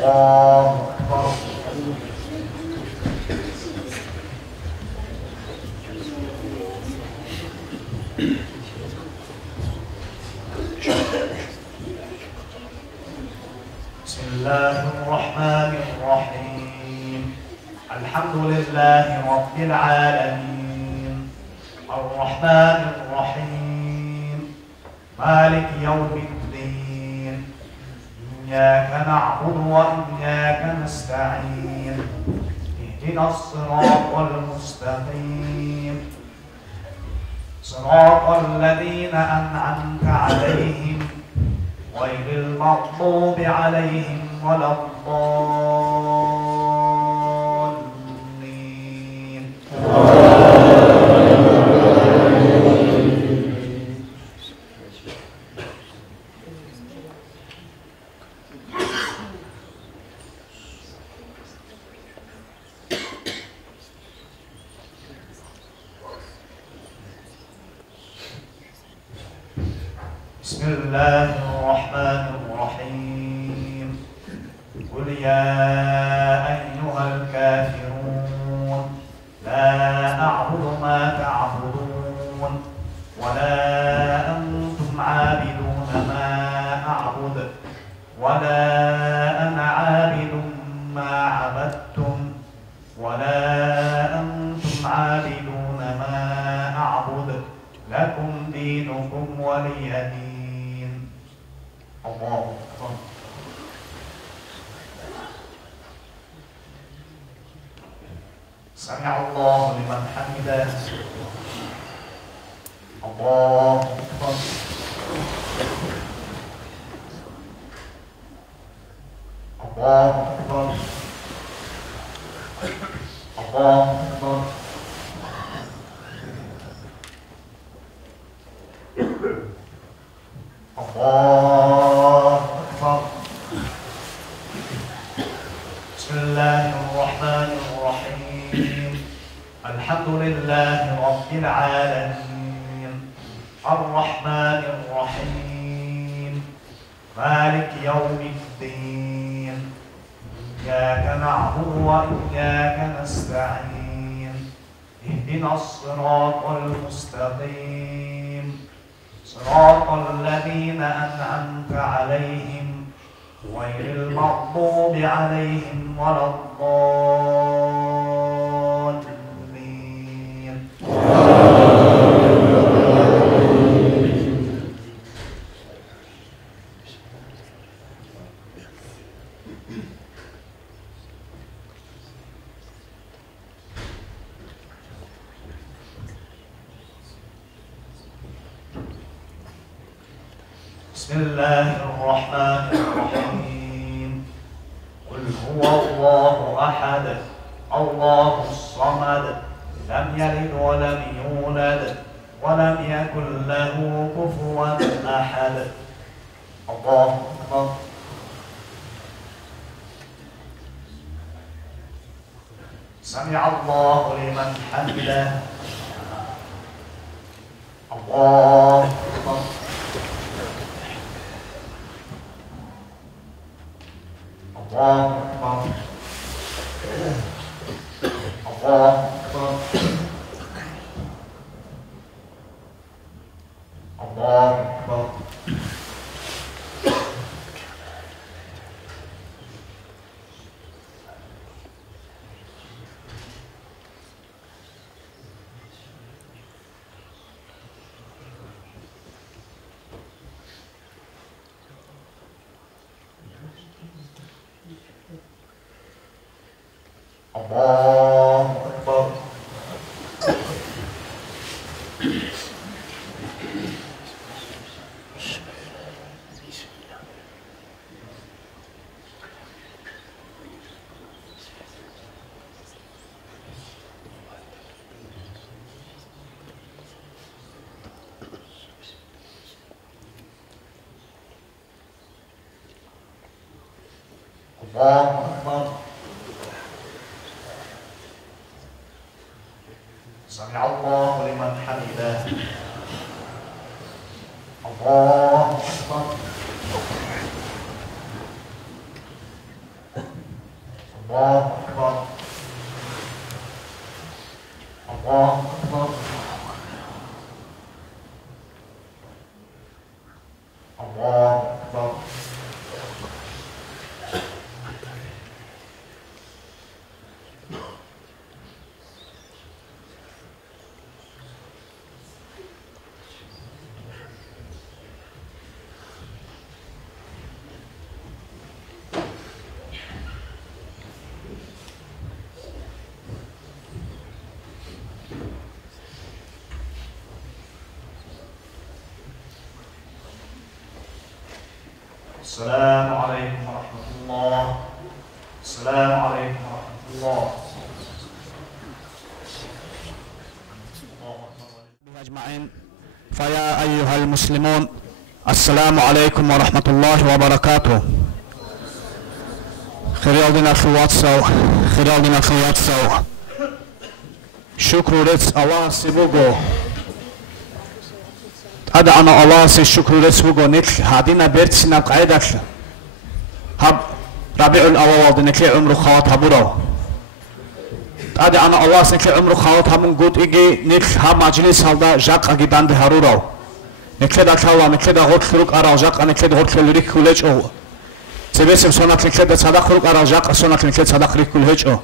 الله أكبر. بسم الله الرحمن الرحيم. الحمد لله رب العالمين الرحمن الرحيم مالك يوم الدين إياك نعبد وإياك نستعين اهدنا الصراط المستقيم صراط الذين أنعمت عليهم غير المغضوب عليهم ولا الضالين. بسم الله الرحمن الرحيم. قل يا أيها الكافرون لا أعبد ما تعبدون ولا أنتم عابدون ما أعبد ولا أنا عابد ما عبدتم ولا أنتم عابدون ما أعبد لكم دينكم ولي دين. الله أكبر. سمع الله لمن حمده. الله أكبر. الله أكبر. الله أكبر. الله أكبر. بسم الله الرحمن الرحيم. الحمد لله رب العالمين الرحمن الرحيم مالك يوم الدين إياك نعبد وإياك نستعين اهدنا الصراط المستقيم صراط الذين أنعمت عليهم غير المغضوب عليهم ولا الضالين. بسم الله الرحمن الرحيم. قل هو الله أحد الله الصمد لم يلد ولم يولد ولم يكن له كفوا أحد. الله أكبر. سمع الله لمن حمده. الله أكبر. الله أكبر. الله أكبر. الله أكبر. الله أكبر. الله أكبر. سمع الله لمن حمده. الله أكبر. الله أكبر الله أكبر الله أكبر السلام عليكم ورحمة الله السلام عليكم ورحمة الله أجمعين. فيا أيها المسلمون السلام عليكم ورحمة الله وبركاته. خيرالدين أخواتسو شكر رتس الله سبوغو أدعنا الله سشكر رتس بوغو نكل هادينا بيرتسنا بقعدك هب ربيع الأول نكل عمر خوات هبورو أدعنا الله سنكل عمر خوات همون قد إيجي نكل هم مجلس هالدا جاق أجي بند هرورو نكل دا كلا نكل دا غوت خروق أرى جاق نكل دا غوت خلوري كولج أو سبيسم سونات نكل دا صدق خروق أرى جاق سونات نكل صدق خروق كولج أو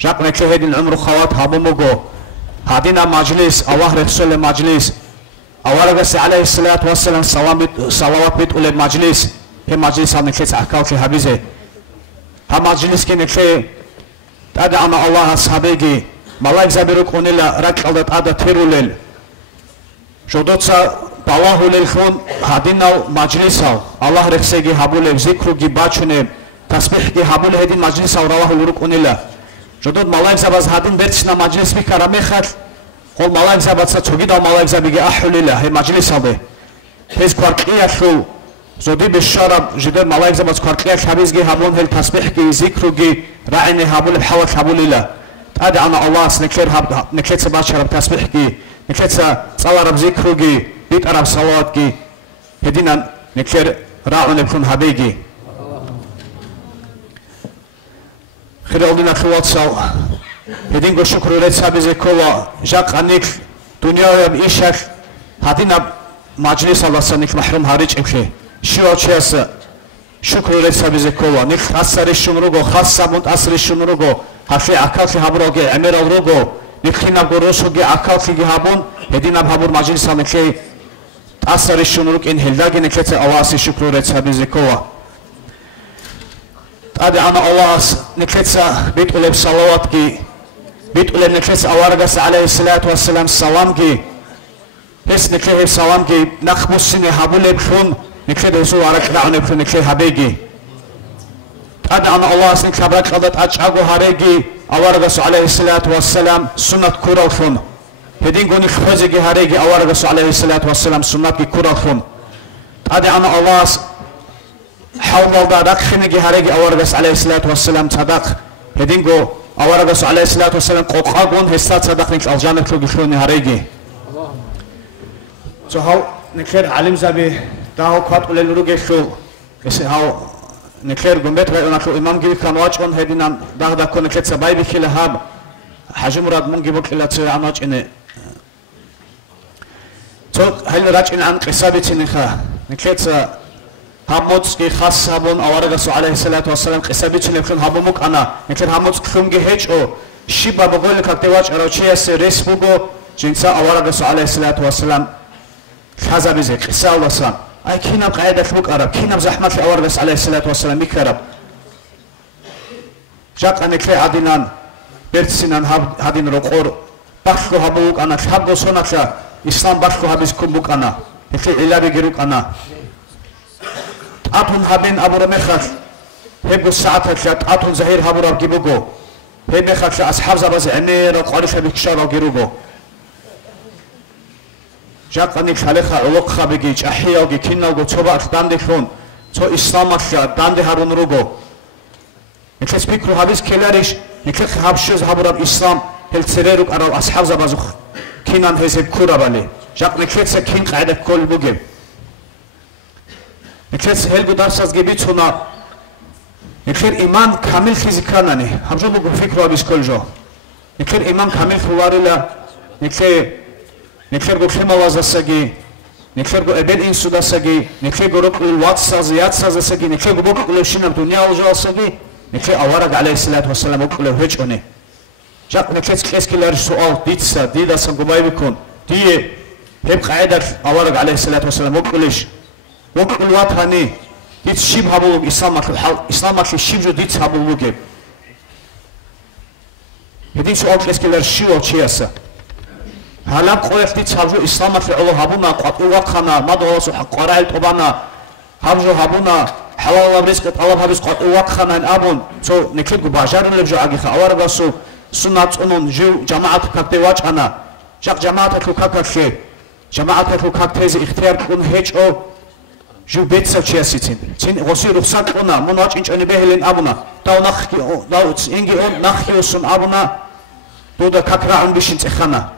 جاق نكل هيد العمر خوات هبوموغو هادينا مجلس الله رسول مجلس أورغس عليه الصلاة والسلام صلوات بيت أولي مجلس هي مجلس هم نكل أحكاو في حبيزه هم مجلس كي نكل أدعنا الله أصحابي ملاك زبيرك ونلا ركضت أدا تيرولل شدوتسا بالله للخون هادينا مجلسه الله رخصي هابول ذكر جباشونه تسبيح هابول هدين مجلسه رواه لرك ونلا شدوت ملاك زباز هادين برتشنا مجلس بكرامه خد قول ملاك زباز تجد أو ملاك زبيجي أحلله هي مجلسه به هز كاركيا شو زودي بالشرب جدار ملاك زباز كاركيا حبيزجي هابون هل تسبيح ذكر رأيني هابول بحوال هابول الله أدعنا الله نكلت سبعة شرب تسبيح نكلت صلاة رب ذكر بيت أرب صلوات هدينا نكلت راعون بكون هبيجي خير أولنا خوات سو هدين شكر رد سابز كوا جاك عنك دنيا بإيشك هدينا مجلس الله سنك محروم هارج إمشي شو أشياء شكر رد سابز كوا نك أسر الشمروجو خاصة مت أسر الشمروجو هفي أكاف هبروجي أمير الروجو نكخينا بروسوجي أكاف هابون هدينا بهابور مجلس نكلي أسر الشمروج إن هلداجي نكلت أواسي شكر رد سابز كوا أدعنا الله نكلت بيت أولب صلوات بيت أولب نكلت أوارجس عليه الصلاة والسلام سلام هس نكله سلام نخبص سنة هبول بخون نكلت وسوا على كذا بخون نكله هبيجي أدعنا الله سنك برك قدرت أجعو هريجي أوارجس عليه الصلاة والسلام سنة كورا بخون هدين قوني خزجي هريجي أوارجس عليه الصلاة والسلام سنة كورا بخون أدعنا الله حول الله دخني هريجي أوارجس عليه الصلاة والسلام صدق هدينجو أوارجس عليه الصلاة والسلام قاقون هستات صدق نك الجانب كل بخوني هريجي هاو نكير علم زبي تاو كات ولا نروجي شو بس هاو نكير قمت غير نكو إمام جيل كان واجون هدينا ده كون نكير سباي بكيل هاب حجم راد من جيبك إلا تصير عناج إنه هل راجع عن قصابة نخا نكير هموت كي خاص هبون أوارجس عليه الصلاة والسلام قصابة نكون هبومك أنا نكير هموت كم جهج أو شيبا بقول لك أكتواج أروشيا سريس بوجو جنسا أوارجس عليه الصلاة والسلام هذا بزك قصة وصام أي كنا قاعدة فوق عرب كنا زحمة أوارجس عليه الصلاة والسلام بكرب جاك أنا كفي عدنان بيرتسنان هادين رقور بخو هبوك أنا خبو صنعة إسلام بخو هبيز كوبك أنا في علاج جروك أنا أتون هبين أبو رمخش هبو ساعة كات أتون زهير هبو رب جيبوجو هبخش أصحاب زباز أمير وقارش بكشار وجروجو جاك أني خالق علوق خبيج أحيا وجكينا وجتوبا داندخون تو إسلام أشياء داند هارون روجو نكلس بيكرو هابيز كلاريش نكلس هابشوز هابوراب إسلام هل تسيرك أرى أصحاب زبازخ كينان هزب كورا بالي جاك نكلس كين قاعدة كل بوجب نكلس هل بدرس از جبيتونا نكر إيمان كامل في ذكرنا همجو بقول فكرة بيسكول جو نكر إيمان كامل في وارلا نكر قول خيمة وازسجي نكر قول أبد إنسو دسجي نكر قول الواتس ياتسازسجي نكر قول بقول شنو الدنيا وجواسجي نكر أورق عليه الصلاة والسلام بقول هج أني جاك نكر كيسكيلر سؤال ديتسا ديدا سنقباي بيكون دي هب قاعدة أورق عليه الصلاة والسلام بقولش بقول واتهني ديت شيب هابولوج إسلامك شيب جو ديت هابولوج هدي سؤال كيسكيلر شيو تشياسا هلا قويت ديت هابجو إسلامك علو هابونا قطوات خنا ما دوسو قرائل طبعنا هابجو هابونا حلال رزق طلب هابس قطوات خنا أبون سو نكتب باجار لبجو أجيخ أورق سو سنة أنون جو جماعة كتواج أنا جاك جماعة كوكاكشي جماعة كوكاكتيز اختيار كون هيج أو جو بيتسا تشياسيتين تين غسي رخصات كونا مناج إنش أني بهلين أبونا تاو نخي داو إنجي أون نخي وسن أبونا دودا كاكرا عن بيشين تخنا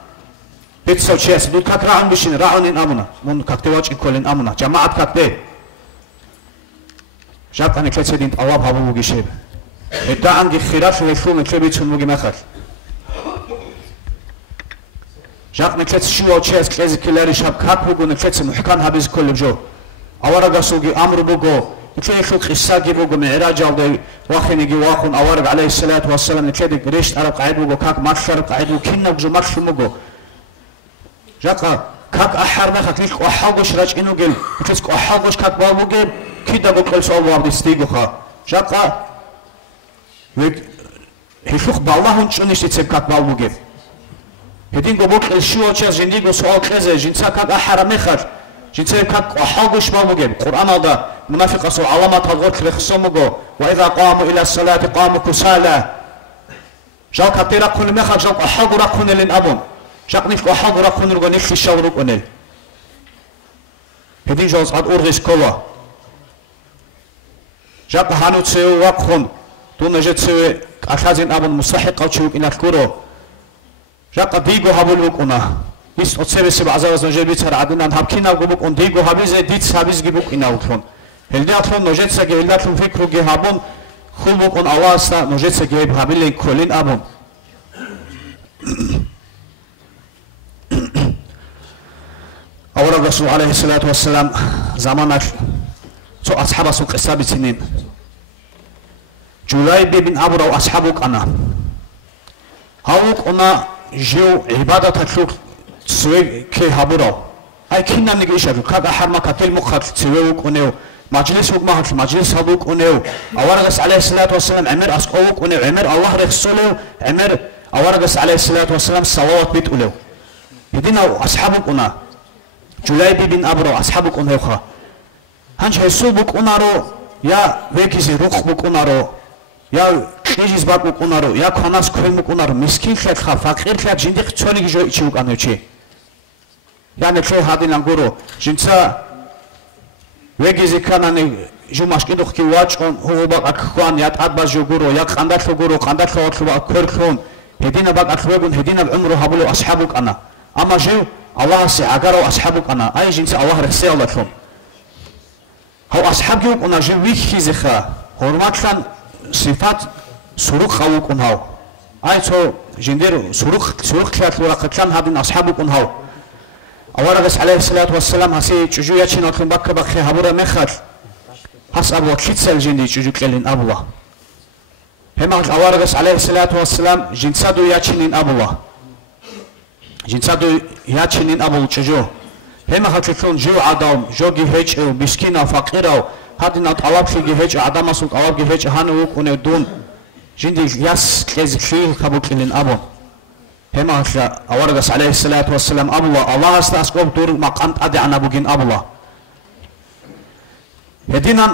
بيتسا تشياس دود كاكرا عن بيشين راعنين أبونا من كاكتواج إنكولين أبونا جماعة كاكتي جاك أنا كتسدين أواب هابو وجيشيب إدا عندي خيرات ويفهم كبيت الموجي مخر جاك نكتس شو أشياء كذا كلاري شاب كاب بقول نكتس محكم هابز كل جو أورق سوقي أمر بقول نكتس شو قصة بقول معراج على واخن يجي واخن أورق عليه الصلاة والسلام نكتس ريش عرب قاعد بقول كاك ماشر قاعد وكنا بجو ماشر بقول جاك كاك أحر مخك ليك وحاجوش راج إنه قل نكتس وحاجوش كاك بقول كده بقول سؤال وارد استيقظها جاك هيشوخ بالله هنشونيش تسبكات بالبوجيب هدين قبوك الشيوع تشاز جنديقو سؤال كذا جنسا كاك أحرى مخر جنسا كاك أحاقوش بالبوجيب قرآن هذا منافق أصول علامات الغوت لخصومه وإذا قاموا إلى الصلاة قاموا كسالى جاك هتيرا كل مخر جاك أحاقو راكون لين أبون جاك نيك أحاقو راكون رغو نيك الشاورو كونل هدين جوز عد أورغيس كوا جاك هانو تسيو واقخون دون جتسوي أخذين أبون مستحق أو تشوك إن الكورو جاك ديجو هابولوك أنا يس أتصير سبع زواج نجيب بيتر عدنا نحكينا قبوك أن ديجو هابيز ديت هابيز جبوك إن أوتون هلدي أطلون نجت سجى هلدي أطلون فكرو جه هابون خلوك أن أواستا نجت سجى بهابيلين كلين أبون أورا الرسول عليه الصلاة والسلام زمانك سو أصحاب سوق السابتين جولاي بن أبرا وأصحابك أنا هاوك أنا جو عبادة تلوك تسوي كي هابورا هاي كنا نجيشة كذا حرمة كتير مخاط تسويك أنيو مجلس وق مهات مجلس هابوك أنيو أورغس عليه الصلاة والسلام عمر أسقوك أنيو عمر الله رسوله عمر أورغس عليه الصلاة والسلام صلوات بيت أولو يدينا أصحابك أنا جولاي بن أبرا أصحابك أنيو خا هنش هيسوبك أنارو يا ويكيزي روخبك أنارو يا كيجيز باكو كونارو يا كوناس كريمو كونارو مسكين خلق خا فقير خلق جندي خصوني جو يچو كانو چي يعني كلو هادي لانغورو جنسا ويجيز كاناني جو ماشكيدو خكي واچون هو باك اكوان يا تابا جو غورو يا قانداخو غورو قانداخو اطلب كركون هدينا باك اخوغون هدينا بعمره هابلو اصحابك انا اما جو الله سي اغارو اصحابك انا اي جنسا الله رسي الله لكم هو اصحابك انا جو ويخيز خا حرمتان صفات سرق خاوكم هاو أيتو جندير سرق كلات ورقتان هادين أصحابكم هاو أورغس عليه الصلاة والسلام هسي تجوية شنوكم بك بخي هبورا مخر هس أبو كيتسل جندي تجو كلين أبوه هما أورغس عليه الصلاة والسلام جنسادو ياتشنين أبوه جنسادو ياتشنين أبو تجو هما هتكون جو عدام جوجي هيج أو مسكينة فقيرة هادين طلب في هيج عدم أصل طلب هيج هانو كونه دون جندي ياس كذا فيه كابوكلين أبو هما أورغس عليه الصلاة والسلام أبوه الله استأسقوب دور مقام أدي عن أبوجين أبوه هدينا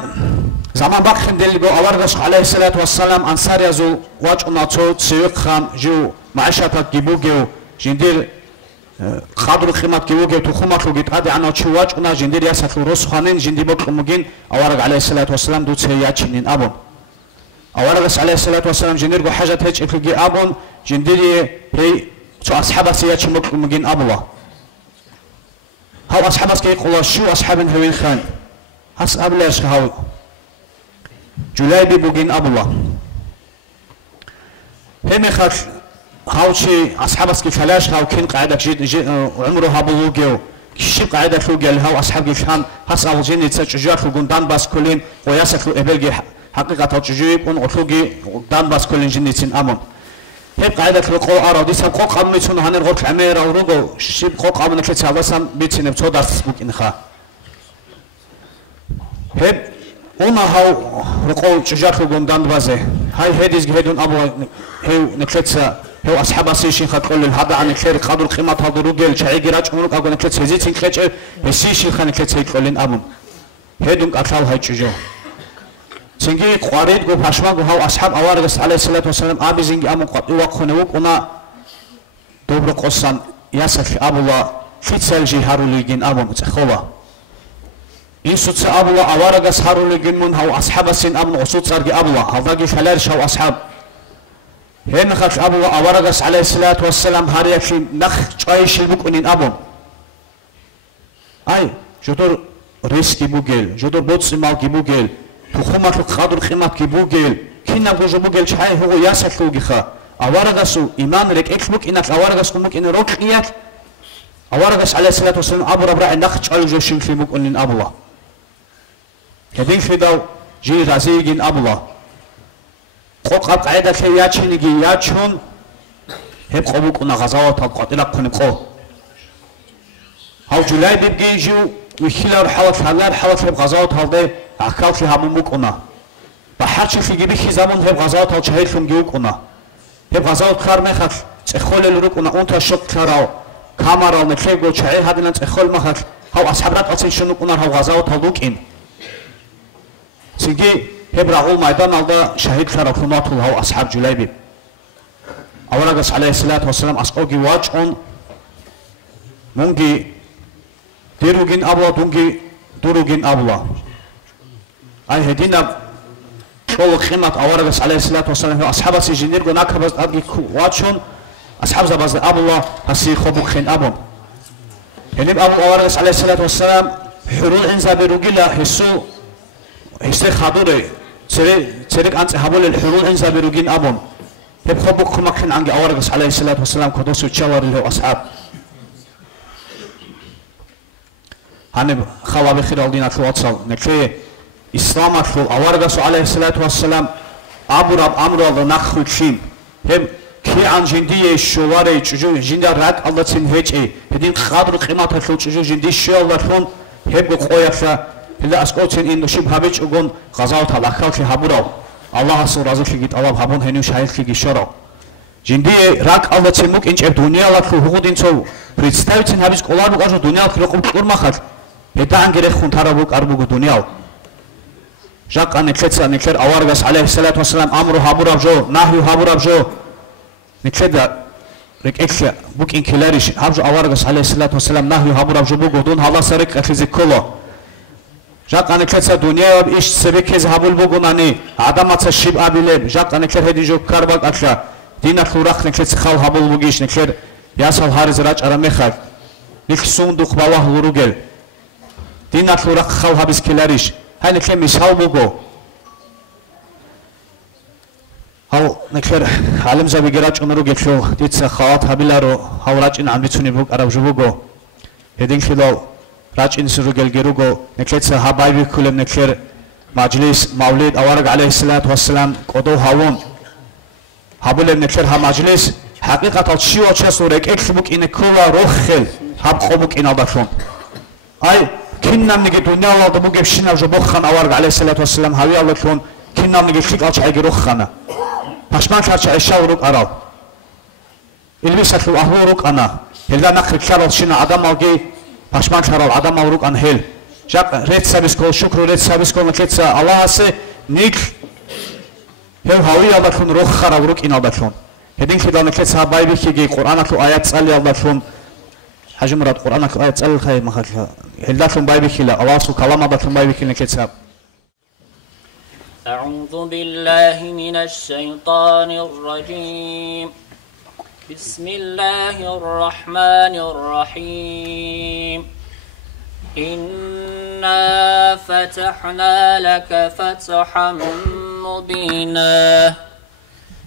زمان بخن دلقو أورغس عليه الصلاة والسلام أنصار يزو واج أناتو تسيق خام جو معيشة جيبوجيو جندير خادر خيمات جيبوجيو تخومات لوجيت أدي عن أتشو واج أنا جندير ياسف روس خانين جندي بكمجين أورغ عليه الصلاة والسلام دو تسياتشين أبو أورغس عليه الصلاة والسلام جندير جو حاجة هيج إفلجي أبون جندير هي شو أصحاب سياتشين بكمجين أبوه هاو أصحاب كي يقولوا شو أصحاب هوين خان هس أبلش هاو جليبي بوجين أبوه هم خش هاوشي أصحابك كفلاش هاو كين قاعدة جد عمره هابلوجيو كشيب قاعدة لوجيل هاو أصحاب كفهم هس أوجين يتسججات لقندان باس كلين وياسك لإبلجي حقيقة التجيب ونقطوجي قندان باس كلين جنيتين أمم هم قاعدة لقو أرى دي سب قوق أمي تون هنر قوق عمير أو رجو شيب قوق أمي نكتة سالسام بيتين بتودر تسبوك إنخا هم اونا هاو رقو تجارت لقندان بازه هاي هيديز جهدون أبو هاو نكتة هو أصحاب السيشين خد كل هذا عن الخير قدر القيمة هذا رجال شعي جراج عمرك أقول نكتة هزيتين كتة السيشين خان نكتة كلين أمم هيدون أكثر هاي تجار سنجي قارئ جو باشما جو هاو أصحاب أوارغس عليه الصلاة والسلام أبي زنجي أمم قد يوقفونك ونا دوبر قصان ياسف أبو الله في تسلجي هاروليجين أمم تخوله إن سوت أبو الله أوارغس هاروليجين من هاو أصحاب السين أمم وسوت سرجي أبو الله هذا جي فلارش هاو أصحاب هن خش أبو الله أوارغس عليه الصلاة والسلام هاريك نخ عايش البكونين أبو أي جدور ريسكي بوجيل جدور بوتس مال كيبوجيل تخومك القدر خيمك كيبوجيل كنا بوجو بوجيل شحاي هو ياسك لوجيخا أوارغسو إيمان رك إكبوك إنك أوارغس كمك إن روك إياك أوارغس عليه الصلاة والسلام أبو ربع نخ عايش جوشين في بكونين أبو الله هذين في دو جي رازيجين أبو الله قوق قاعدة كياتشين يجياتشون هب قبوكنا غزوات القاتلة كنقو هاو جولاي بيجي جو ويخيلر حوالك هالار حوالك هب غزوات هالده أكال في همومكنا بحرش في جيبي خزامون هب غزوات هالشهير كم جيوكنا هب غزوات كار مخك تخول الروكنا أنت شق كراو كاميرا نتلقو شهير هذا نت تخول مخك هاو أصحابات أصلا شنو كنا هاو غزوات هالوكين سيجي هب راغول ميدان على شهيد كراكونات هو أصحاب جليبي أولاً عليه الصلاة والسلام أسقوجي واجون مونجي ديروجين أبلا دونجي دروجين أبلا أي هدينا شو خيمة أولاً عليه الصلاة والسلام هو أصحاب سجنير جناك بس أبجي واجون أصحاب زباز أبلا هسي خبوك خين أبون هنيب أبو أولاً عليه الصلاة والسلام حرون إنزا بروجيلا هسو هسي خادوري سرق أنت هبول الحرون إنزا بروجين أبون هب خبوك كم كان عند أوارغس عليه الصلاة والسلام كدوس وتشاور له أصحاب هنب خلا بخير الدين توصل نكفي إسلام أكل أوارغس عليه الصلاة والسلام أبو رب أمر الله نخل شيم هم كي عن جندي الشوارع تجو جند رات الله تنهج هدين خاطر قيمة تلو تجو جندي الشوارع فون هب قوية هلا أسقطين إنه شيء هابج أقول غزاوت هلاكال في هابورو الله سور رازق فيجيت الله هابون هنيو شايل فيجي شرو جندي راك الله تسموك إنش الدنيا لا تلو دين سو представитель هابج قلار بقى جو دنيا كرقم كور ما خد هدا عنجري خون ترى بوك أربوك دنيا جاك أن كتسا نكر أوارغس عليه الصلاة والسلام أمره هابورا جو نهيو هابورا جو نكدا رك إكشا بوك إن كلاريش هابجو أوارغس عليه الصلاة والسلام نهيو هابورا جو بوك دون هلا سرك أخذ كله جاك أنا كتسا دنيا بإيش سبيك هابول بوغوناني عدم تشيب أبيلب جاك أنا كتر هدي جو كارباك أكلا دينا خورخ نكتس خال هابول بوغيش نكتر ياسال هارز راج أرمخك نكسون دوخ بالله لروجل دينا خورخ خال هابس كلاريش هاي نكتر مسحال بوغو هاو نكتر عالم زبي جراج أمرو جفشو ديتسا خالات هابيلارو هاو راج إن عم بتسوني بوغ أراب جو بوغو هدين خلال راج إن سروجل جروجو نكتر هابايبي كلهم نكتر مجلس مولد أوارق عليه الصلاة والسلام قدو هاون هابولهم نكتر ها مجلس حقيقة الشيء وشاسورك إكسبوك إن كولا روخل هاب خوبك إن أبشون أي كنا نيجي دنيا الله دبوك بشنا جبوخان أوارق عليه الصلاة والسلام هاوي الله كون كنا نيجي شيك ألش عيجي روخانا باشمان كارش عيشا وروك أراو إلبسك الأهو روك أنا هلا نخل كارل شنا عدم أوجي باشمان كارل عدم أوروك أن هيل جاك ريت سابس كول شكر ريت سابس كول نكتسا الله سي نيك هل هاوي الله كون روخ خرا وروك إن الله كون هدين كده نكتسا بايبي كي قرآن كل آيات سأل الله كون حجم راد قرآن كل آيات سأل خير ما خل هل كون بايبي كلا الله سو كلام الله كون بايبي كلا نكتسا أعوذ بالله من الشيطان الرجيم بسم الله الرحمن الرحيم إن إنا فتحنا لك فتحا مبينا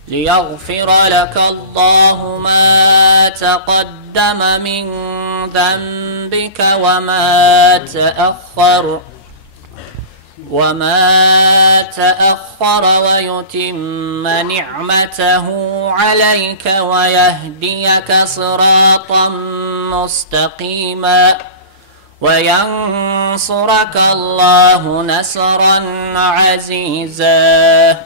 ليغفر لك الله ما تقدم من ذنبك وما تأخر ويتم نعمته عليك ويهديك صراطا مستقيما وينصرك الله نصرا عزيزا.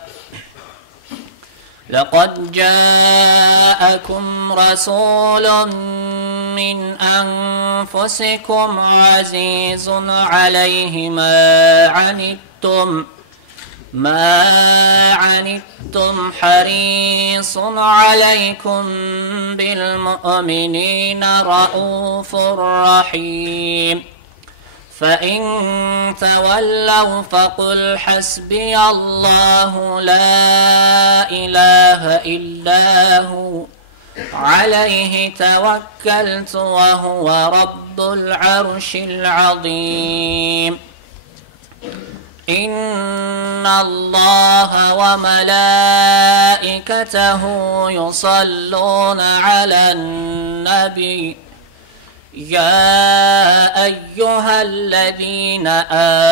لقد جاءكم رسول من أنفسكم عزيز عليه ما عنتم حريص عليكم بالمؤمنين رؤوف رحيم. فإن تولوا فقل حسبي الله لا إله إلا هو عليه توكلت وهو رب العرش العظيم. إن الله وملائكته يصلون على النبي يا أيها الذين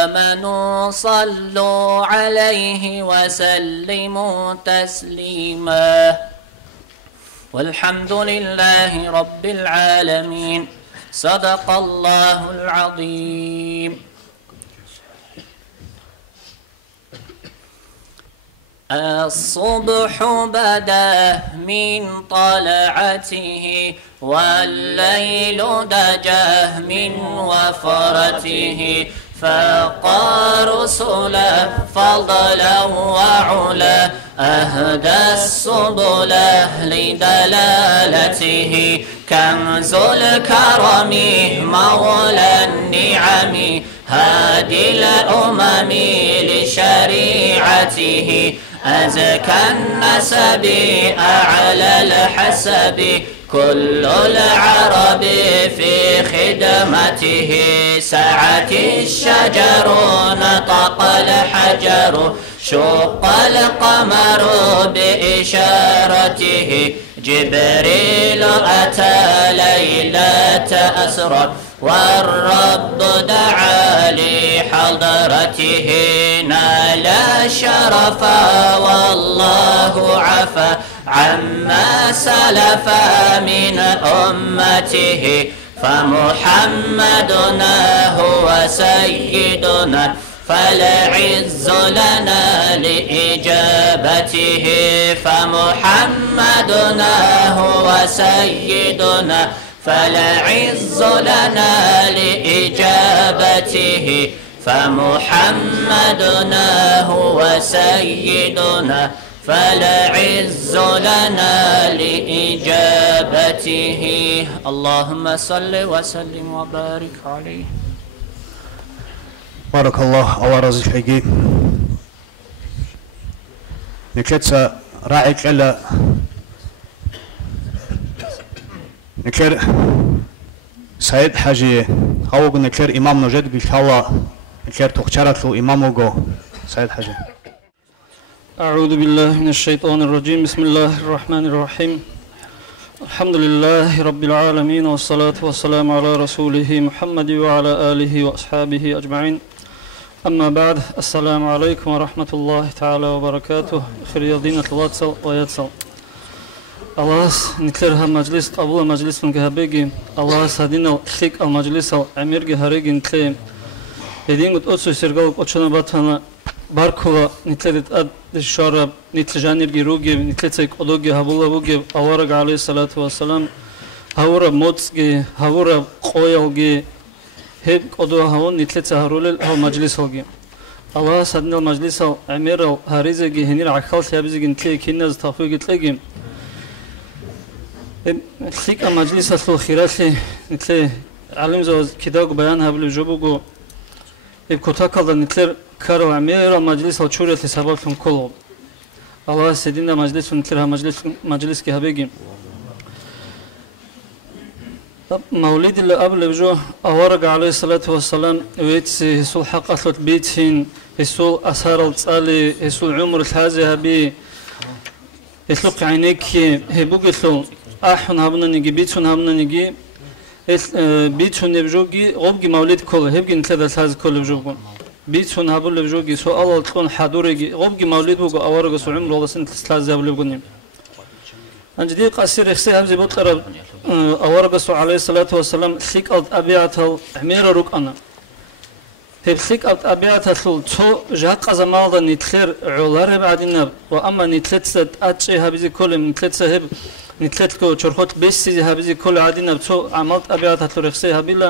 آمنوا صلوا عليه وسلموا تسليما. والحمد لله رب العالمين. صدق الله العظيم. الصبح بدا من طلعته والليل دجاه من وفرته فقى رسلا فضلا وعلا أهدى السبل لدلالته كنز الكرم مولى النعم هادي الأمم لشريعته أزكى النسب أعلى الحسب كل العرب في خدمته سعت الشجر نطق الحجر شق القمر بإشارته جبريل أتى ليلة أسرى والرب دعا لحضرته نال شرفا والله عفا عما سلف من أمته فمحمدنا هو سيدنا فالعز لنا لإجابته فمحمدنا هو سيدنا فالعز لنا لإجابته فمحمدنا هو سيدنا فالعز لنا لإجابته. اللهم صل وسلم وبارك عليه. بارك الله الله رزق حقي نكتسا راعيك إلا نكر سعيد حاجي هاوغ نكر إمام نجد بالله نكر تخشرت له إمامه سعيد حاجي. أعوذ بالله من الشيطان الرجيم. بسم الله الرحمن الرحيم. الحمد لله رب العالمين والصلاة والسلام على رسوله محمد وعلى آله وأصحابه أجمعين. أما بعد السلام عليكم ورحمة الله تعالى وبركاته. خير دينة الله تصل ويتصل. الله نتلرها مجلس قبول مجلس من جهبيجي الله سادينا خيك المجلس أمير جهريجي نتلهم يدين قد أتسو سرقال قدشنا باتنا باركولا نتلدت أد الشارب نتلجانير جروجي نتلتك قدوجي هبولا بوجي أورق عليه الصلاة والسلام هورا موتسجي هورا قويلجي هب قدوه هون نتلت هرول هو مجلس هوجي الله سادنا المجلس أمير هاريزجي هنير عكال ثابزجي نتلي كناز تافوجي تلاقي خيك المجلس أصل خيراتي نتلي علم زوج كداق بيان هبل جبوجو بكتاكل نتلر كارو عمير مجلس الشورى لسبب من كله الله سيدنا مجلس نتلرها مجلس كهبيجي مولد اللي قبل بجو أورق عليه الصلاة والسلام ويتسي يسول حق أثلت بيتين يسول أسهر التصالي يسول عمر الحازي هبي يسلق عينيك هبوك يسول أحن هبنا نجي بيتون هبنا نجي بيتون يبجوجي غوبجي مولد كله هبجي نتلذ الحازي كله بجوجون بيتون هبول بجوجي سو الله تكون حضوري غوبجي مولد بوجو أورق سو عمر والله سنة الحازي هبول بجوني أنجدي قصير يخسي هبزي بطلب أورق سو عليه الصلاة والسلام ثق أبيعته عمير روك أنا ثق أبيعته تو جاك زمالدا نتخير علار بعدين وأما نتلت أتشي هبزي كل نتلت هب نتلت كو شرخوت بس هبزي كل عدين تو عملت أبيعته رخسي هبيلا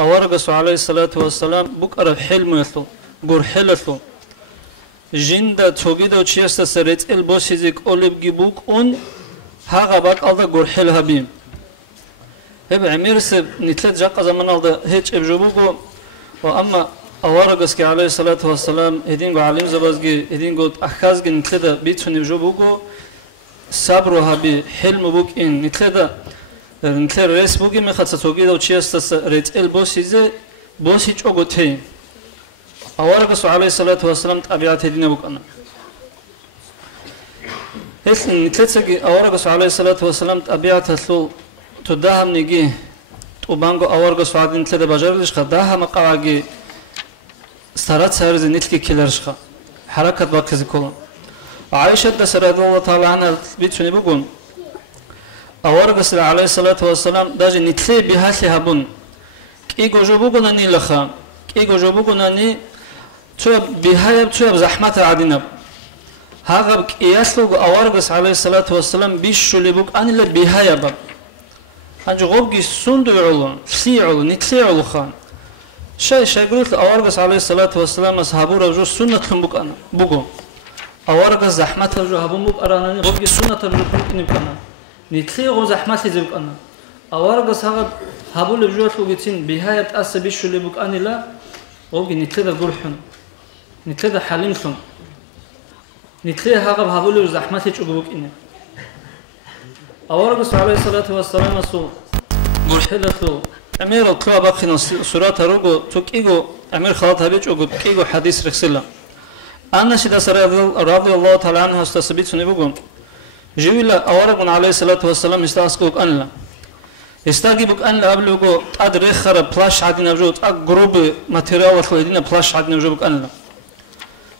أورق سو عليه الصلاة والسلام بك أرب حلم يثل جور حلثل جندا توجد وشيست سرت البوسيزك أولب جبوك أون هاغا باك ألدا جور حل هبيم هب عمير سب نتلت جاق زمان ألدا هيج إبجوبوكو وأما أورغسكي عليه الصلاة والسلام هدين جو عليم زبازجي هدين جو أحكازجي نتلدا بيتون إبجوبوكو صبر هبي حلم بوك إن نتلدا نتلر ريس بوكي مختص توجيدا وشيستس ريت البوسيزه بوسيج أوغوتين أورغس عليه الصلاة والسلام تابعات هدين بوك أنا هس نتلتسجي أورغس عليه الصلاة والسلام تابعات هسلو تداهم نيجي وبانغو أورغس وعدين تلدا بجرلش خداها مقاعجي استرات سارز نتلكي كيلرشخا حركة باكزي كلهم عائشة رضي الله تعالى عنها بيتشوني بقول أورغس عليه الصلاة والسلام داجي نتلي بها هبون كي جوجو بقول أني لخا كي جوجو بقول أني تو بها تو زحمة عدينا هذا يسلق أورغس عليه الصلاة والسلام بيشولي بق أني لا بها يبا أنجو غوبجي سندو علون سي علون نتلي علو خان شيء قلت أورغس عليه الصلاة والسلام أصحابه رجو سنة بق أنا بقو أورغس زحمة رجو هبون بق أراني غوبجي سنة رجو بقني بق أنا نتلي غو زحمة زبق أنا أورغس هذا هبول رجو تلقيتين بها يتأس بيشولي بق أني لا غوبجي نتلي ذا قرحن نتلي ذا حليمثم نتلي هذا هبول زحمة يجوبك إني أورغس عليه الصلاة والسلام سو مرحلته أمير الطلاب أخينا سورة روجو تكيجو أمير خالد هبيج أو كيجو حديث رسالة أنا شد رضي الله تعالى عنه استثبت سنبوجون جويلا أورغون عليه الصلاة والسلام استاسكوك أنلا استاجيبك أنلا قبلوجو أدري خرب بلاش عدنا بجوت أجروب ماتيريال وخلينا بلاش عدنا بجوبك أنلا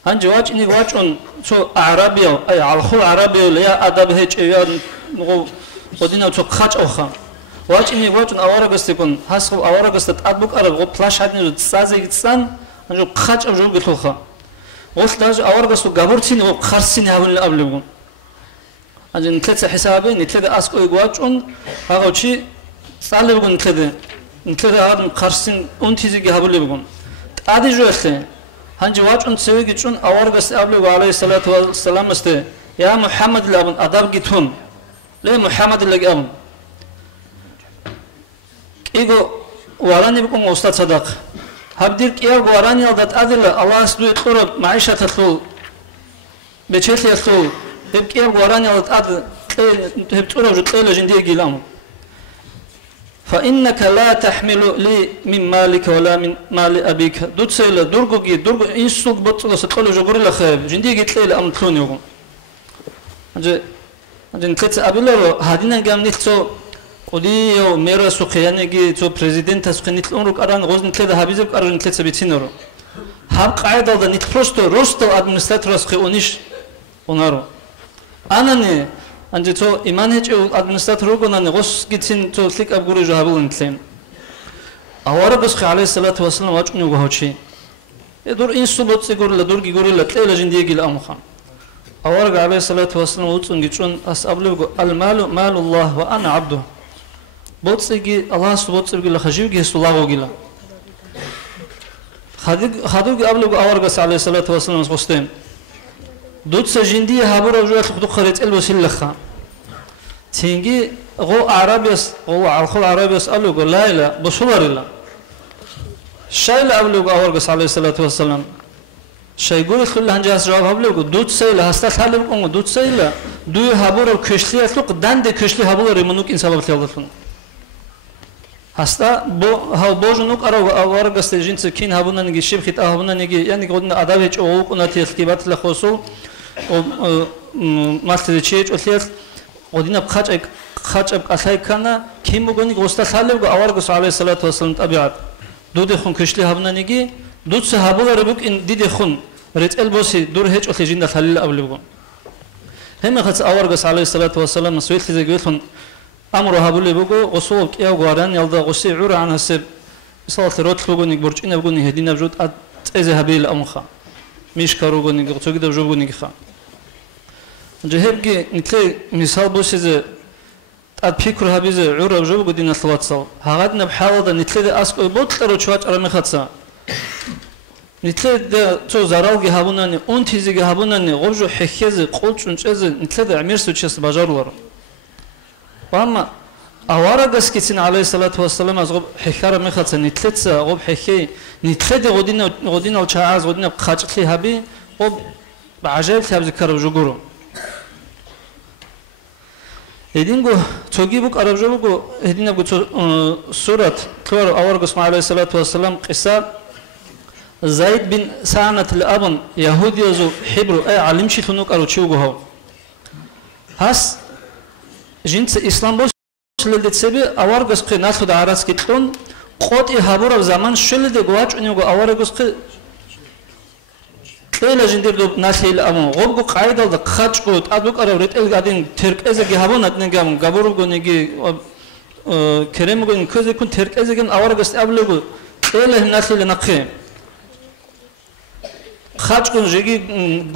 هنجي واج إني واج أن شو عربية أي على خو عربية ليا أدب هيج أيام نقول ودينا شو خاج أوخا واج إني واج أن أورغس تكون هاسخو أورغس تأدبك أرب غو بلاش عدنا بجوت سازي جتسان نجو خاج أبجوب بتوخا وش داج أورغس وجابورتين وخرسين هون قبلهم هنجي نتلت حسابي نتلت أسكو واج أن هذا شيء صار بقول نتلت هذا خرسين أنتيزي جهابولي بقول أدي جوته هنجي واج أن تسوي جتون أورغس أبلغ عليه الصلاة والسلام مسته يا محمد لابن أدب جتون ليه محمد اللي قام إيجو وراني بكم أستاذ صدق هبديك يا وراني أضد أدلة الله سبحانه قرب معيشة تطول بتشيل يطول هبك يا وراني أضد أدل هبتقرب جتلة جندي جيلام فإنك لا تحمل لي من مالك ولا من مال أبيك دوت سيلا درجو إنسوق بطل ستقول جبر الله خير جندي قلت لي أمثلون يوم أجي نكت أبيله هادينا جام نتسو قدي يو ميرا سوقياني جي تو بريزيدنت سوقي نتل أمرك أران غوز نتل ده هبيزك أران نتل سبيتينورو هم قاعدة ده نت بروستو روستو أدمنستراتور سوقي أونيش أونارو أنا ني أنجي تو إيمان هيج أدمنستراتور روغنا نغوس جتين تو ثليك أبغوري جهابول نتلين أورغس عليه الصلاة والسلام واجني وجهوشي يدور إنسو بوت سيقول لا دور جيقول لا تلاقي لجندي جيل أمخان أورغ عليه الصلاة والسلام وتون جتون أسأبلغ المال مال الله وأنا عبده بوت سيجي الله سو بوت سيجي لخجيو جه سلاغ وجلا خدوج أبلغ أورغس عليه الصلاة والسلام مسقطين دوت سجندي هابور وجوات خدو خريط البس اللخا تيجي غو عربيس غو عالخو عربيس أبلغ لا لا بصور لا شايل أبلغ أورغس عليه الصلاة والسلام شاي يقول كل هنجاز جواب هبلغ دوت سيلا هستات حلب أم دوت سيلا دو هابور وكشلي أطلق دان ده كشلي هابور ريمونوك إن سبب تيالدفن Hasta bu halbojunuk aravargaste jinse kin habunan gi shibkhit habunan gi yani godna adavech o qunati skibat la khosul o master chech othel godina khachab qasay kana kim mogoni gosta salevgo avargos alayhi salatu wasallam tabiat dude khun kishli habunan gi dud sahabular buk in dide khun retel bosi dur hech othel jinda salil ablevgo hema khats avargos alayhi salatu wasallam suilthize gvelkhun أمره هبولي بقول غصوب كيا وقارن يلدا غصي عور عن هسب صلاة روت لوجوني برجينا بقولني هدينا بجود أذهب إلى أمخا مش كاروجوني غصوب كده بجوبوني خا جهبجي نتلي مثال بوسي ز أتفكر هبيز عور بجوب قدينا صلاة صل هقدنا بحاول ده نتلي أسك بوت ترى شوات أرمي خدسا نتلي ده تو زرالجي هبوناني أون تيزي هبوناني غبجو حكيز قلت ونشز نتلي ده عمير سوتشس بجارولر وأما أوارقس كتن عليه الصلاة والسلام أزغب حكارة مخلصة نتلتسا غب حكي نتلد غدينا وشعاز غدينا بخاجت لي هبي غب بعجائب تهاب ذكر بجوغورو هدينغو توجيبك أربجوغو هدينا بقول سورة كلار أوارقس عليه الصلاة والسلام قصة زيد بن سعنة الأبن يهودي يزو حبرو أي علمشي ثنوك أروتشوغو هاس جنس إسلام بوش للدت سبي أوارجس قي ناس خد عراس كتلون قط إهابور الزمان شل ده جواج إنه أوارجس قي كلا جندير دو ناس هيل أمو غبو قاعدة ده خاتش قط أدوك أروريت قاعدين ترك إذا جهابون أتنجام جابورو جونيجي كريم جون كذا يكون ترك إذا جن أوارجس أبلغو كلا الناس اللي نقيه خاتش كون جيجي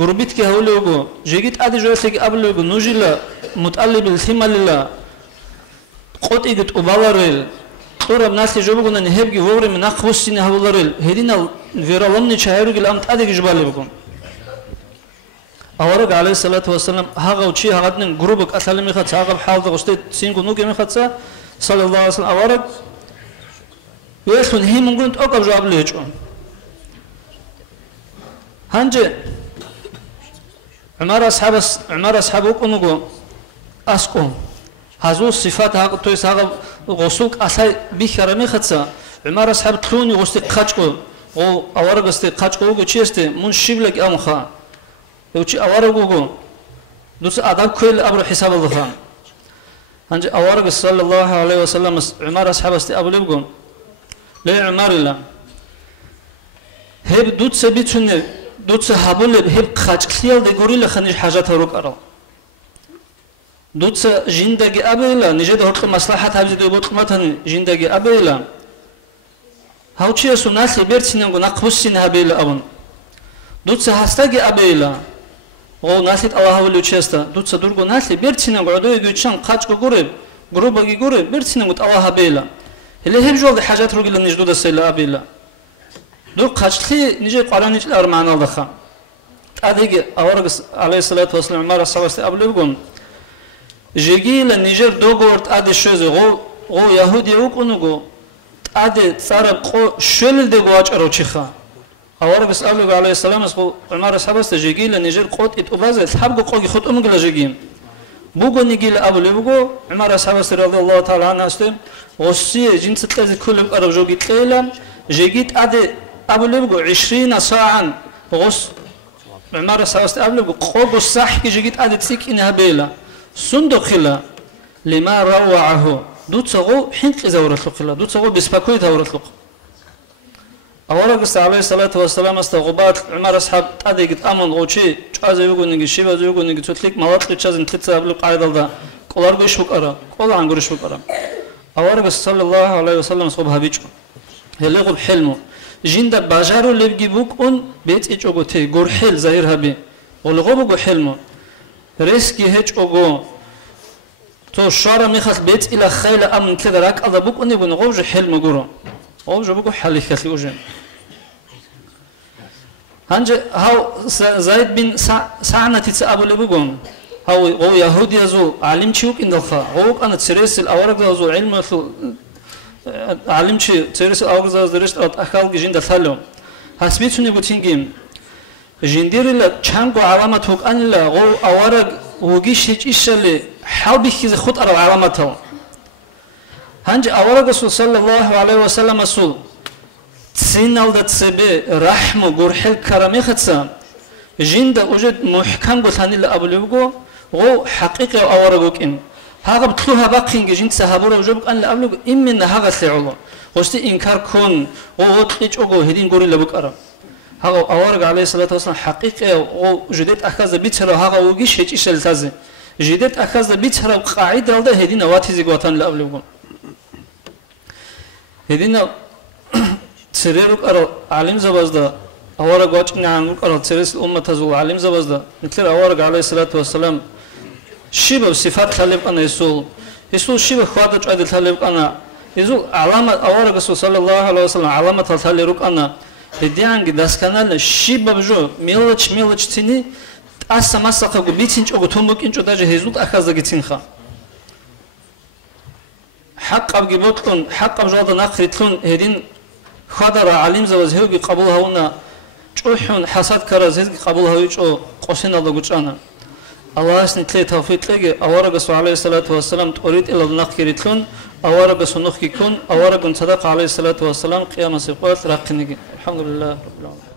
غربيت كي هولوغو جيجيت أدي جوسيك أبلغو نوجيلا متقلب الثمالله قط إجت أبوارل طور الناس يجوبون أن هبجي ووري من أخوسين هولارل هدينا فيرالوني شهيروج الأمر أدي جبالي بكم أورج عليه الصلاة والسلام هاغو شيء هاغتن جروبك أسلم يخدس هاغ بحاول غشتة سينكو نوكي مخدسه صلى الله عليه وسلم أورج ويسون هي ممكن تأكل جواب ليجون هنجي عمر أصحابك أنوجو أسكون هذو الصفات هاق تويس هاق غسوق أساي بيخرمي خدسا عمر أصحاب تلوني غستي قاچكو او أورق استي قاچكو غو چيستي من شبلك أمخا يوچي أورق غو دوس آدم كل أبرو حساب الله هنجي أورق صلى الله عليه وسلم عمر أصحاب استي أبلغو لي عمر الله هب دوت سبيتوني دوت هابول هب قاچكليال دي غوريل خنيج حاجات روك أرى دوتس جندگی ابیلا نجد هرت مصلحت هبزی دو بود قمتن جندگی ابیلا هاوچی سناسی برتینن گو نقبسین ابیلا ابون دوتس هستگی ابیلا او ناسیت الله ولی چستا دوتس درگو ناسی برتینن گو عدوی گوچان قاچ گو گورب گروبگی گورب برتینن گو الله ابیلا هلی هب جوال حاجات روگیل نجدو دسیلا ابیلا دو قاچلی نجی قرآنی چل ارمان الدخا ادیگی اورگس علیه الصلاة والسلام عمر صلوات ابلیگون جيجيل النيجر دوغورت ادي شوزه غو يهودي وكونغو ادي صارب قو شل دي غواچ اروچخا اورغس ابلغ عليه السلام اسقو عمر صحابس جيجيل النيجر قوت اتوباز صحاب قوغي خط امغلا جيجيم بوغو نيجيل ابلغو عمر صحابس رضي الله تعالى عنه است وسي جنس تز كل قرب جوغي تيلا جيجيت ادي ابلغو 20 ساعه غس عمر صحابس ابلغو قوغو صح جيجيت ادي تسيك انها بيلا صندوقلا لما روعه دوتسغو حنق زورتلق دوتسغو بسبكوي تورتلق أورغس عليه الصلاة والسلام استغبات عمر أصحاب تاديك أمن غوشي جاز يقول نجي شيبا يقول نجي تطلق مواد جاز نتلتسا بلو قاعدة ده قولار قيش بقرا قول عن قريش بقرا أورغس صلى الله عليه وسلم صبها بيجو هل يغب حلمه جند باجارو اللي بيجيبوك أن بيت إيش أقوتي قر حل زهير هبي ولغوبو حلمه ريسكي هيج اوغو تو شارع ميخاس بيت الى خيل امن كده راك اضبوك اني بن غوج حلم غورو غوج بوكو حل خلي اوجن هنج هاو زيد بن سعنة ابو لبوغون هاو يهودي يزو علم تشوك ان دخا هو انا تسريس الاورق يزو علم علم تسريس الاورق يزو درست اخال جين دثالو حسبيتوني بوتينجيم جنديرلا چانگو علامت هوك انلا غو اورق وگيش هيچ اشل حال بخيز خود ارو علامتو هنج أورا رسول صلى الله عليه وسلم رسول تسينال دتسبي رحم وجرحل كرامي خدسا جند وجد محكم قلتاني لأبلغو غو حقيقة أورا قوكين هذا بتلوها باقين جند سهابورا وجبك أن لأبلغو إمن هذا سعولا وستي إنكار كون ووتقيج أقو هدين قوري لبك أرى هذا أورا عليه الصلاة والسلام حقيقة وجدت أخذ بيترا هذا وجيش هيك إشلتازي جدت أخذ بيترا قاعدة هذا هدين واتيزي قوتان لأبلغو هدين تسريرك أرى علم زبازدا أورا قوتنا عنك أرى تسريس الأمة تزول علم زبازدا مثل أورا عليه الصلاة والسلام شبه صفات خليب أنا يسول شبه خوادج عدل خليب أنا يسول علامة أورا رسول صلى الله عليه وسلم علامة خليب أنا هديان قداس كنال شبه بجو ميلج تيني تأسا مساقا قو بيتينج أو تنبك إنجو داجه هزود أخذ داقيتينخا حق أبقي بوتلون حق أبجوضا ناقريتلون هدين خادر علم زواز هيوغي قبول هاونا جوحون حساد كراز هيوغي قبول هاويجو قوسين الله قوچانا الله اسني تلي توفيق لغي أورغسو عليه الصلاة والسلام توريد إلا ناقريتلون أورغسو نخي كون أورغن صدق عليه الصلاة والسلام قيام سيقوات راقنيجي الحمد لله رب العالمين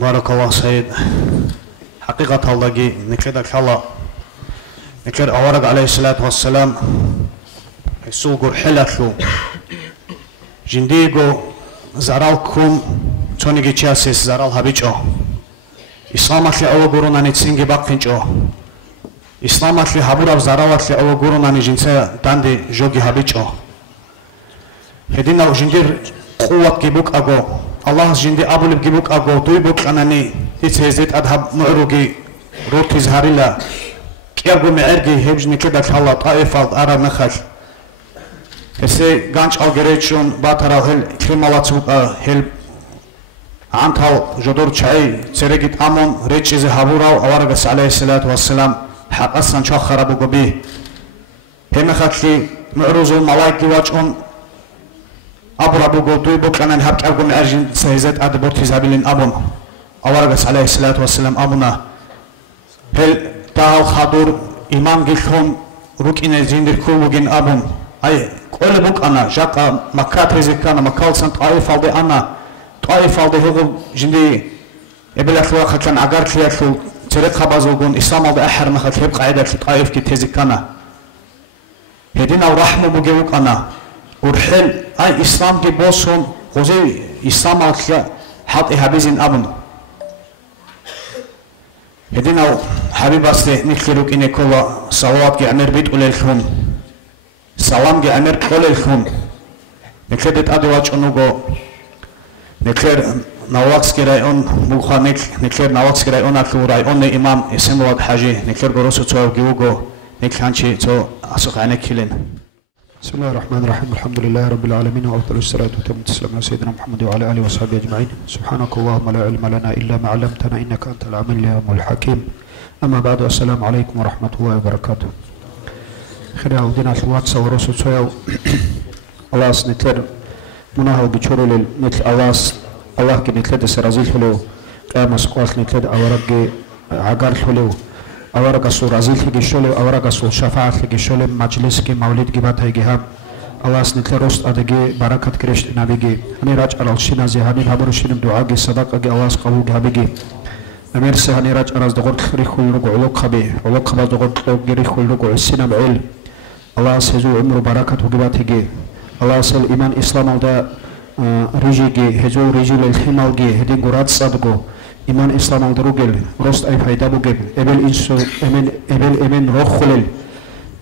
بارك الله سيد حقيقة الله نكدك الله نكد أورغ عليه الصلاة والسلام يسوقوا حلثو جنديغو زارالكم تونيجي تشاسيس زارال هابيجو إسلاماتلي أول قروناني تسينجي باقينجو إسلاماتلي هابوراب زارالاتلي أول قروناني جنسا داندي جوجي هابيجو هدينا وجندير قوة جيبوك أغو الله جندي أبولب جيبوك أغو دويبوك أناني تيتهزيت أدهب معروغي روتي زهاريلا كيرغو معرغي هبجني كده الله طائفة أرى نخل هسه ganç algereçun batarao hel klimalatsuq hel antal jodor çay seregit amon reçize haburao avargas aleyhissalatu vesselam haqasan çok kharabu gobi hemekhatli mu'ruzul malaiki wachon abrabu gotuy bokanan habqargum arjin sehizat adbort hizabilin abon avargas aleyhissalatu vesselam abuna hel taal khadur imam gilkhom rukine zindir kulugin abon ay قول بوك أنا جاكا مكات رزقنا مكال سنت طائف على أنا طائف على هو جندي إبلغ الوقت كان عقار كلياتو ترك خبازوجون إسلام على أحر مخاط هب قاعدة طائف كي تزكنا هدينا ورحمة بوجوك أنا ورحل أي إسلام كي بوسهم غزي إسلام على حط إهابيزين أبن هدينا حبيب أصلي نكلوك إني كلا صلوات كي أمر بيت وللهم سلام جي أمر كل الخون نكلت أدواج أنوجو نكلر نواقس كرايون مخانك نكلر نواقس كرايون أكلو رايون إمام اسم واد حاجي نكلر جروسو تو جيوجو نكلانشي تو أسوق عنك كلين بسم الله الرحمن الرحيم الحمد لله رب العالمين وأفضل الصلاة وتم التسليم على سيدنا محمد وعلى آله وصحبه أجمعين سبحانك اللهم لا علم لنا إلا ما علمتنا إنك أنت العليم الحكيم أما بعد السلام عليكم ورحمة الله وبركاته خير أودينا الوقت سورسو تسويو الله سنتر مناهل بشرول مثل الله كي نتلد سرازيل حلو قام سقوط نتلد أورق عقار حلو أورق سو رازيل تيجي شلو أورق سو شفاعة تيجي شلو مجلس كي مولد جبات هيجي هم الله سنتر روست أدقي بركة كريشت نبيجي هني راج على الشينا زي هني هبرشين بدعاء صدقة الله سقبول جابيجي أمير سهني راج على دغور خري خل رجع علوق خبي علوق خبا دغور جري خل رجع السينا بعيل الله سيزو عمر بركة وجبات هيجي الله سل إيمان إسلام ودا ريجي هزو ريجي للحمالجي هدي قرات صدقو إيمان إسلام ودروجل روست أي فايدة بوجب إبل إنسو إمن روح خلل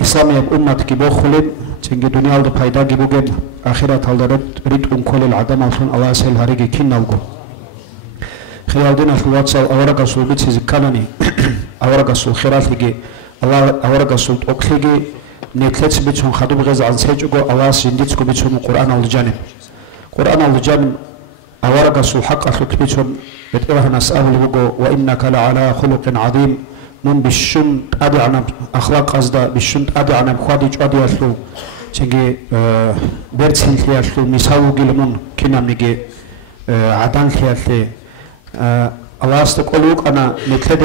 إسلام يب أمة كبو خلل تنجي دنيا ود فايدة جبوجب آخرة هالدرت ريد كل العدم ألفون الله سل هريجي كين نلقو خيالدنا في الواتساب أورق السول بتسيز كلامي أورق السول خيرات لجي الله أورق السول أكلجي نتلت بيتهم خدوا بغز عن سيجوا الله سنديتكم بيتهم القرآن الجانب قرآن الجانب أورق السول حق أخلق بيتهم بتقرأ نسأل لبقوا وإنك لعلى خلق عظيم من بالشن أدعنا أخلاق أصدا بالشن أدعنا بخادج أديالو تيجي برتين تيالو مساو جلمون كنا ميجي عدان تيالو الله استقولوك أنا نتلد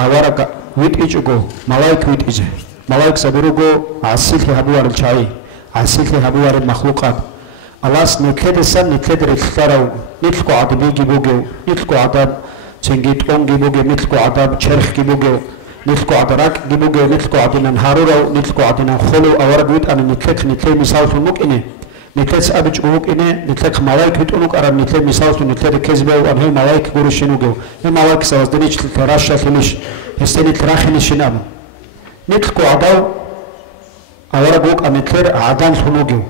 أورق ويت إيجو ملاك ويت إيجه ملاك سبروجو عسيل هبوار الشاي عسيل هبوار المخلوقات Allah's nitledesan nitledere tlarau nitlko adabi gibogeu nitlko adab cengit on gibogeu nitlko adab cherkh gibogeu nitlko adarak gibogeu nitlko adinan harurau nitlko adinan kholu awargut an nitlek nitle misaltu mukine nitlets abich mukine nitlek malaik bitunuk ara nitle misaltu nitle kezbeu an he malaik gurushinugeu he malaik sawazdinich tarasha khilish hesteni trakhilishinamu nitlko adaw awargut an nitler adan khunugeu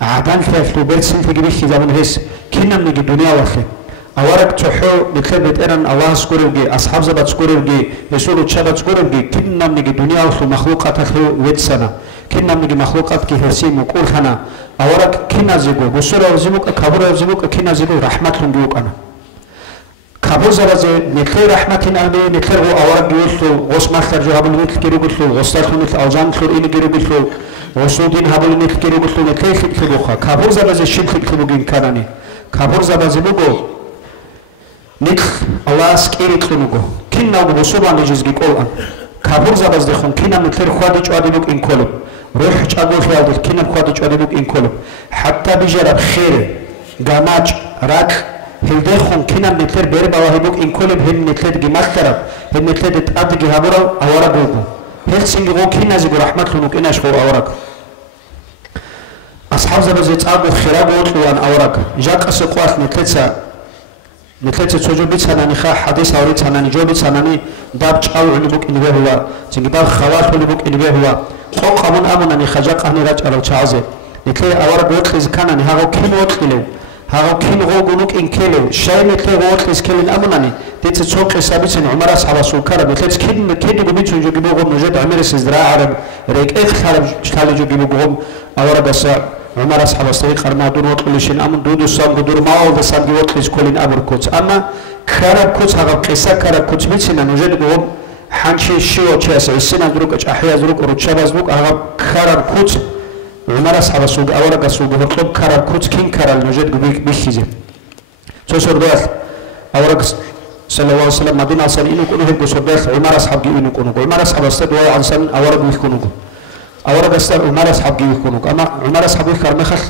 عدان ثلاث وبرسين في جبيش زمان هس كنا من الدنيا وخي أورك تحو بتلبت إيران الله سكوريوجي أصحاب زبط سكوريوجي يسولو تشابط سكوريوجي كنا من الدنيا وخي مخلوقات خير ويتسنا كنا من المخلوقات كهرسيم وكل خنا أورك كنا زيجو بسورة زيجو كبر زيجو كنا زيجو رحمة لنجوك أنا كبر زبط نتلي رحمة أمي نتلي هو أورك يوثو غصما خرجوا هبل مثل كيرو قلتو غصتو مثل أوزان خير إني كيرو قلتو وصودين هبل مثل كيرو قلتو نتلي خيبوخا كبر زبط الشيخ خيبوجين كانني كبر زبط زيجو نك الله سكيرت خنوجو كنا وبصوبا نجزجي كولان كبر زبط دخون كنا نتلي خوادي جوادينوك إن كولو روح جابو خيالد كنا خوادي جوادينوك إن كولو حتى بجرب خير جاماج راك هلدخون كنا نتلر بير بواهبوك إن كلهم هم نتلر جماعترب هم نتلر تأدي جهابورا أورا بوجو هالسنج غو كنا زي رحمة لنوك إناش خور أوراك أصحاب زبزت أبو خراب وطلوان أوراك جاك أسقوات نتلر تسوجو بيتساناني خا حديث أوريت ساناني جو بيتساناني داب تشاو علبوك إنبه هو تنجبال خوات علبوك إنبه هو خوق أمون أموناني خجاك أهني راج أرو تشازي نتلر أوراك وطلز كاناني هاو كين وطلو هاو كين غوغونوك إن كيلو شاي نتلر وطلز كيلين أموناني ديت تسوق سابيتين عمر أصحاب سوكارا نتلر كين جبيتون جو جبوغم نجد عمر سزراع عرب ريك إخ خالب جو جبوغم أوراك أسا عمر أصحاب السريق أرما دور وطلشين أمون دودو سام دور ماو دسام دي وطلز كولين أبر كوتس أما خراب كوتس هاو قصة خراب كوتس بيتنا نجد جبوغم حنشي شيو تشاس السنة دروك أحياء دروك ورتشاباز دروك هاو خراب كوتس عمر أصحاب السوق أوراق السوق هرطب كارل كوتس كين كارل نجد بيخيزي سوسر دوال أوراق صلى الله عليه وسلم مدينة سن إنو كنو هبو سرداخ عمر أصحاب جي إنو كنو عمر أصحاب استد وعي عن سن أوراق بيخونو أوراق استد عمر أصحاب جي بيخونو أما عمر أصحاب بيخار مخخ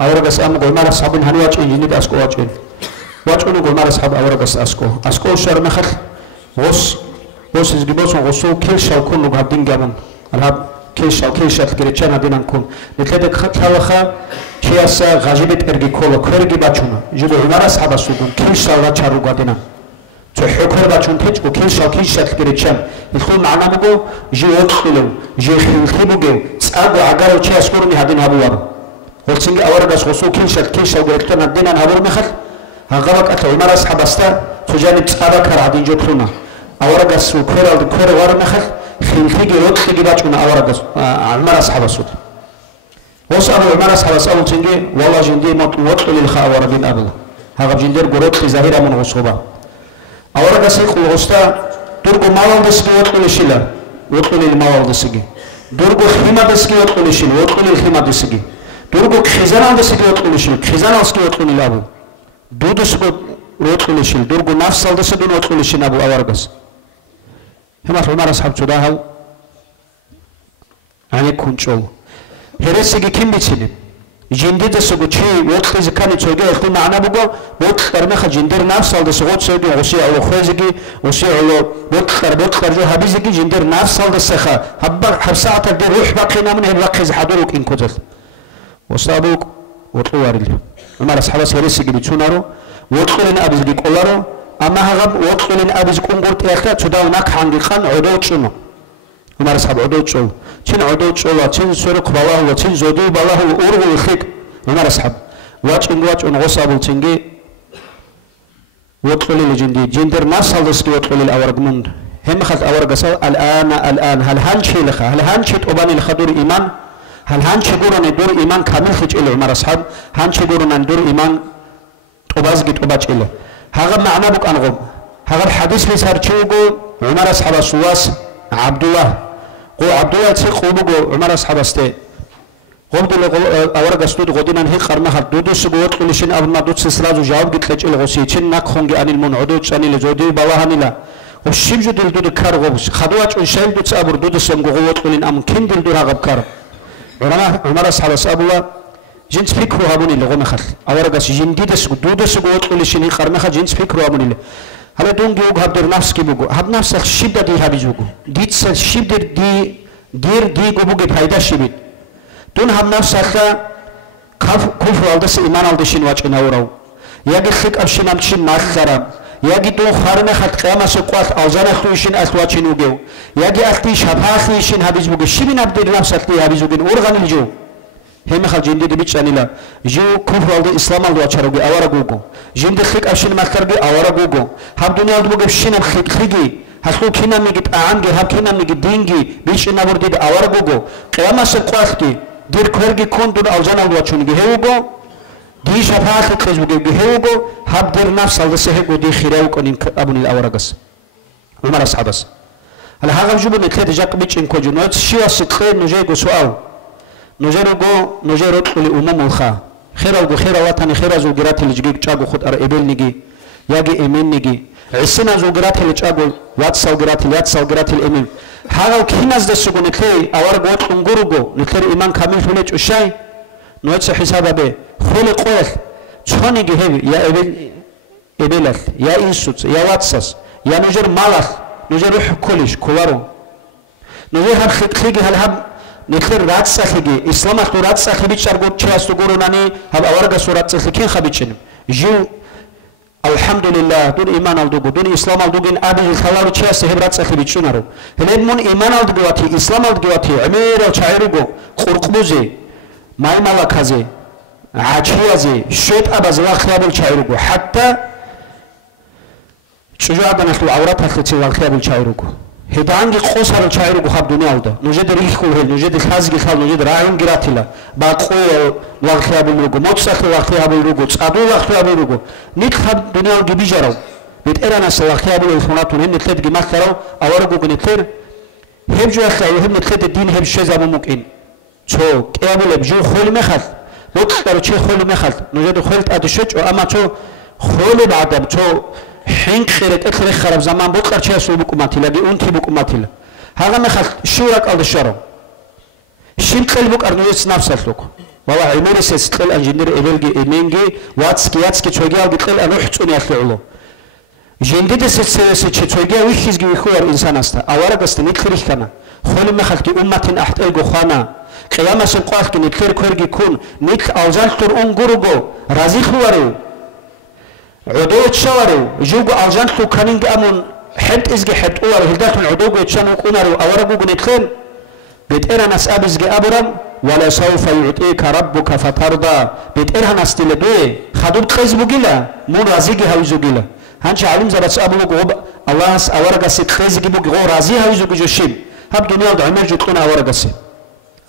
أوراق استد عمر أصحاب هنو واجين جنيد أسكو واجين واجينو عمر أصحاب أوراق استد أسكو شار مخخ غص إزجبوسون غصو كل شاو كنو بهدين جامن الهاب كيشات كريتشانا دينان كون نتلدك خطاوخا كياسا غاجبت ارغي كولو كورغي باچونا جدو عمر أصحاب سودون كيشا لا چارو غادينا تو حكر باچون تيچكو كيشات كريتشان يخون معنا بگو جي وطلو جي خيبوگو صاغو اگارو چاس كورني هادين هابوار ولسنگ اورغاس غسو كيشا غريتنا دينان هابور مخل هاغاك ات عمر أصحاب استا تجاني صاغا كار هادين جوتلونا اورغاس كورال كور وار مخل خلقي روت خلقي باچونا أورا عمر أصحاب السود وصاروا عمر أصحاب السود تنجي والله جندي وطل للخاء أورا بين أبل هذا جندير قروت في ظاهرة من غصوبة أورا قسيق الغسطة درقو ماوال دسكي وطل لشلا وطل للماوال دسكي درقو خيمة دسكي وطل لشلا وطل للخيمة دسكي درقو خزان دسكي وطل لشلا خزان دسكي وطل للأبو دو دسكي وطل لشلا درقو نفس دسكي وطل لشلا أبو أورا قس هم عمر أصحاب تداهل عن كونشول هرسيجي كم بيتسلم جندير سوق شيء وقت إذا كان يسوقه يخدم معنا بقى وقت ترمخ جندير نفس على سوق سوقه وشيء على خوزجي وشيء على وقت جو هبيزجي جندير نفس على السخاء حبسات تقدر روح باقينا من هالوقت حضورك إن كتل وصابوك وطوارل عمر أصحاب هرسيجي بيتشونارو وقت لنا أبيزجي كولارو أما هغب وقت لنا أبيز كونغول تأخذ تداو نك حنقي خان عدو شنو عمر أصحاب عدو شو تين عدو شو تين سرق بالله وتين زودي بالله وأورغ الخيك عمر أصحاب واج غصابو تينجي وقت للجندي جندر ما صلصك وقت للأورق من هم خذ أورق سو الآن هل هنشي لخا هل هنشي تبان الخدور إيمان هل هنشي قرن دور إيمان كامل خج إلى عمر أصحاب هنشي قرن دور إيمان تبازق تباج إلى هذا معنى بك أنغم هذا الحديث اللي صار تشوفه عمر أصحاب السواس عبد الله تسيق قوبه عمر أصحاب استي قوم دل أورق استود غدينا هي قرنا هاد دودو سبوت كلشين أبو ما دوت سلسلة جواب قلت لك الغسيتين ناخونج عن المنعدود شاني لزودي بالله لا وشيم جو دل دود كار غوبس خدوات وشيل دوت أبو دود سمغوت كلين أم كين دل دور هاغب كار عمر أصحاب أبوه جنس فكره هابوني لغو مخل أورجس جنديدس دودس قوت كل شيء خرمخ جنس فكره هابوني له هلا دون جوج هبدر نفس كي بوجو هب نفس الشدة دي هبي جوجو ديت الشدة دي دير دي جوبوجي فايدة شبيت دون هب نفس هذا كفر علدس إيمان علدشين واجه نورو يجي خك أبشين أمشين ماخرام يجي دون خارمه خد قيامة سقوط أوزان أخويشين أسواتشين وجو يجي أختي شفاخيشين هبي جوجو شبين هبدر نفس أختي هبي جوجو أورغان الجو هم خال جندي دبيت شانيلا جو كفر علد إسلام علد واشروجي أورا جوجو جندي خك أبشين ماخرجي أورا جوجو هب دنيا علد بوجو بشين خك خيجي هسلو كنا ميجت أعنجي هب كنا ميجت دينجي بيش نبردي أورا جوجو قيامة سقوطي دير كرجي كون دون أوزان علد واشونجي هيوجو دي شفاعة خزوجي هيوجو هب دير نفس علد سهجو دي خيراو كونين أبوني الأورا جس عمر أصحابس هلا هذا جوبو نتلد جاك بيش إنكو جنوات شيء سكخير نجيجو سؤال نجيرو تقولي أمم الخا خيرو خيرا وطن خيرا زوجرات اللي جيك تشاغو خد أرئبل نجي ياجي إيمين نجي عسنا زوجرات اللي تشاغو وات سوجرات الإيمين هذا كهناز دسوجو نتلي أور قوت أنجروجو نتلي إيمان كامل فلج وشاي نوتس حسابه به خلق قوس شوني جهوي يا إبلال يا إنسوت يا واتساس يا نجر مالخ نجر روح كلش كوارو نجر هب خيجي هب نخير رات سخيجي إسلام أخو رات سخي بيشار قط شيء استقروناني هب أورجا سورات سخيكين خبيتشنم جو الحمد لله دون إيمان الدوغو دون إسلام الدوغين أبي الخلال شيء سهب رات سخي بيتشونارو هلين من إيمان الدوغواتي إسلام الدوغواتي عمير وشعيرو قرقبوزي ماي مالكازي عاجيازي شيت أبز الخياب الشعيرو حتى شجاع دنسلو عورات هالتي الخياب الشعيرو هدانجي قصر الشعيرو خاب دنيا الدا نوجد ريخول نوجد خازجي خال نوجد رايون جراتيلا باقوي والخياب الروغو موتسخ والخياب الروغو صادو والخياب الروغو نيت خاب دنيا الجبيجرو بيترانا الخياب الخوناتون نتلد جماخرو اورغو نتر هبجو خايو هم نتلد الدين هب شزا ممكن شو كامل بجو خول مخل وقتر شي خول مخل نوجد خولت ادشج اما شو خول بعدم شو حين خيرت اخر خرب زمان بقر شي اسو بقماتيلا دي انتي بقماتيلا هذا مخل شورك على الشرو شين قلب بقر نوس نفسك والله عمر سيستقل انجينير ايبلجي ايمنجي واتسكي تشوغي على قل انا حصون يخلو جندي دسس تشوغي ويخزغي ويخور انسان استا اورغست نيخريخ كنا خول مخلتي امتين احتلغو خانا قيامه سنقاخ نيخر كورغي كون نيخ اوزال تور انغورغو رازي خوارو عدوت شوارو جوجو أرجان خو كانينج أمون حد إزجي حد أول هلدات من عدوجو يتشانو كونارو أورجو بنتخن بيتأرى ناس أبزجي أبرم ولا سوف يعطيك ربك فترضى بيتأرى ناس تلدوي خدود خيز بوجيلا مون رازيجي هاويزو جيلا هنش علم زبط أبوه جوب الله ناس أورجا سيد خيز جيبو جو رازي هاويزو جوشيم هب دنيا دعمر جوتكون أورجا سي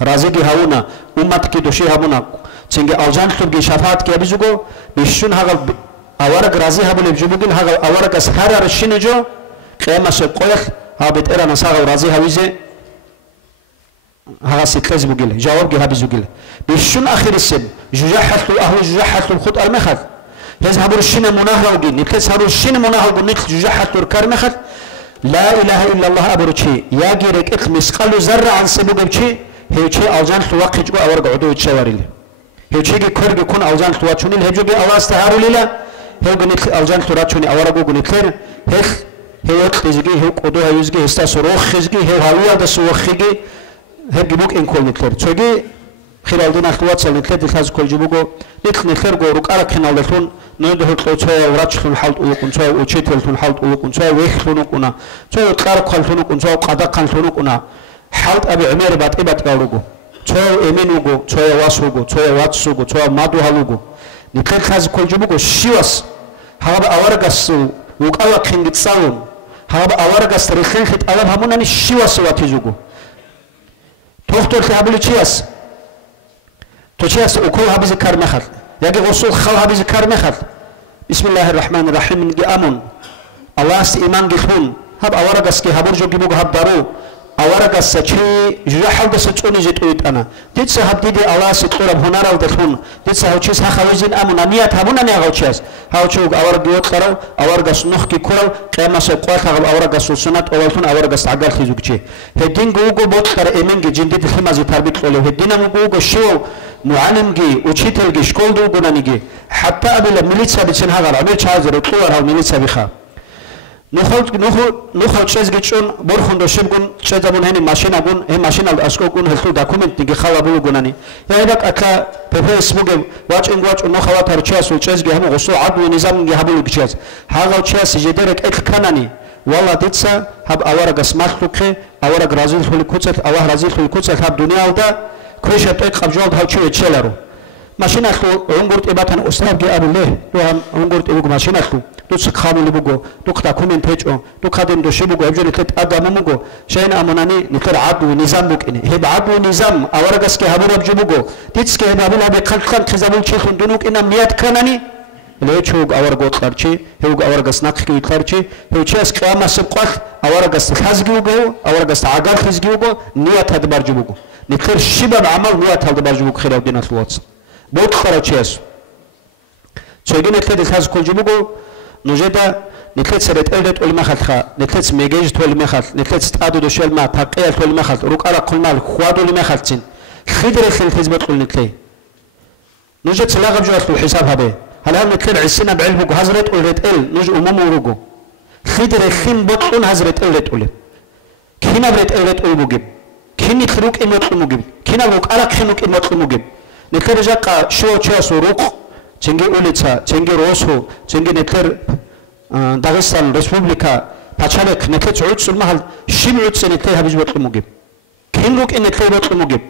رازيجي هاونا أمتك دوشي هابونا تيجي أرجان خو بجشافات كيابيزو جو بيشون هذا أورق رازي هبول بجوبين هذا أورق أسحار رشينجو قيامة سقويخ ها بتأرى نساق رازي هويزه هذا سكرز بقول جواب جه بيزوجل بيشون آخر السن جوجحت أهل جوجحت الخط المخذ يذهبوا الشين مناهر وجين نكتس هبوا الشين مناهر ونكت جوجحت الكار مخذ لا إله إلا الله أبرشي يا جيرك إخمس قالوا زرع عن سبوق بشي هي شيء أوزان ثواق جو أورق عدو يتشاوريل هي شيء كرج يكون أوزان ثواق شوني الهجو بي الله استهاروا لله هي جنيت أوزان ثواق شوني أورق جنيتير هيخ هي وقت يزجي هي قدوها يزجي هستا سروخ يزجي هي هاوية دسوخ يجي هي جبوك إن كل نتلر تجي خلال دين أخوات سال نتلر تخاز كل جبوكو نتلر جورك أرك هنا لثون نده تلوتها وراتش ثون حالت أولكون شو وشيتل ثون حالت أولكون شو ويخ ثونكونا شو تقارك خال ثونكون شو قدق خال ثونكونا حالت أبي عمير بات إبات كاروجو شو إيمينوجو شو واسوجو شو واتسوجو شو مادو هالوجو نتلر خاز كل جبوكو شيوس هذا أورجاسو وقالك خنجت سالون هذا أورجاس تاريخين خد ألم همونا نشيوس واتيزوجو توختور خابلي تشياس تشياس وكل هذا ذكر مخل يجي غسول خل هذا ذكر مخل بسم الله الرحمن الرحيم نجي أمون الله است إيمان جثون هب أورجاس كي هبور جو جيبوج هب دارو аварагас сачи жахалда сачони жетуитана дитса хабдиди алла ситураб хонарал датун дитса хачис хавизин амуна ният хамуна не агачас хачуг аваргиот қарав аваргас нухки курал қиямаса қуатагал аваргас сунат овалтун аваргас агал хизугчи хедин гуго боттар эменги жиндит химази тарбит қоле хединам гуго шио муалимги учителги школду гунаниги хатта абила милиция бичен хагал амир чазер туар хал милиция биха нухол чезгичун борхондо шибгун чезабун хени машина гун э машинал аскокун хелту документ ниги халабул гунани яйдак ака ппс муге вачин нухаватар часу чезги хамо госу аду низам ги хабул гичез хагал час жедерек экканани вала дитса хаб аварагас махлуқе авараг разил хули куцат авар разил хули куцат хаб дуниалда крешат эк хабжол хачу ечелару машина ху онгурт ебатан устабги абуле туам онгурт ебуг машина ху туц хамули буго тук документ хечо тук хадем до шибуго эбжели тет адамуго шайн амонани нитер аду низам букини хеб аду низам аварагас ке хабураб жубуго тицке хабула бе калкан хизабул чихун дунук инам ният канани лечуг аваргот харчи хеуг аварагас накхи харчи хеучас қиямас қат аварагас хазгиуго аварагас агар хизгиуго ният хадбар жубуго нитер шибаб амал ният хадбар жубуго хирав динат луац бот харачес чегине хед хаз кулжубуго نوجدا نتلت سرت أولد أول مخالخا نتلت ميجيج تول مخال نتلت تادو دوشل ما تقيل تول مخال روك على كل مال خوادو لمخالتين خدر خل حزب تقول نتلي نوجد سلاغ بجوات في الحساب هذا هل هم نتلت عسنا بعلمك هزرت أولد ال نوج أمم وروجو خدر خين بطون هزرت أولد أول كينا بريت أولد أول مجيب كيني خروك إموت مجيب كينا روك على خنوك إموت مجيب نتلت جاك شو تشاس وروك 쟁기 올리차, 쟁기 로소, 쟁기 네클 다게스탄 레스publika 파차렉 네클 졸술마할 13세 네클 하비즈 버트 무깁 킹룩 인 네클 버트 무깁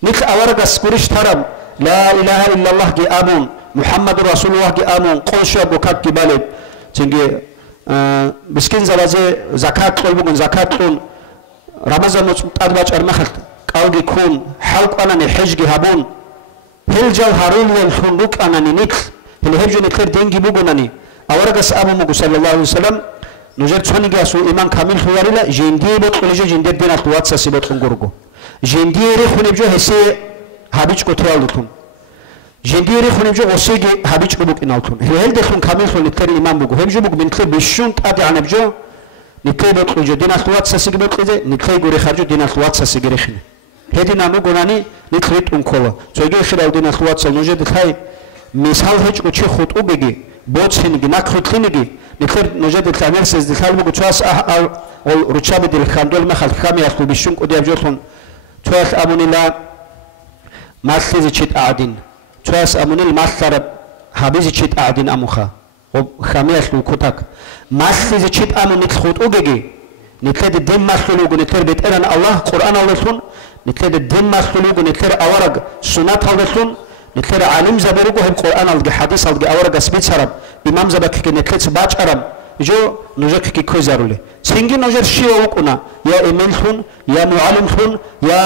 네클 아와라가스 구리시 타람 라 일라하 일랄라හ 기 아문 무함마드 라술루라h 기 아문 콘샤 보캅 기 발레 쟁기 미스킨 자바제 자카트 콜부군 자카트ун рамазан муцтадбач армахат калги кун халқанани хижги хабун هلجال هارون الخندق أنا نيك هلهجون كثير دينجي بوجوناني أورجس أبو مجو صلى الله عليه وسلم نجد ثاني جاسو إيمان كامل خواريلا جندي بوت كلجو جندي دينا توات ساسيبت كونغورغو جندي ريخوني بجو هسي هابيج كوتيالوتون جندي ريخوني بجو وسيجي هابيج كوبوك إنالتون هل دخلون كامل خون كثير إيمان بوجو هبجو بوج من كثير بيشون تادي عن بجو نكثير بوت كلجو دينا توات ساسيجي بوت كذا نكثير غوري خارجو دينا توات ساسيجي ريخني هذه نامو غناني نتريت أنكولا تيجي خلال دينا خوات سلنوجة دخاي مثال هيج وشي خط أوبيجي بوتشينجي ناكخد خينجي نخير نوجة التعمير سيز دخال بقول تواس أو رتشاب الخاندول ما خلف خامي أخلو بيشون كودي أبجوتون تواس أموني لا ماسلي زيت أعدين تواس أموني الماسلر هابي زيت أعدين أموخا وخامي أخلو كوتاك ماسلي زيت أموني خط أوبيجي نتلد الدم ماسلوجو نتلد بيترن الله قرآن الله نتلد الدين مخلوق نتلد أورق سنة هذلون نتلد عالم زبرقه هم قرآن الجي حديث الجي أورق سبيت سرب إمام زبك نتلد سباج أرم جو نجك كي كوزارولي سينجي نجر شيء وكنا يا إيمانهم يا معلمهم يا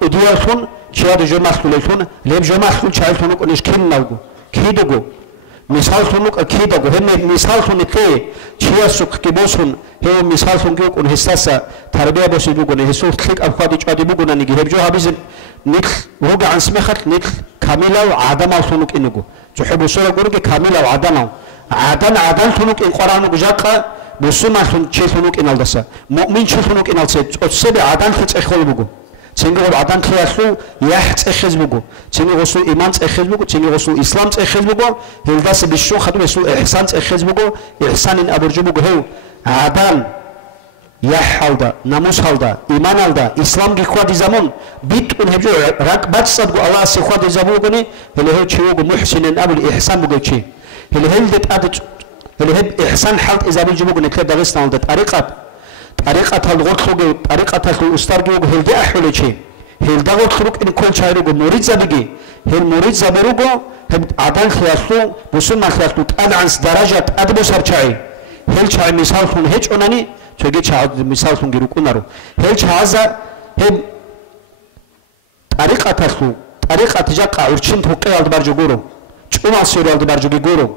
قديرهم شيء جو مخلوقهم لب جو مخلوق شايفهم ونش كين ناوجو كيدوجو مثال ثنوك كيدوجو هم مثال ثنكي شيء سك كبوسهم هو مثال ثنكيوك ونهستاسا تربية بوسي بوجو نهسوك كليك أبخادي جادي بوجو نيجي هم جو هابيزن نيك روج عن سمخت نيك كاملة وعدم ثنوك إنجو تحب الصورة جورج كاملة وعدم عدم ثنوك إن قرآن وجاكا بسمة شيء ثنوك إن الدسا مؤمن شيء ثنوك إن السيد أتصبح عدم تتأخذ بوجو تيجي غو عدم خياسو يحت أخذ بوجو تيجي غسو إيمان أخذ بوجو تيجي غسو إسلام أخذ بوجو هالداس بيشو خدوا يسوع إحسان أخذ بوجو إحسان إن أبرج بوجو هو عدم يحالدا ناموس حالدا إيمان حالدا إسلام جيخواد زمان بيت ونهجو رك بات صدق الله سيخواد زمان بني اللي هو شيء محسن أبو الإحسان بوجو شيء اللي هلدت أدت اللي هب إحسان حالت إذا بيجي بوجو نكتب دارسنا عند طريقة الغرق خوجو طريقة الأستار جوجو هلدي أحوله شيء هلدا غرق خروج إن كل شيء روجو مريض زبيجي هل مريض زبروجو هب عدل خياسو بسمة خياسو أدعنس درجة أدبو سرچاي هل شيء مثال خون هيج أناني تيجي شيء مثال خون جروك أنارو هل شيء هذا هب طريقة تجاك أرشين توقي على برج جورو شو ما سير على برج جورو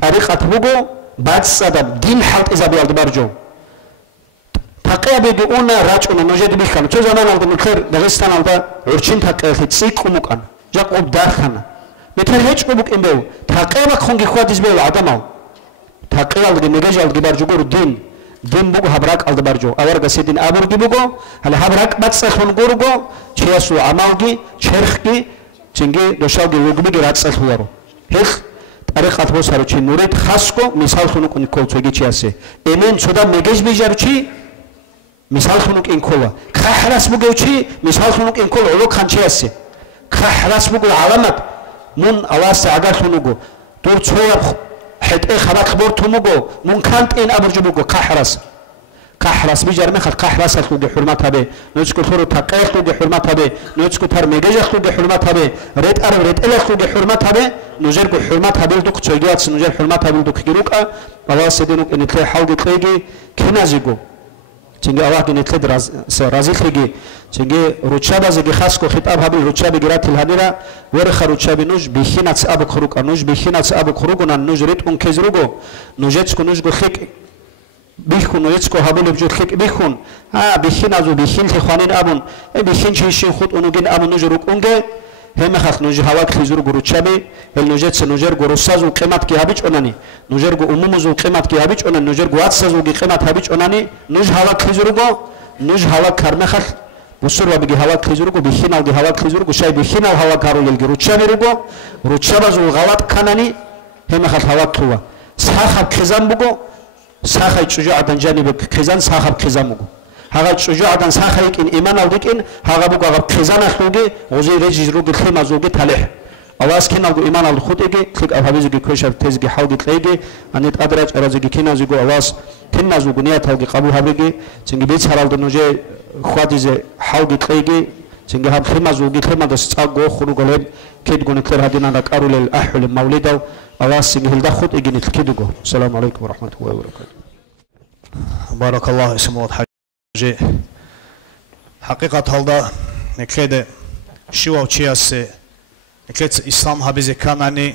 طريقة بوجو بعد صدق دين حالت إذا بيالد برجو თაყეაბიგი უნა რაჭუნა ნოჟედი ბიხანა თუ ზამან ალდა მეთერ დაღესტან ალდა ურჩინ თაყეხი ციკუმუკან ჟაყობ დარხანა მეთერ ჰეჭყუბუკ იმბევ თაყეაბა ხონგი ხვადის ბევ ადამალ თაყეალდი მეგაჟალდი ბარჯუგურ დინ ბუგ ჰაბრაკ ალდა ბარჯო ავარგა სედინ აბურგი ბუგო ჰალა ჰაბრაკ ბაცხონ გურგო ჩიასუ ამალგი ჩერხგი ჩინგი დოშალგი უგბიგი რაცხულარო ჰეხ ტარიხათ მოსარო ჩინურეთ ხასკო მისალხუნუ კუნი კოლცვეგი ჩიასე ემენ ცოდა მეგეჟ ბიჟარჩი მისალხუნუ კინკოლა ხაჰრას ბუგევჩი მისალხუნუ კინკოლა ოლო ხანჩიასე ხაჰრას ბუგ ალამატ მუნ ალასე აგახუნუგო დურ ცოლა ჰეტე ხაბაკ ბორთუმუგო მუნ კანტინ აბურჯუბუგო ხაჰრას ბიჟარ მეხარ ხაჰრას ხუგე ჰურმათაბე ნოჩკო თორო თაყე ხუგე ჰურმათაბე ნოჩკო თარ მეგეჟ ხუგე ჰურმათაბე რეტელე ხუგე ჰურმათაბე ნუჟერგო ჰურმათაბე დუქ ჩოგიაც ნუჟერ ჰურმათაბე დუქ გირუკა ალასედინუ კინეთე ჰალგი ყეგი ქინაზიგო ჩინგი ალაგინეთე რაზიხიგი ჩინგი რუჩაბაზიგი ხასკო ხიტაბაბი რუჩაბი გირათილ ჰადირა ვერ ხარუჩაბი ნუჟ ბიხინაც აბუ ხრუკა ნუჟ ბიხინაც აბუ ხრუკუნა ნუჟ რიტუნ ქეზრუგო ნუჟეცკო ნუჟგო ხიკ ბიხუნ ეცკო ჰაბულებჯო ხიკ ბიხუნ ბიხინაზუ ბიხინთი ხვანინ აბუნ ბიხინჩი შინ ხუტუნუგინ აბუნ ნუჟ რუკუნგე ჰემახახ ნუჟ ჰავაკ ხიზურ გურუჩაბი ელ ნუჟეც ნუჟერ გურუსაზუ ყემატკი აბიჭონანი ნუჟერ გუ უმუმუზუ ყემატკი აბიჭონანი ნუჟერ გუ აცსაზუ ყემატ აბიჭონანი ნუჟ ჰავაკ ხიზურგო ნუჟ ჰავაკ ქარმახახ ბუსურვაბიგი ჰავაკ ხიზურგო ბიხინალგი ჰავაკ ხიზურგო შაი ბიხინალ ჰავაკ გარუელგი რუჩაბი რუგო რუჩაბაზუ ღალატ ქანანი ჰემახახ ჰავაკ ხუა სახაბ ხიზამბუგო სახაი ჭუჟა ადანჯანიბე ხიზან სახაბ ხიზამუგო ჰაღა ჭუჟა ადან სახაიკინ იმანალდიკინ ჰაღაბუგა ხიზანა ხუგი ოზი რეჯი რუგი ხემაზუგი თალე ალასკინალგუ იმანალ ხუტიგი ხიკ აფაბიზიგი ქოშა თეზგი ჰალგი ყეიგი ანეთ ადრაჭ ერაზიგი ქინაზიგო ალას თინაზუგი ნიათალგი ყაბუ ჰაბიგი ცინგი ბიცარალდო ნოჟე ხვადიზე ჰალგი ყეიგი ცინგი ჰაბ ხემაზუგი ხემადას წაგო ხურუგოლებ ქედგონი ქერადინანა კარულელ აჰული მავლიდავ ალას სინგი ჰილდა ხუტიგი ნით ქედუგო სალამ ალეიკუმ ვარაჰმათულლაჰი ვაბარაკატუჰ ბარაკალლაჰუ ისმუათ حقیقت halda neklede şivavçiyası neklet İslam habize kanani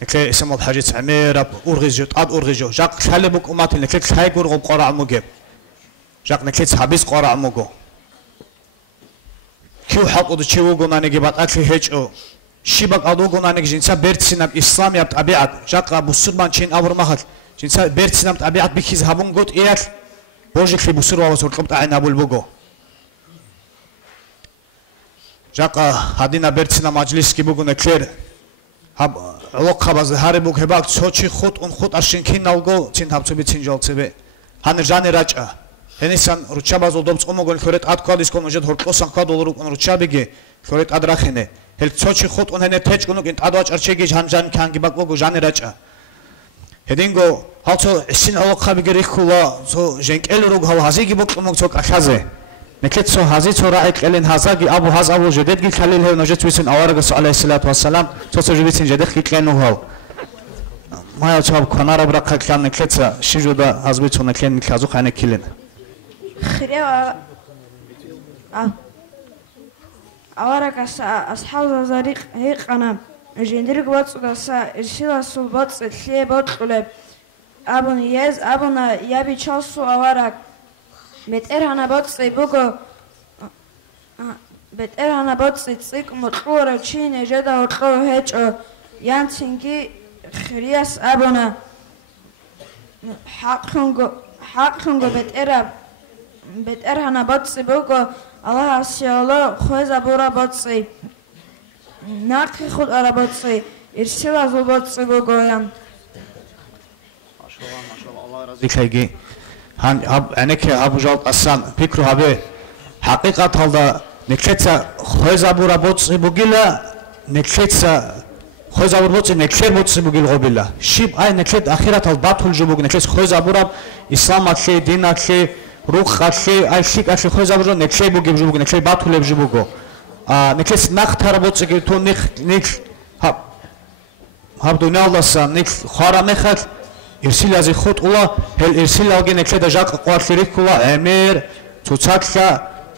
nekle İslamot hacet amirab urgizjut ad urgizjo jak halebuk umatin neklet haygur qob qara muge jak neklet habiz qara mugo kiu haqudu chivugo nanegi bat akli hecho shibak adu gonanegi jinsa bertsinam İslam yapt abiat jak busurman chin avurmahat jinsa bertsinam abiat bikiz habun got iyat Божик ли бусурва восурқуб тайна булбуго. Жака хадина берцина маҷлис ки бугу неклер. Хаб лоқ хабаз хари буг хебак цочи худ он худ аршинкин налго чин хабцуби цинжалцебе. Хан жани рача. Хенисан ручабаз одобц омогон хорет ад кадис кон ожет хортлосан кад олур он ручабиги хорет адрахине. Хел цочи худ он хене теч куну кин адвач арчеги жан канги бак бугу жани рача. Hedingo halto sin alok khabigeri khula so jenkelurug hal hazigi bokmog so kashaze neklet so hazi so raik elen hazagi abu haz abu jededgi khalil he nojet wisin awaraga alayhi salatu wassalam so so jibitsin jedek kiklenu hal maya chab khanara bra khaklan nekletsa shijuda hazbitsu neklen kazu khane kilen khrewa awaraga ashab zariq hiqana Jenderik watsusa ishila sulbat tle botleb abun yez abuna yabi chasu avarak beterhana botsi bugo beterhana botsi tsik mutlura chine jeda otlo hecho yantingi khrias abuna haqungo beterhana botsi bugo Allah asiyalo khoza bura botsi Nakhi khud arabotsi irsila zubotsi bugoyan Maşallah Allah razı olsun. Han aneke abujalt asan fikru habe haqiqat halda nekletsa khoyzabur abotsi bugila nekletsa khoyzabur botsi nekler botsi bugil gobila shib ay neklet akhirat al batul jubug neklet khoyzabur islam atli din atli ruh atli ay shik atli khoyzabur nekler bugil jubug nekler batul jubugo nekles nakhtar botsi to nik hab dunalasa nik khara mekhat irsil az khut ula hel irsil alge nekleda jak qatlirik kula emir tutsakla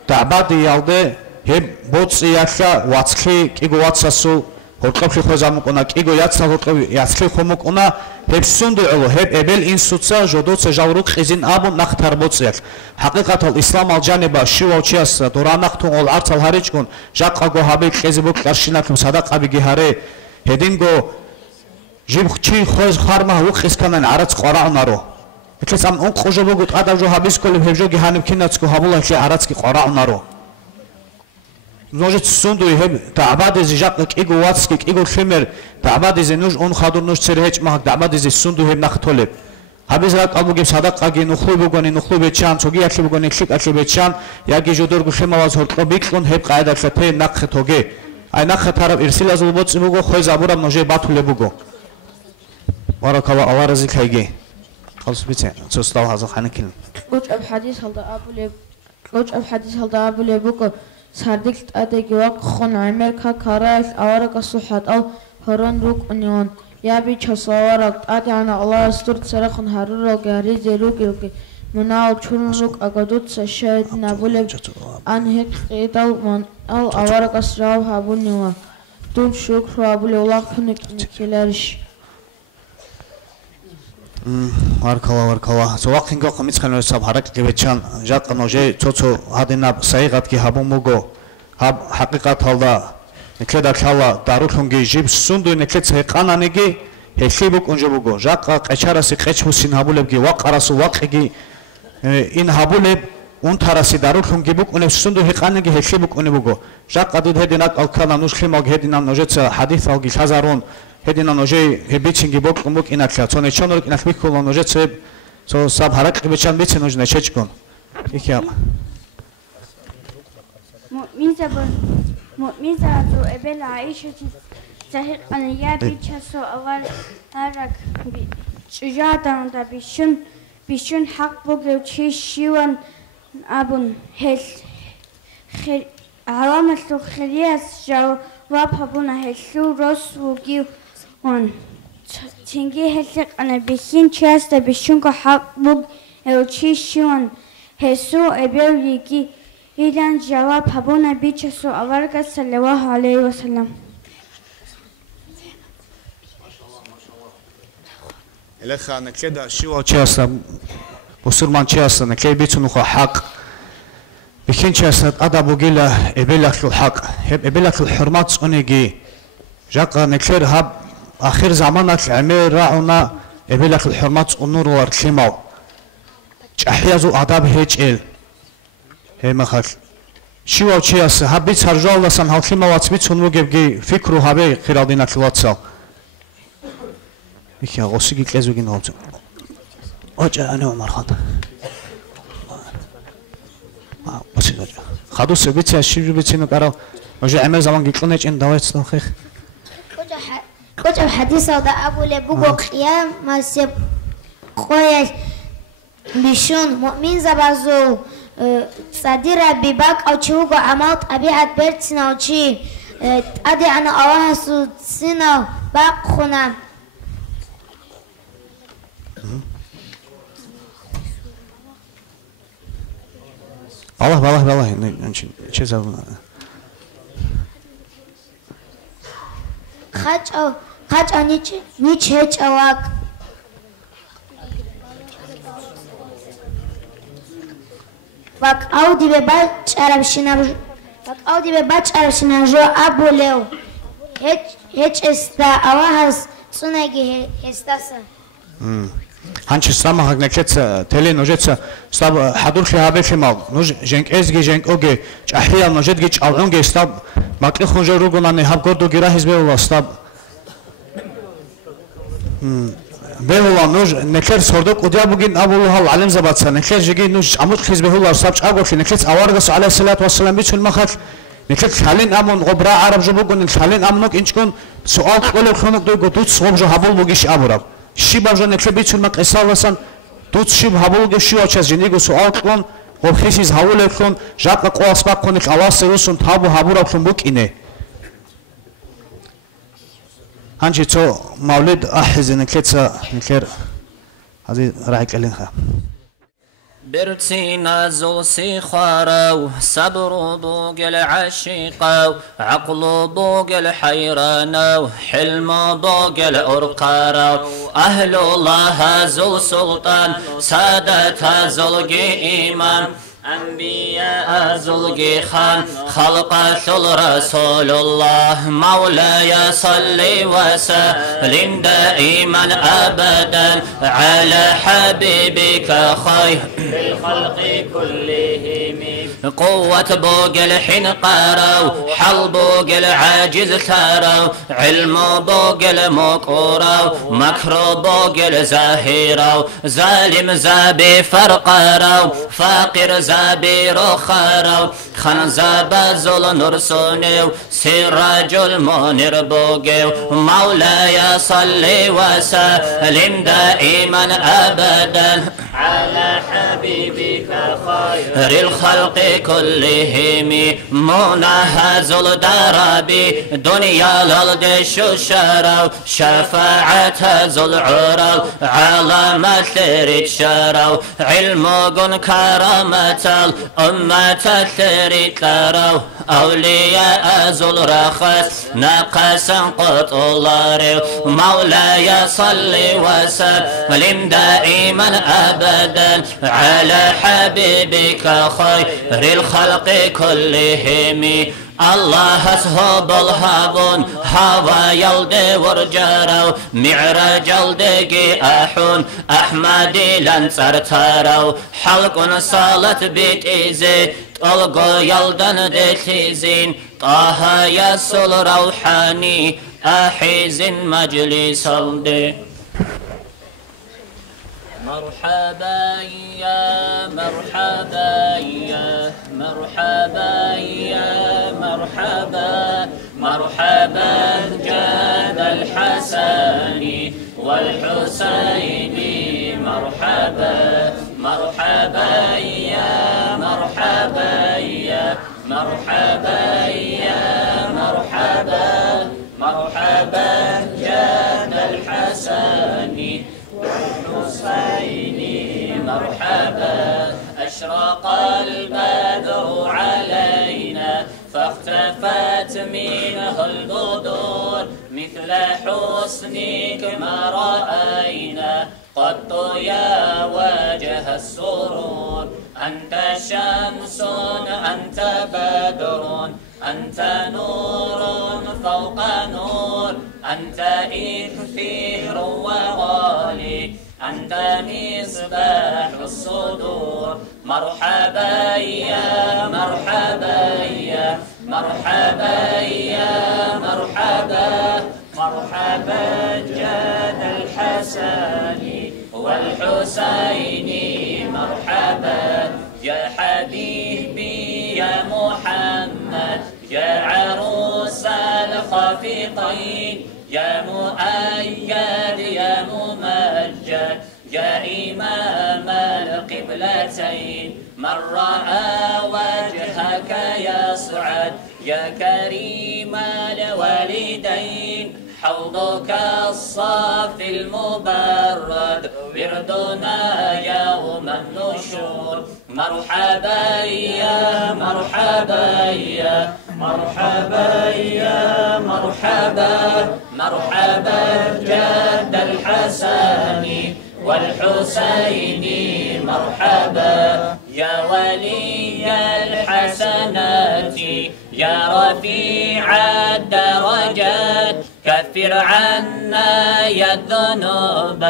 tabad yalde hem botsi yakla watski kigo watsasu Hortqabshi xozamukuna kigo yatsa hortqabi yatski khomukuna hepsundu'u hep ebel insutsa jodotsa javruq qizin abun naqtarbotsiak haqiqatal islam aljaneba shivavchias doranaqtun ol artsal harichkun jaqago habi qizibuk qarshinakum sadaqabi gihare hedingo jibchi khoz kharma uqiskanan arats qoraunaro ekes am on qojobogut adavjo habiskoli hevjo gihanib kinatsko habulaki aratski qoraunaro Ножит сунду и табаде зижак иго ватски иго хемер табаде зенуж он хадур нуш церхеч мах табаде зи сунду хем нахтоле хабиз ра калбуге садақаги нухлубу гони нухлубе чан цоги яхлибу гони хлик аклибе чан яги жодор гу хемаваз хортқоби кон хеб қайда фате нақх тоге ай нақх тараб ирсил азул боцибуго хой забурам ноже батулебуго баракалла алла разик хайге қалсбице цостав хаза ханакил Уч аб хадис халда абулебуго Сардикт адэги вак хон Америка карайс аварага сухат ал хорон рук унион яби часаварак ади ана Аллах стур царахон харурог яри зеруг юги мунал чурун рук агадут сашайд набулеб анхек идал ман ал аварага срав хабунива тун шукр абуле Аллах никелериш Варкала. Зоақинго қамицханер саб харак гибечан жат ноже цоцо хадинаб саиғат ки хабумуго хаб хақиқат халда некеда кала дарухунги жиб сунду некед сеқананеги хехибук унжабуго жақа қачараси қечмусин хабулебги вақарасу вақиги ин хабулеб un tarasi darухунги бук унеб сунду хеқанеги хехибук унебуго жақа дуд хединак алкана нушхимаг хединам ножеца хадис алги хазарун Hedina noje hebichingi bok kumuk inakla tsone chonor inak mikolo noje tseb so sab harak gebichan bitse noje nechechkon ikyam mu'min zazu ebel aisha zahiq an ya bichaso avar harak chujadan da bishun haq bogev chi shiwan abun hel alamal khiriyas jawab habuna helu rosvugi on Tingi hellik ana bihin chasta bishunko haqbug elchishuan hesu ebeviki ilan jawab habuna bichasu avarga sallallahu aleyhi ve sellem. Elecha nekeda shiwa chasta musulman chasta neked bitunuko haq bihin chasta adabugila ebelakul haq ebelakul hurmat unigi jaqa neked hab آخر زمانك عمير راعنا يبيلك الحرمات النور والكلمة أحيازو آداب هيج إل هي مخال شو أو شيء أس هبيت هرجال لسان هالكلمة واتبيت سنو جبجي فكرو هبي خيرادينا كلاتسا يكيا غوسيجي كلازوجي نوبز أجا أنا عمر خاطر بس خدو سبيت أشيل بيتينو كارو أجا عمير زمان جيكلونج إن دوايت سنخيخ كنت الحديث هذا أبو لبوغو قيام ما سب قويش بيشون مؤمن زبازو صديرة بباك أو تشوغو عمال طبيعة بيرتنا أو شي أدي أنا أوهسو سنة باق خنا بالله چه خاج نیچ هیچ اواک وک او دی به بچ عربشنا جو ابو لیو هیچ استا اواهز سونگی هستاسا هنچ سلام هاگ نکت تلی نوجت استاب حضور خیابه خمال نوج جنگ ازگی جنگ اوگی چاحیال نوجت گیچ آلونگی استاب ماکلی خونجا روگونانی هب گردو گیره حزب الله استاب به الله نوج نکت سردوک ودیا بگین ابو الله العلم زبادسا نکت جگی نوج عمود حزب الله استاب چاگوفی نکت آوارگس علیه الصلاة والسلام بیچون مخات نکت حالین امون غبرا عرب جو بگون حالین امونک اینچکن سوال قول خونک دوی گوتوت صوب جو حبول بگیش ابوراب شیب آجان نکبیتون مک اسالسان دوت شیب حبول گشی آچاز جنیگو سوال کن خبخیز حول کن جات قواس باق کنک آواز روسون تابو حبورا کن بک اینه هنچی تو مولد احز نکت نکر هذه رايك الين خا برتينا زوسي خارو صبر بوق العشيقو عقل بوق الحيرانو حلم بوق الأرقارو أهل الله زو سلطان سادة زلقي إمام أنبياء زلقي خان خلقة رسول الله مولاي صل وسلم دائما أبدا على حبيبك خير الخلق كلهم قوة بوق الحنقارو حل بوق العاجز ثارو علم بوق المقورو مكر بوق الزاهيرو ظالم زابي فرقارو فاقر زابي رخارو خان زابا زل نرسونيو سراج المنير بوقيو مولاي صل وسلم دائما أبدا على حبيبك خير الخلق كلهم منهز الدربي دنيا للدش الشرو شفاعة ذو العرو علامة ثريد شرو علم كرامة الأمة ثريد ترو أولياء ذو الرخص نقصا قطلاري مولاي صل وسلم دائما أبدا على حبيبك خير الخلق كلهم الله أصحاب الهابون هوا يلدي ورجارو معراج يلدي أحون أحمدي لنصر تارو حلق صالت بيت إيزي طلقو يلدن ديتيزين طه يسل روحاني أحيزن مجلس الدي مرحبا يا مرحبا يا مرحبا يا مرحبا مرحبا جاد الحسن والحسين مرحبا مرحبا يا مرحبا يا مرحبا يا مرحبا مرحبا جاد الحسن والحسين مرحبا أشرق البدر علينا فاختفت منه البدور مثل حسنك ما رأينا قط يا وجه السرور أنت شمس أنت بدر أنت نور فوق نور أنت إكثير وغالي أنت مصباح الصدور مرحبا يا مرحبا يا مرحبا يا مرحبا مرحبا جاد الحسن والحسين مرحبا يا حبيبي يا محمد يا عروس الخفيقين يا مؤيد يا ممجد يا إمام القبلتين من رأى وجهك يسعد يا كريم الوالدين حوضك الصافي المبرد وردنا يوم النشور مرحبا يا مرحبا يا مرحبا يا مرحبا مرحبا جد الحسن والحسين مرحبا يا ولي الحسنات يا رفيع الدرجات كفر عنا يا الذنوب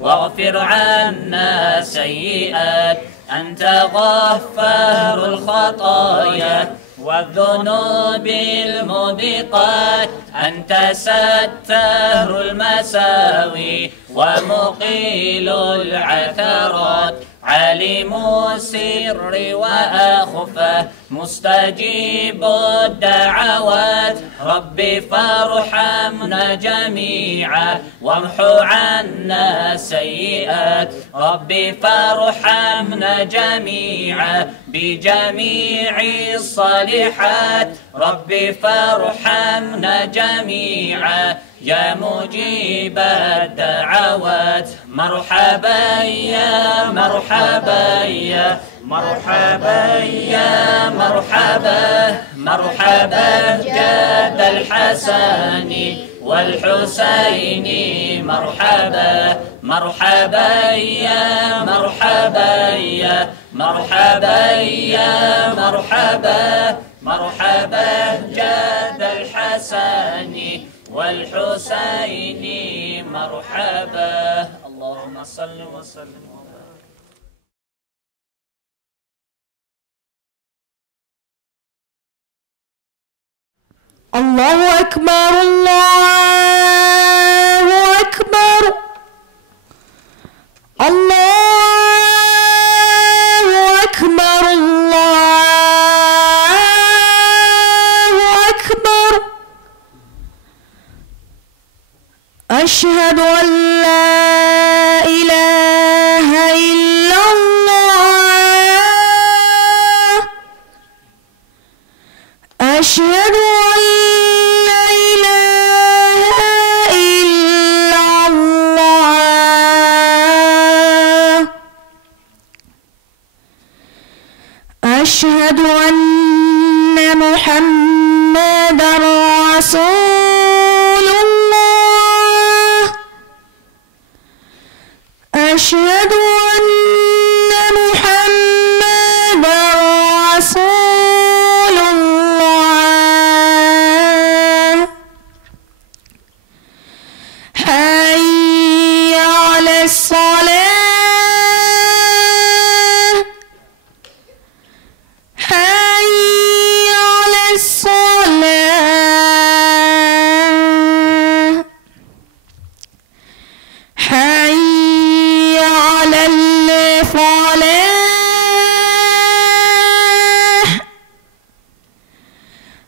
واغفر عنا سيئات أنت غفار الخطايا والذنوب الموبقات أنت ستار المساوي ومقيل العثرات عليم السر وأخفى مستجيب الدعوات رب فارحمنا جميعا وامحو عنا سيئات رب فارحمنا جميعا بجميع الصالحات رب فارحمنا جميعا يا مجيب الدعوات مرحبا يا مرحبا يا مرحبا يا مرحبا مرحبا جد الحسن والحسين مرحبا مرحبا يا مرحبا يا مرحبا يا مرحبا مرحبا جد الحسن والحسين مرحبا. اللهم صل وسلم. الله أكبر الله أكبر الله أكبر الله أكبر أشهد أن لا إله إلا الله أشهد أن لا إله إلا الله أشهد أن محمدا رسول الله أشهد أن محمدا رسول الله حي على الصلاة حي على الصلاة حي على الفلاح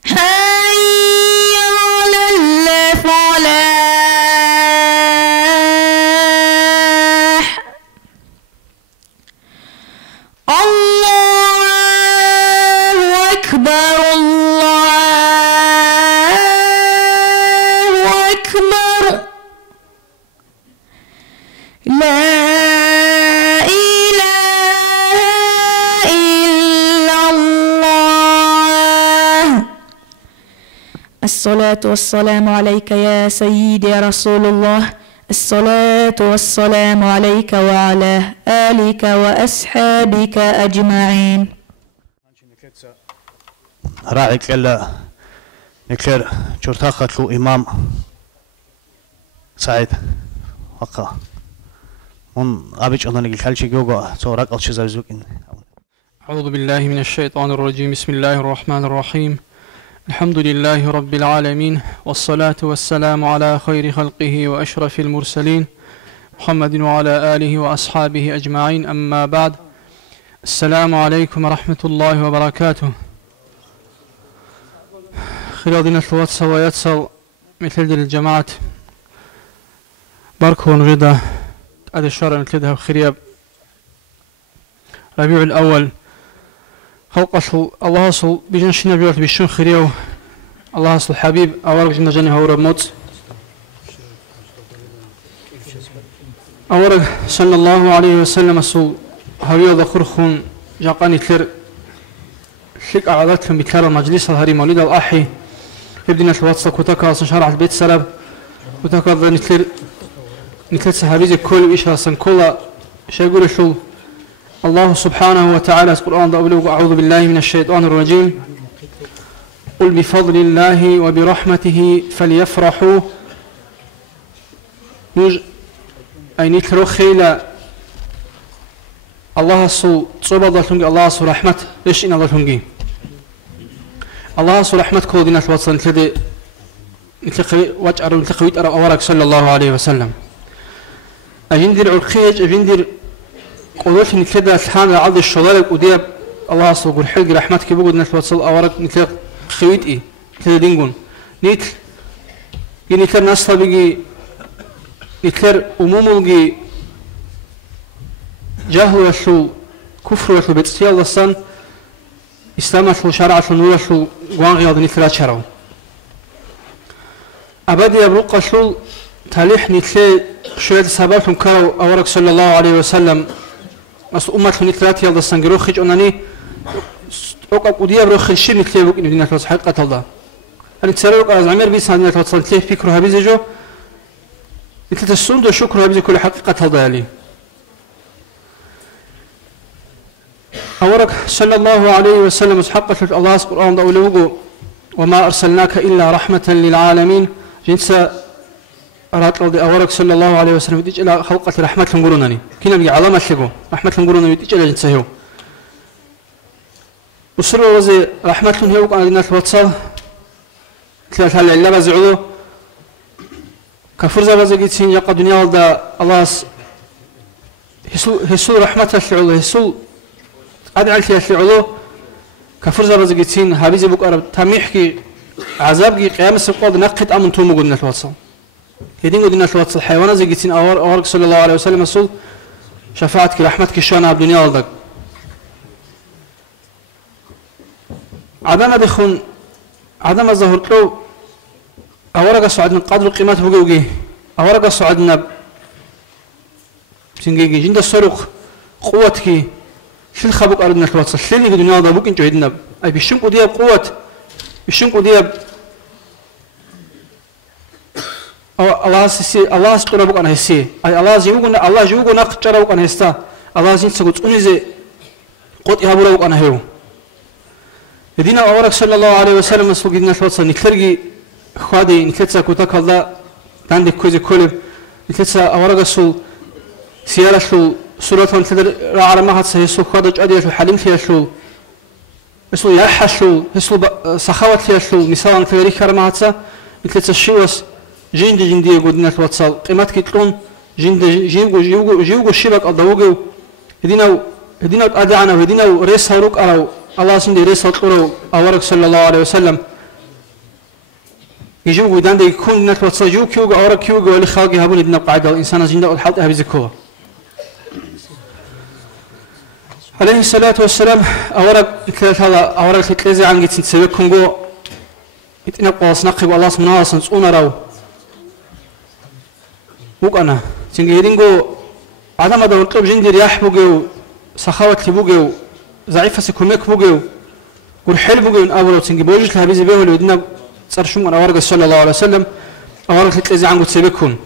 حي على الفلاح الله أكبر الله أكبر لا إله إلا الله. الصلاة والسلام عليك يا سيدي يا رسول الله الصلاة والسلام عليك وعلى آلك وأصحابك أجمعين. راعيك إلا نكر شرطاقة له إمام سعيد وقع من أبيج الله نقول كل شيء جوجا صورك أو شيء زوجين. أعوذ بالله من الشيطان الرجيم. بسم الله الرحمن الرحيم. الحمد لله رب العالمين والصلاة والسلام على خير خلقه وأشرف المرسلين محمد وعلى آله وأصحابه أجمعين. أما بعد. السلام عليكم ورحمة الله وبركاته. خلال الواتس ويتصل مثل الجماعة باركون غدا هذا الشهر مثل ده خريب ربيع الأول خلق أصل الله أصل بجنشنا بيوت بيشون خريو الله أصل حبيب أورق جنة جنة هو رموت أورق صلى الله عليه وسلم أصل هريو ذكر خون جاقاني كلر شك أعادتهم بكلار مجلس الهري مولد الأحي يبدنا الواتس كتاكا أصلا شرع البيت سلب كتاكا ذا نتلت صحابي كل إيش أصلا كل شيء يقول شو الله سبحانه وتعالى القرآن أعوذ بالله من الشيطان الرجيم قل بفضل الله وبرحمته فليفرحوا أي نتلو خيلا الله سو صوب الله سو رحمة ليش إن الله تنجي الله سو رحمة كل دينات وصل نتلي وجه نتلقيت أورك صلى الله عليه وسلم أجندر الخيج أجندر قولوش نتلقى سبحان عرض الشغالك ودياب الله سو قول حلق رحمتك بقول نتلقى وصل أورك نتلقى خويت إيه نتلقى دينجون نتلقى ناس بيجي نتلقى أمومه جاهل شو كفر شو بتسيا الله سن إسلام شو شرع شو نور شو قوان غياض نتلا شرعوا أبدي أبروق شلول تاليح نتلي شوية سبب كارو أورك صلى الله عليه وسلم أصل أمة نتلات يلا سنجروخج أنني أوقع قديا بروخ الشيء نتلي بوك إن دينك حقيقة الله أنا تسألوك على زمير بيس هذا نتوصل تلي فكره هبيز جو نتلت السند وشكره هبيز كل حقيقة الله عليه أورك صلى الله عليه وسلم حقق الله القرآن دولوجو وما أرسلناك إلا رحمة للعالمين جنسا أراد الله أورك صلى الله عليه وسلم يديج إلى خلقة رحمة لنقولونني كنا بيجي علامة لقو رحمة لنقولونني يديج إلى جنسه هو وصلوا وزي رحمة لنهيوك على الناس الواتساب ثلاثة العلة بزعلو كفرزة بزجيتين يقع دنيا والدا الله هسول رحمة العلو هسول أدعى العلو كفرزة بزجيتين هابيز بوك أرب تميحكي عذابكي قيام السقوط نقد أمن تومو قدنا الواتساب يدين قدنا الواتساب الحيوانات زجيتين أورك صلى الله عليه وسلم رسول شفاعتك رحمتك شوانا بدنيا والدك عدم دخون عدم ظهرت له أورك صعدنا قدر قيمته بوجي أورك صعدنا سنجي جند الصاروخ قوتك شل خبوك أردنا الواتساب شل اللي الدنيا ضابوك أنت عندنا أي بيشنك ودياب قوة بيشنك ودياب الله سي الله سقربوك أنا هسي أي الله جوجو نقشروك أنا هستا الله زين سقط أنزي قط يهبروك أنا هيو الدين أورك صلى الله عليه وسلم سوق الدين الواتساب نكرجي خادي نكتسا كوتاك الله عندك كوزي كولب نكتسا أورك سول سيارة سول سورة نتدر على ما هتسه يسوع خادج أدي في حليم فيها شو يسوع يحشو يسوع سخاوة فيها شو مثلا تغيري كرم هتسه مثل الشيوس جند يقولنا الواتساب قيمتك تلون جند جيوجو شبك الضوجو هدينا أدعنا وهدينا ريس هروك أو الله سند ريس هتقولوا أورك صلى الله عليه وسلم يجوجو دان يكون الواتساب جو كيوجو أورك كيوجو اللي خالق يهبون يدنا قاعدة الإنسان جند الحلط هبزكوه عليه الصلاة والسلام أورك هذا أورك تلزي عن جت تسويكم جو يتنقوا أصنقوا الله سبحانه وتعالى صونا راو وقنا تنجيرين جو عدم هذا الطلب جندي رياح بوجو سخاوة بوجو ضعيفة سكوميك بوجو والحل بوجو أولو تنجي بوجت لها بيزي بيه ولودنا صار شو من أورك صلى الله عليه وسلم أورك تلزي عن جت تسويكم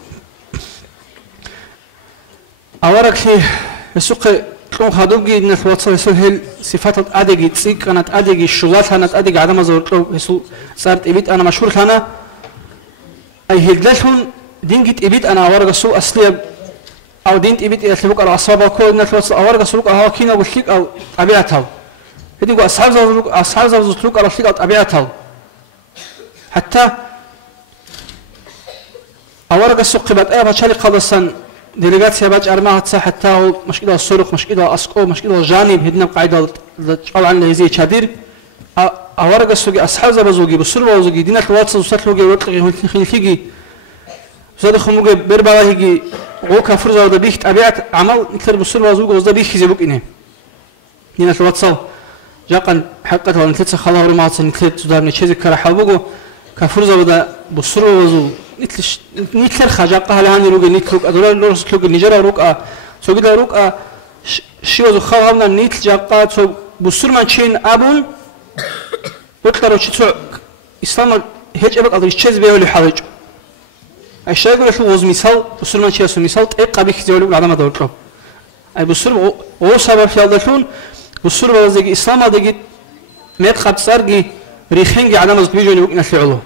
أورك هي السوق كم خدوجي إن الواتساب يسهل صفات أديجي تصير كانت أديجي الشغلات كانت أديجي عدم زورت له يسوع صارت إبيت أنا مشهور هنا أي هيدلشون دين جت إبيت أنا أورج السوق أصلي أو دين إبيت يسلوك على أصحاب كل إن الواتساب أورج السوق أهو كينا وشيك أو أبيعته هدي جو أصحاب زوجتلوك على شيك أو أبيعته حتى أورج السوق قبل أي بتشالي خلصن ديليغاتسيا باج أرماها حتى هو مشكلة الصاروخ مشكلة أسقو مشكلة الجانب هدنا قاعدة أو عن هذه شادير أورج السوق أصحاب زبزوجي بسرعة وزوجي دينك الواتس وصلتلوجي وطلعي هون فيجي زاد خموجي بربا هيجي غوكا فرزة وده بيخت أبيعت عمل نكتر بسرعة وزوجي وده بيخ زبوك إنه دينك الواتس جاكن حقته ونكتر خلاص رمات نكتر زدار نشيز كرحابوجو كفرزة وده بسرعة وزو نيتلر خجاقة هلاني روج نيتلوك أدولار لورس تلوك نيجرا روك سو كده روك شيء وزو خاونا نيتل جاقة سو بسر من شين أبون بطلع وش تسوق إسلام هيج أبغى أدري شيء زبيه ولا حاجة الشيء يقول شو وز مثال بسر من شيء سو مثال إيه بيخ زي ولا عدم دورته أي بسر هو سبب في هذا شون بسر وزيج إسلام هذا ميت خد سرقي ريخنجي عدم زبيجون يبغى نفعله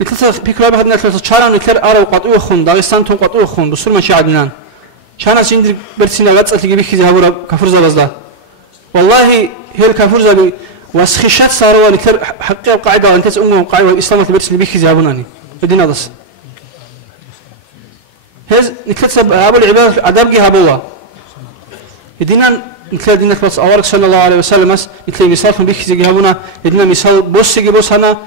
مثل بيكراب هذا الناس شارع نكر أرو قطوع خون داغستان تون قطوع خون بسر ما شيء عدنان شانا سيندر برسينا غاتس أتيجي بيخزي هورا كفرزة بزدا والله هي الكفرزة بي واسخشات صاروا نكر حقيقة قاعدة أنت تأمم قاعدة الإسلام تبرسني بيخزي هوناني بدينا دس هز نكتسب أبو العباد عذاب جه هبوا بدينا نكتب دينا بس أورك صلى الله عليه وسلم نكتب مثال من بيخزي هونا بدينا مثال بوس يجي بوس هنا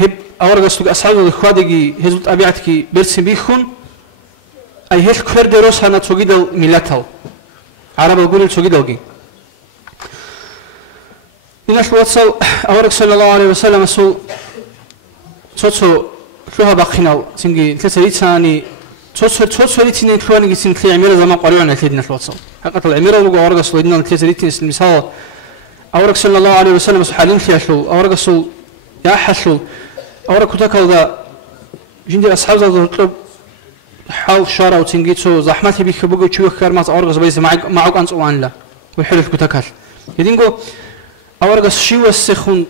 هب أورج السوق أصحاب الخوادجي هزوت أبيعتك برسم بيخون أي هيك كفر دروس هنا توجد ملته عرب يقول توجد وجي الناس واتسال أورج صلى الله عليه وسلم سو توتو شوها باقينا تنجي تسريت ثاني توتو تنين كلواني جسين كلي عميرة زمان قريونا كليدنا الواتساب حقيقة العميرة ولقوا أورق سويدنا تسريت المثال أورق صلى الله عليه وسلم سحالين خياشلو أورق سو يا حشلو أورق كتاكل ذا جندي أصحاب ذا الطلب حال شارع وتنجي تو زحمتي بيك بقول شو كرمات أورق زبيز معك أنت وان لا ويحلف كتاكل يدينجو أورق شيء والسخون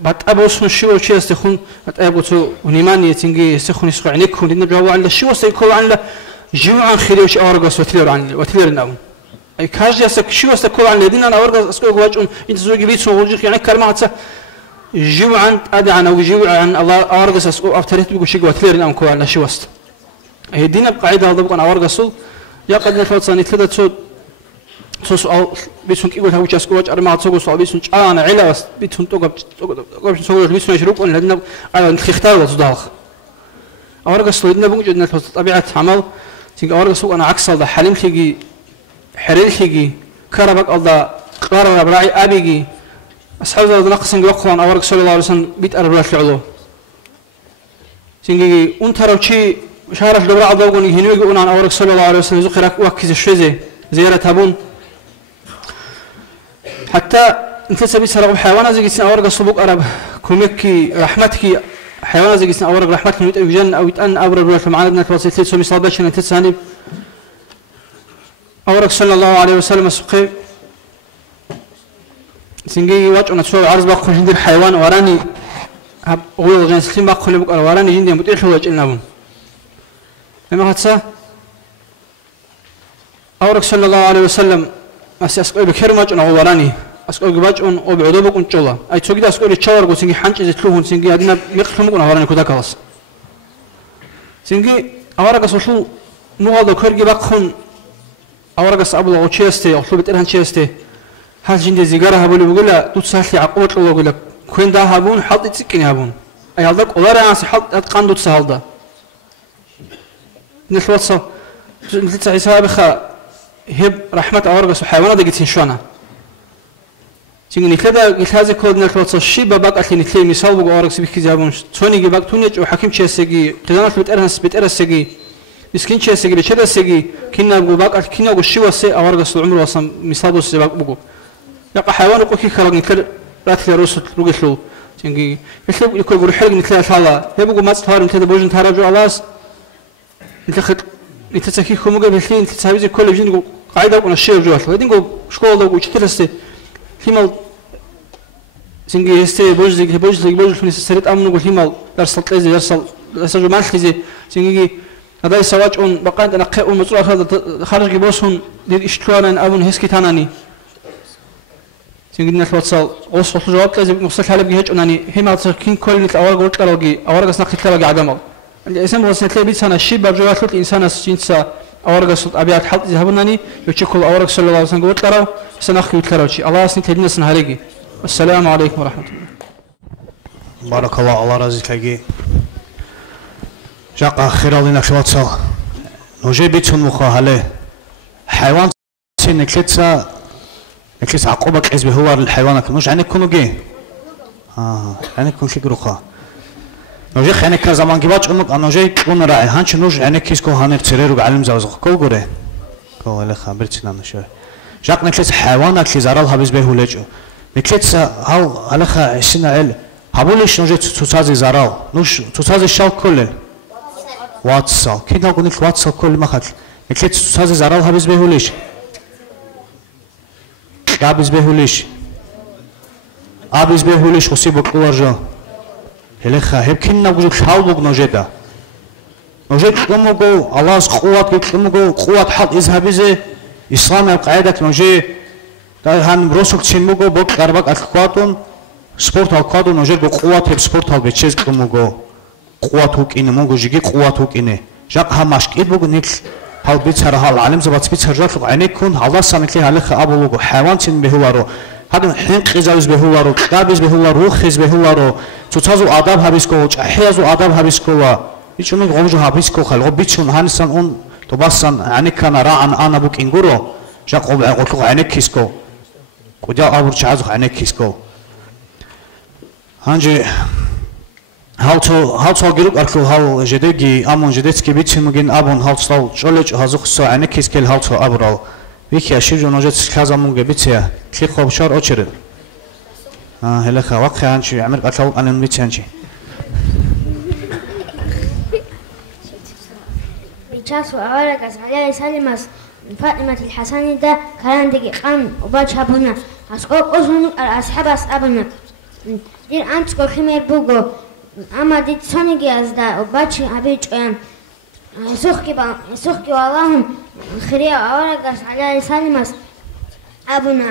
بتأبوس من شيء وشيء استخون بتأبوسو ونيماني تنجي استخون يسقع عنيكم لأن جوا عن الشيء وسيكون عن جمعا خيريش أورغس وتلير عن وتلير ناون أي كاجي أسك شيء وسيكون عن الذين أنا أورغس أسكو جواجون إنت زوجي بيت سوغوجي يعني كلمات جمعا أدي عن أو جمعا عن الله أورغس أسكو أفتريت بيقول شيء وتلير ناون كوا عن الشيء وست هي دينا بقاعدة هذا بقى أورغسو يا قد نفوت صاني ثلاثة توس أو بيسون كيقول هو جالس كواج أرمى تصوغ صعب بيسون أنا علا بيسون توقف تصوغ بيسون يشربون لأننا على اختار وتصدق أورجس لأننا بنجد طبيعة عمل تيجي أورجس أنا عكس هذا حلم تيجي حرير تيجي كربك الله قارب براعي أبيجي أصحاب هذا نقص يقولون أورجس صلى الله عليه وسلم بيت أربعة العلو تيجي أنت لو شيء شهرش دبر عضوجون يهنوا يقولون عن أورجس صلى الله عليه وسلم ذكرك وكيز الشيء زيارة هبون حتى انت سبي سرق حيوان زي جسنا أورق الصبوك أرب كوميكي رحمتك حيوان زي جسنا أورق رحمتك ميت أوجن أو يتأن أبر الروح معنا ابن الوسيلة سومي صابش أن تساني أورق صلى الله عليه وسلم السقي سنجي واج أنا شو عرض باقي جندي الحيوان وراني هب غول غين سليم باقي بقى وراني جندي متيح واج النبون لما هتسا أورق صلى الله عليه وسلم أسأل بكرمج أنا وراني أسأل بواج أن وبعدوبك أن جوا أي تقدر أسأل الشاور قلت سنجي حنش زتلوهن سنجي أدنى مقتهم أنا وراني كذا خلاص سنجي أورق أسأل نوع كرجي بقون أورق أسأل وشيستي أو شو بترهن شيستي هل جندي زجارة هبولي بقول له تسهل عقوبة الله بقول لك كوين ده هبون حط تسكني هبون أي هذاك أولار أنا حط أتقان دوت سهل ده نخلصه نتلت عيسى بخا هب رحمة أورغس وحيوانات دقيتين شوانا تيجي كذا قلت هذا كود نخلصه الشيء بباق أكلي نتلي مثال بقى أورغس بيحكي زابون توني جباق تونيج وحكيم شيء سجي قدامك بتأرس سجي مسكين شيء سجي بشدة سجي كنا بقى كنا وشيء وسي أورغس العمر وصل مثال بس بقى يبقى حيوان وكي خلق نتل راتل روس رجلو تيجي يكون يقول حلق نتل هذا يبقى ما تهار نتل بوجن تهرجوا علاس نتخذ نتسكي خو مجا بحلين نتساوي كل جين نقول قاعدة وأنا شيء جوات بعدين نقول شكول ده وش ترسته هيمال تيجي يستي بوج في نسيت أمن نقول هيمال درسل تلزي درسل جمال تلزي تيجي هذا السواج أن بقيت أنا قاء المطلوب هذا خارج جبوسهم دير إشترانا أبون هسكي تاناني تيجي نتوصل وصل جواب لازم نوصل حلب جهج أناني هيمال تركين كل نت أورج قلت كلاجي أورج سنقل كلاجي عدمه الإنسان بس نتلاقي بيت سنة الشيء برجوات الإنسان السجنسة أورج صوت أبيات حلط يذهبونني يشكل أورج صلى الله عليه وسلم قلت له سنأخذ كلاجي الله سنت هدينا سنهارجي السلام عليكم ورحمة الله بارك الله رزقك جي جاء خير لنا شواتسا نوجي بيتون مخاهله حيوان سنكلتسا نكلتس عقوبك حزب هو الحيوانات مش عنك كونو جي عنك كون شيء روخا نوجي خانك كزمان جباج أمك أنا نوجي كون راعي هانش نوج عنك كيسكو هانك تسيرو بعلم زوزق كل جوري كل اللي خبرتنا نشوف جاء نكلتس حيوانات اللي زارلها بس بهولج نكلتس هاو على خا عشنا عل هبولش نوجي تسازي زارال نوش تسازي شال كله واتساب كده أقول لك واتساب كل ما خد نكلتس تسازي زارلها بس بهولج أبيز بهولش خصيبك ورجع هلخا هبكنا نقول حاولوا نوجدا نوجد كموجو الله قوات كموجو قوات حق إذهب إذا إسلام القاعدة نوجي ده هن بروسك تشموجو بق قربك أتقاطون سبورت أتقاطون نوجد بقوات هب سبورت هب بتشيز كموجو قوات هوك إنه موجو جيجي قوات هوك إنه جاك هم مشكلة بقول نيك هل بيتسر هل علم زبط بيتسر جات لك عينك كون الله سامك ليه هلخ أبو لوجو حيوان تين بهوارو هذا حين خزاوز بهوارو كابز بهوارو خز بهوارو تتازو آداب هبيسكو حيازو آداب هبيسكو يشونو غمجو هبيسكو خلق بيتشون هانسان أون تبصن عينك كان راعن أنا بوك إنجورو جاك قلت عينك كيسكو كودا أبو تشازو عينك كيسكو Hanji halto giruk arku hal jedegi amon jedetski biçimugin abon haltstal çoleç hazıqsa ane keskel halto abral. Viki aşir nojet skazamun gebitya. Ki khobshar oçere. Ha hele khawaq khanchi amir qatal anan biçanchi. Biças awarakas alay salimas Fatimat al-Hasani da karandigi qam ubachabuna asqo qozun ashabas abuna. Dir antsko khimer bugo amadi sonigi azda ubachi abiçyan. Sukhki Allahum khiriya awarakas alay salimas abuna.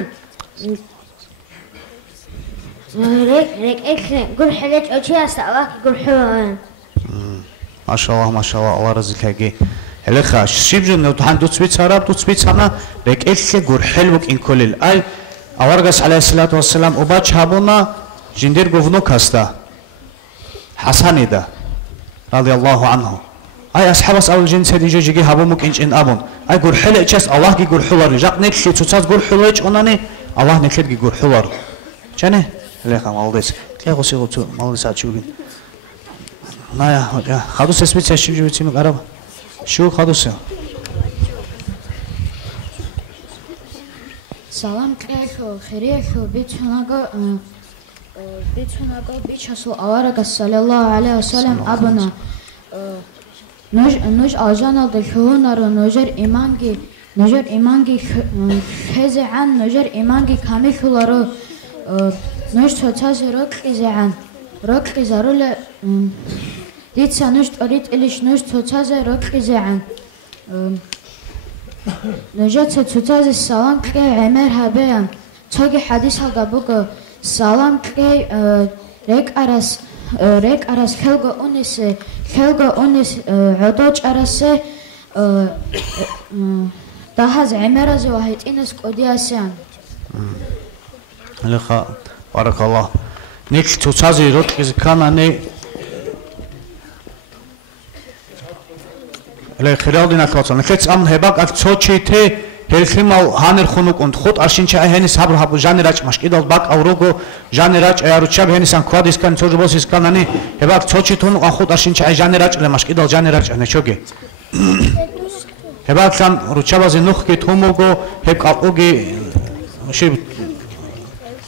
Rek ekle gurheleç oçiyasta Allah gurhu. Maşallah maşallah Allah razı hele khash shibjun han dutsbit sarab dutsbit sana rek ekle gurhelbuk inkolil ay avargas alayhi salatu wassalam oba chabuna jindir govno kasta hasanida radiyallahu anhu ay ashabas al jin sedije jigi habumuk in abun ay gurhele chas Allah gi gurhular jaq nekli tutsaz gurhulech onani Allah nekli gi gurhular chane hele kham aldes ke qosi qotu maldes achugin naya khadus esbit shibju bitim qarab شو خدوسه سلام کیشو خیریشو بیچوناگو بیچاسو آوارگا صلی الله علیه و سلم ابنا نوش آجانا دشونارو نوجر ایمانگی خزعان نوجر ایمانگی کامیشولارو نوش توتازی روکی زارول Ditsa nusht orit ilish nusht tutaze rokkize'an. Nujatsa tutaze salam ke emer habeyan. Togi hadis halda bugo salam ke rek aras kelgo unis udoch arase dahaz emeraze wahit ines kodiasyan. Lekha barakallah. Nik tutaze rokkize'kanane le khiraldina khotsa nekets am hebak ak chochite helkhimal haner khunuk und khot arshincha henis sabr habu janirach mashkidal bak awrogo janirach ayaruchab henisan kwadis kan chojbosis kanani hebak chochitun an khot arshincha janirach le mashkidal janirach nechoge hebak kan ruchabazi nukh ke thomogo heb qaoge shib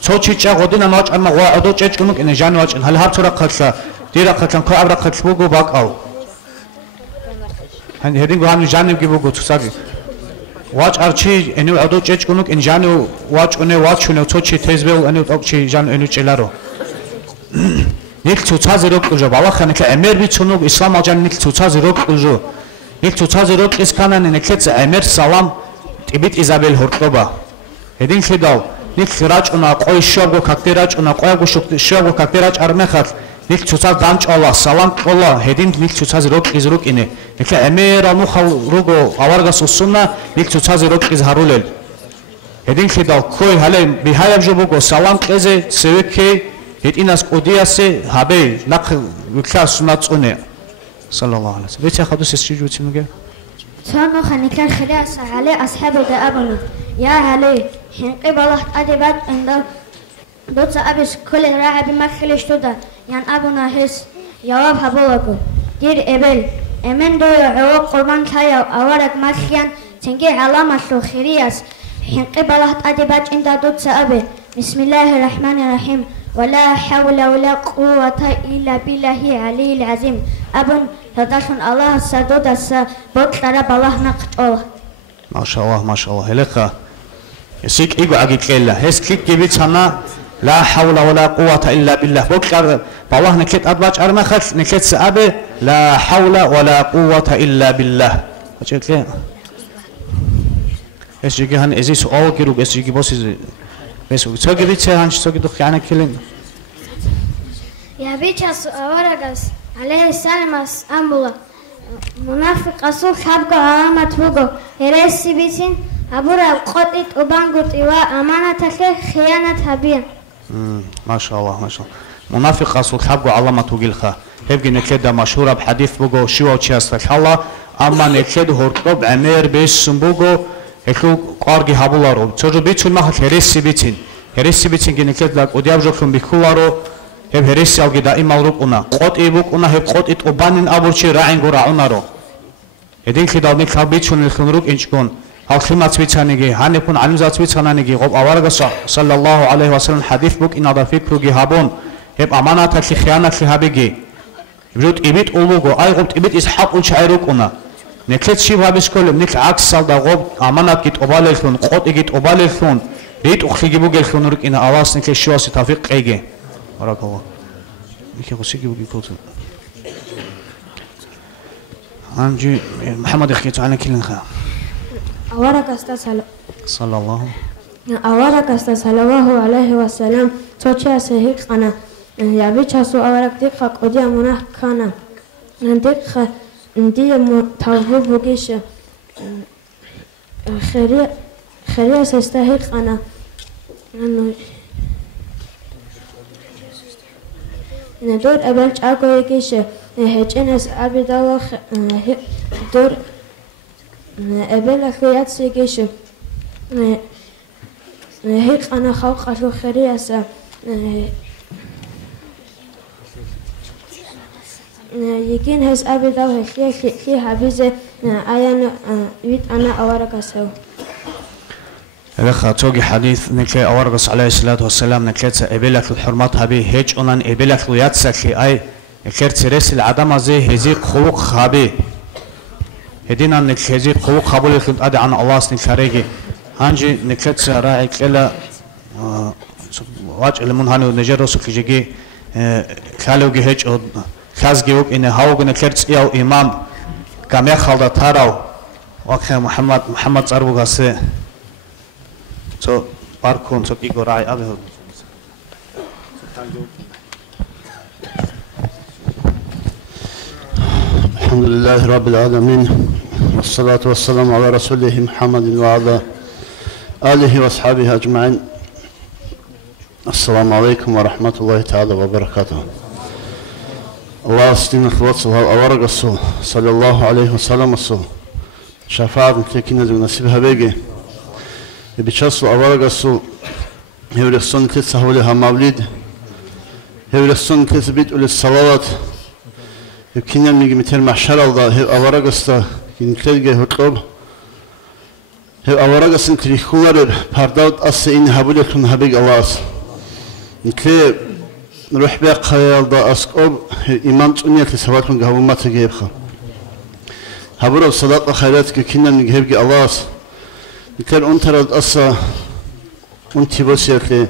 chochicha godina mach amma wa ado chechkunuk ene janwach hal har chora khatsa dira khatlan ko abra khatbugo bak aw and heading go hanu janu gibo go tsagi watch archi enu ado chechkunuk in janu watch one watch no chochi tezbel enu tokchi janu enu chelaro nik tsutsazi rok ujo baba khane ke emer bi chunuk islam ajan nik tsutsazi rok ujo nik tsutsazi rok is kanan nek letsa emer salam tibit izabel hortoba heading khidal nik khirach una qoy shogo kakterach una qoy go shogo kakterach armekhat ник цуцаз данчала салам qola hedin ник цуцаз rok izruk ine nik emera nu khal rugo avargas usunna ник цуцаз rok iz harulel hedin khidal koi hale bihayab jobugo salam qeze seveke hetinas qodiase habe nak viklas sunat une sallallahu alaihi wasallam vecha khadus siju timuge Tano khanikar khilas ale ashabu da abuna ya hale hinqibalah adibat inda Dotsa abis kule rahabi makhilishtuda yan abuna his yawab habolaku dir ebel emen doya ewa qurban kaya awarak makhiyan tengi alama khiriyas hinqibalah adibat inda dotsa abi bismillahirrahmanirrahim wala hawla wala quwwata illa billahi aliyil azim abun tadashun Allah sadodasa botlara balahna qol mashallah helekha esik igu agikella heskik gibitsana لا حول ولا قوة إلا بالله بكر بالله نكت أربعة أرمخت نكت سأبه لا حول ولا قوة إلا بالله أشيك ليه إيش يجي هن إزاي سؤال كيروب إيش يجي بس سوكي بيتش هنش سوكي دخل عنا كلين يا بيتش أورجس عليه السلام أمبلا منافق أصول خبقة علامة فوقه هرسي بيتين أبورا قطت وبانقط إيوا أمانة خيانة هبيا ما شاء الله منافق أصول خبقة علامة توجيلخا هبجي نكده مشهورة بحديث بوجو شو تشاستك الله أما نكده هرقب عمير بيش بوجو هكو قارجي هبولارو تجو بيتون ما هرسي بيتين جي نكده لك ودياب جوكم بكولارو هب هريسيال جدا إمالروكونا قط إبوكونا هب قط إتوبانين أبورشي راعين غراعونارو هدين خدال ميكال بيتشون الخنروك إنشكون هل خدمات بيتشانيجي هانيكون علمزات بيتشانانيجي غب أوارغ صلى الله عليه وسلم حديث بوك إن هذا فكروجي هابون هب أمانات الخيانة لهابيجي بجود إبيت أولوغو أي غبت إبيت إسحاق وشعيروكونا نكلت شيء هابس كلهم نكل عكس سالدا غب أمانات كت أباليلثون قط إجت أباليلثون ريت أخلي بوجيلثون روك إن أواس نكل شواس توفيق إيجي بارك الله ميكي غسيجي بوجي كوتن أنجي محمد أخيت على كل خير أورك استسهل صلى الله أورك استسهل الله عليه وسلم توجه سهيك أنا يبي شاسو أورك دقة قدي منه كنا دقة دي متوه بوجيش خير سستهيك أنا دور أبلش أكو يكيش هجنس أبي دوا دور أبل خيات سيكيش هيك أنا خلق أشو خريسة يمكن هس أبي دوا خي حبيزة أيان ويت أنا أورك أسوي لخ توجي حديث نكلي أورغس عليه الصلاة والسلام نكلت إبلك الحرمات هبي هيج أنن إبلك وياتسك أي كرت رسل عدم زي هزيق خلق هبي هدينا نكهزيق خلق خبول الخد أدي عن الله سنكريجي هنجي نكلت راعي كلا واج المن هانو نجرس كجيجي كالوجي هيج أو خازجيوك إن هاوج نكلت ياو إمام كم خالد تراو وقت محمد صاربو غسه so parkon so ki gorai abe ho الحمد لله رب العالمين والصلاة والسلام على رسوله محمد وعلى آله وأصحابه أجمعين. السلام عليكم ورحمة الله تعالى وبركاته. الله استين خلاص الأورق الصو صلى الله عليه وسلم الصو شفاعة تكين نسيبها بيجي بيشاسو أورق الصو هيرسون كيس حولها مولد هيرسون كيس بيت للصلوات يمكن يجي مثل محشر الله هي أورق الصو ينتلقى هطلب هي أورق الصو كري خوار برداد أصل إن هبولتون هبيج الله نكلي نروح بقى يالدا أسقب إمام تونية لسواتهم جهوا ما تجيبها هبورا صلاة خيرات كنا نجيب الله نكلي أنتر الأصل أنتي بسيطة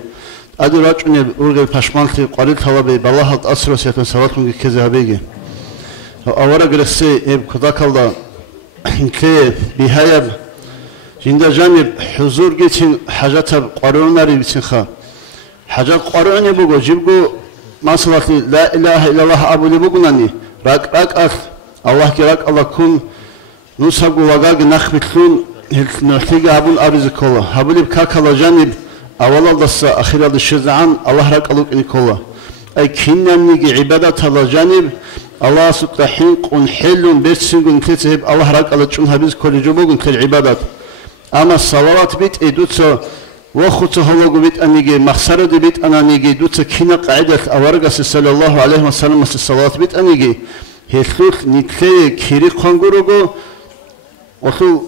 أدراج أني أورجل باشمالتي قريت هوا بالله الأصل سيئة سواتهم كذا بيجي أورا جلسي بكذاك الله نكلي بهايب جند جانب حضور جتين حاجات قرون ناري بتنخا حاجات قرون يبغوا جيبوا ما صلت لا إله إلا الله أبو لبغناني راك الله كراك الله كون نسبوا وجاج نخبتلون نحتاج أبون أرز كله هبولي بكاك الله جانب أول الله أخير الله الشزعان الله راك الله إن كله أي كنا نيجي عبادة الله جانب الله سبحانه قن حلون بيتسجون كتب الله راك الله تشون هبيز كل جبوجون كل عبادات أما الصلوات بيت إدوتso وخوت هو بيت أنيجي مخسرة بيت أنا نيجي دوت كنا قاعدة أورجس صلى الله عليه وسلم الصلاة بيت أنيجي هيخلق نكلي كيري خنجروجو وخو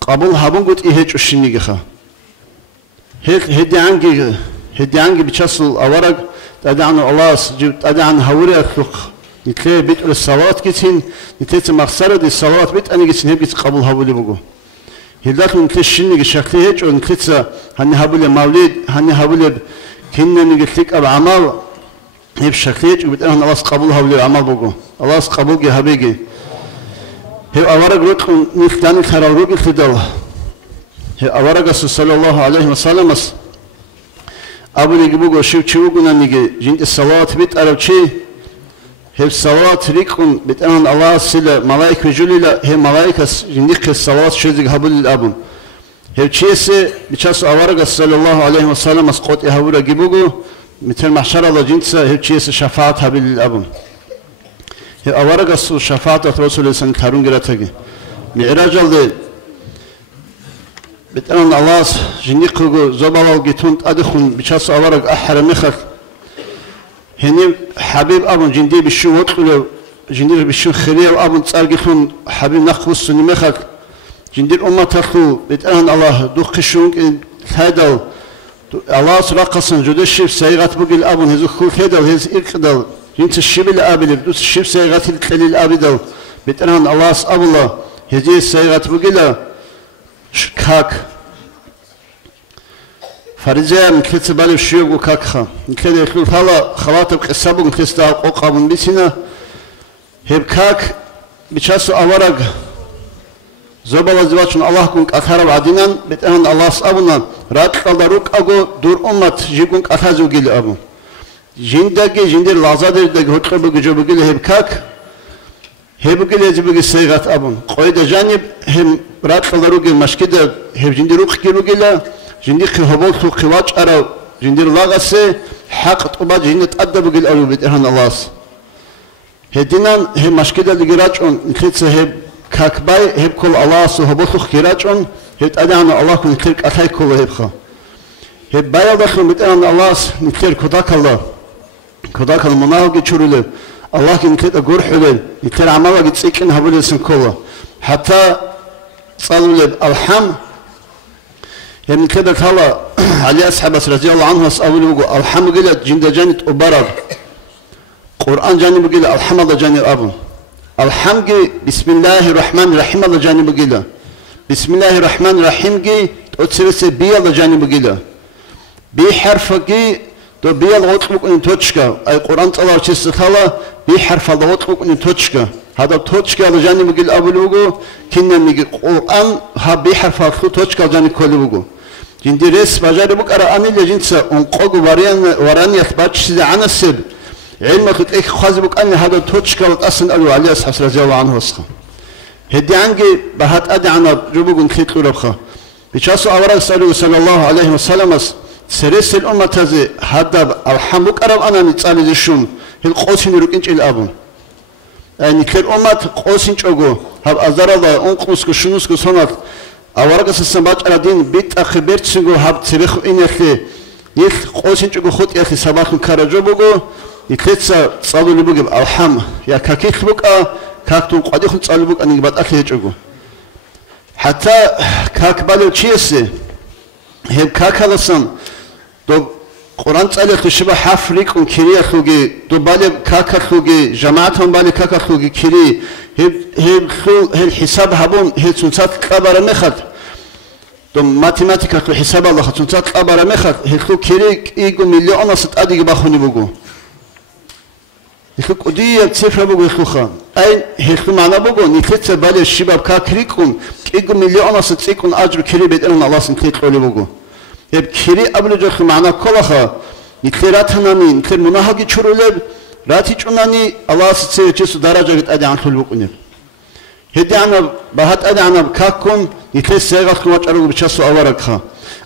قبول هابون قلت إيهج وشنيجي خا هدي عنجي بتشصل أورج تدعنا الله تدعنا هوري أخلق نكلي بيت الصلاة كتين نكلي مخسرة الصلاة بيت أنيجي سنهبت قبول هابولي بقو هذاك نكتشني شكله هيك ونكتسا هني هبول مولد هني هبول كنا نقولك العمل هي بشكله هيك وبتأنا الله قبول هبول العمل بقول الله قبول جه هبيجي هي أورق رتق نختان خيرالوج الخدال هي أورق صلى الله عليه وسلم أبو يجيبوا شو قلنا نيجي جنت الصلاة بيت أرب شيء هي الصلاة ريكون بتأمن الله سلا ملائكة جليلة هي ملائكة جنيك الصلاة شذق هبول الأبون هي شيء بتشاس أورق صلى الله عليه وسلم أسقط يهورا جيبوجو مثل محشر الله جنسة هي شيء شفاعة هبول الأبون هي أورق شفاعة رسول الله سن كارون جراتجي معراج الله بتأمن الله جنيك زبالة جتون أدخل بتشاس أورق أحرم مخك هني حبيب أبون جندي بشو وطلو جندي بشو خير أبون تارجخون حبيب نخوص نمخك جندي الأمة تخو بتأن الله دوخشون هذا الله سرقصن جدشيف سيغات بقي الأبون هذو خو هذا هذ إقدال جنت الشيب الأبل دوس الشيب سيغات الكليل الأبدال بتأن الله الله هذه سيغات بقي لا كاك فرجع مكتب بالي شيوخ وكاكها مكتب يخلو فلا خلاطب قصابو مكتب قوقابون بيسنا هبكاك بيشاسو أورق زبالة زواجون الله كونك أثار وعدينا بتأهن الله سأبونا رات قدروك أجو دور أمت جيكونك أثازو جيل أبو جندك جندر لازادر دك هتقبل جوب جيل هبكاك هبجيل يجيبك سيغات أبون قيد جانب هم رات قدروك مشكلة هب جندروك كيلو جيلا جندي خبول خو خواج أرى جندي لاغسه حق طبعا جندي تأدب قل أبو بتأهن الله هدينا هم مشكلة لجراجون نخيط هب كاكباي هب كل الله سو هبول خو خراجون هد أدعنا الله كل كلك أثاي كل هبخا هب بايا دخل بتأهن الله نكير كذاك الله المناهج يشرله الله كنكير أجور حلل نكير عمله جتسكن هبول السن كله حتى صلوا له الحم يعني كده كلا علي أصحاب رضي الله عنهم أولي وقول الحمد لله جند جانت أبرد قرآن جاني بقول الحمد جاني أبو الحمد بسم الله الرحمن الرحيم الله جاني بقول بسم الله الرحمن الرحيم جي تقصرس بي الله جاني بقول بي حرف جي تو بي الله أطلق إن توشكا أي قرآن الله تستخلا بي حرف الله أطلق إن توشكا هذا توشكا الله جاني بقول أولي وقول كنا نيجي قرآن ها بي حرف الله توشكا جاني كل وقول جندي رس بجاري بك أرى أني لجنسة أنقاق وران يثبت شيء عن السب علم خد إيه خاز بك أن هذا توشكا وتأصل ألو عليه أصحاب رضي الله عنه وسخ هدي عنجي بهات أدي عنا جبوك نخيط لربخا بيشاسو أورا صلى الله عليه وسلم سرس الأمة تزي هذا الحمد أرى أنا نتسأل للشون هل قوسين يركنش الأبون يعني كل أمة قوسين شجوا هب أزار الله أنقص كشنوس كسونات أورق السماج على دين بيت أخبرت سجوا هب تبخ إن يخي يخ قوسين شجوا خد يخي سباق كارجو بقو يكتسا صادو لبوجب الحم يا كاكيخ بقى كاكتون قادي خد صادو بقى أني بعد أخي شجوا حتى كاك بالو تشيسي هب كاك هذا سن دو قرآن تعالى خشبة حفريك وكريه خوجي دو بالي كاك خوجي جماعتهم بالي كاك خوجي كري هل حساب هبون هل سنسات كبر مخد دم ماتيماتيكا خو حساب الله سنسات كبر مخد هل خو كريك إيجو مليون ست أديك بخوني بقول هل خو قدية صفر بقول خوخا أي هل خو معنا بقول نكتة بالي الشباب كاكريكم إيجو مليون ست يكون أجر كري بيدنا الله سنكتة قولي بقول يب كري قبل جخ معنا كلها نكترات هنامي نكتر مناهج شرولب راتي جناني الله ستسير جسوا درجة أدي عن خلوق نب هدي أنا بهات أدي أنا كاكون يتلس سيغات كمات أروق بشاسو أورقها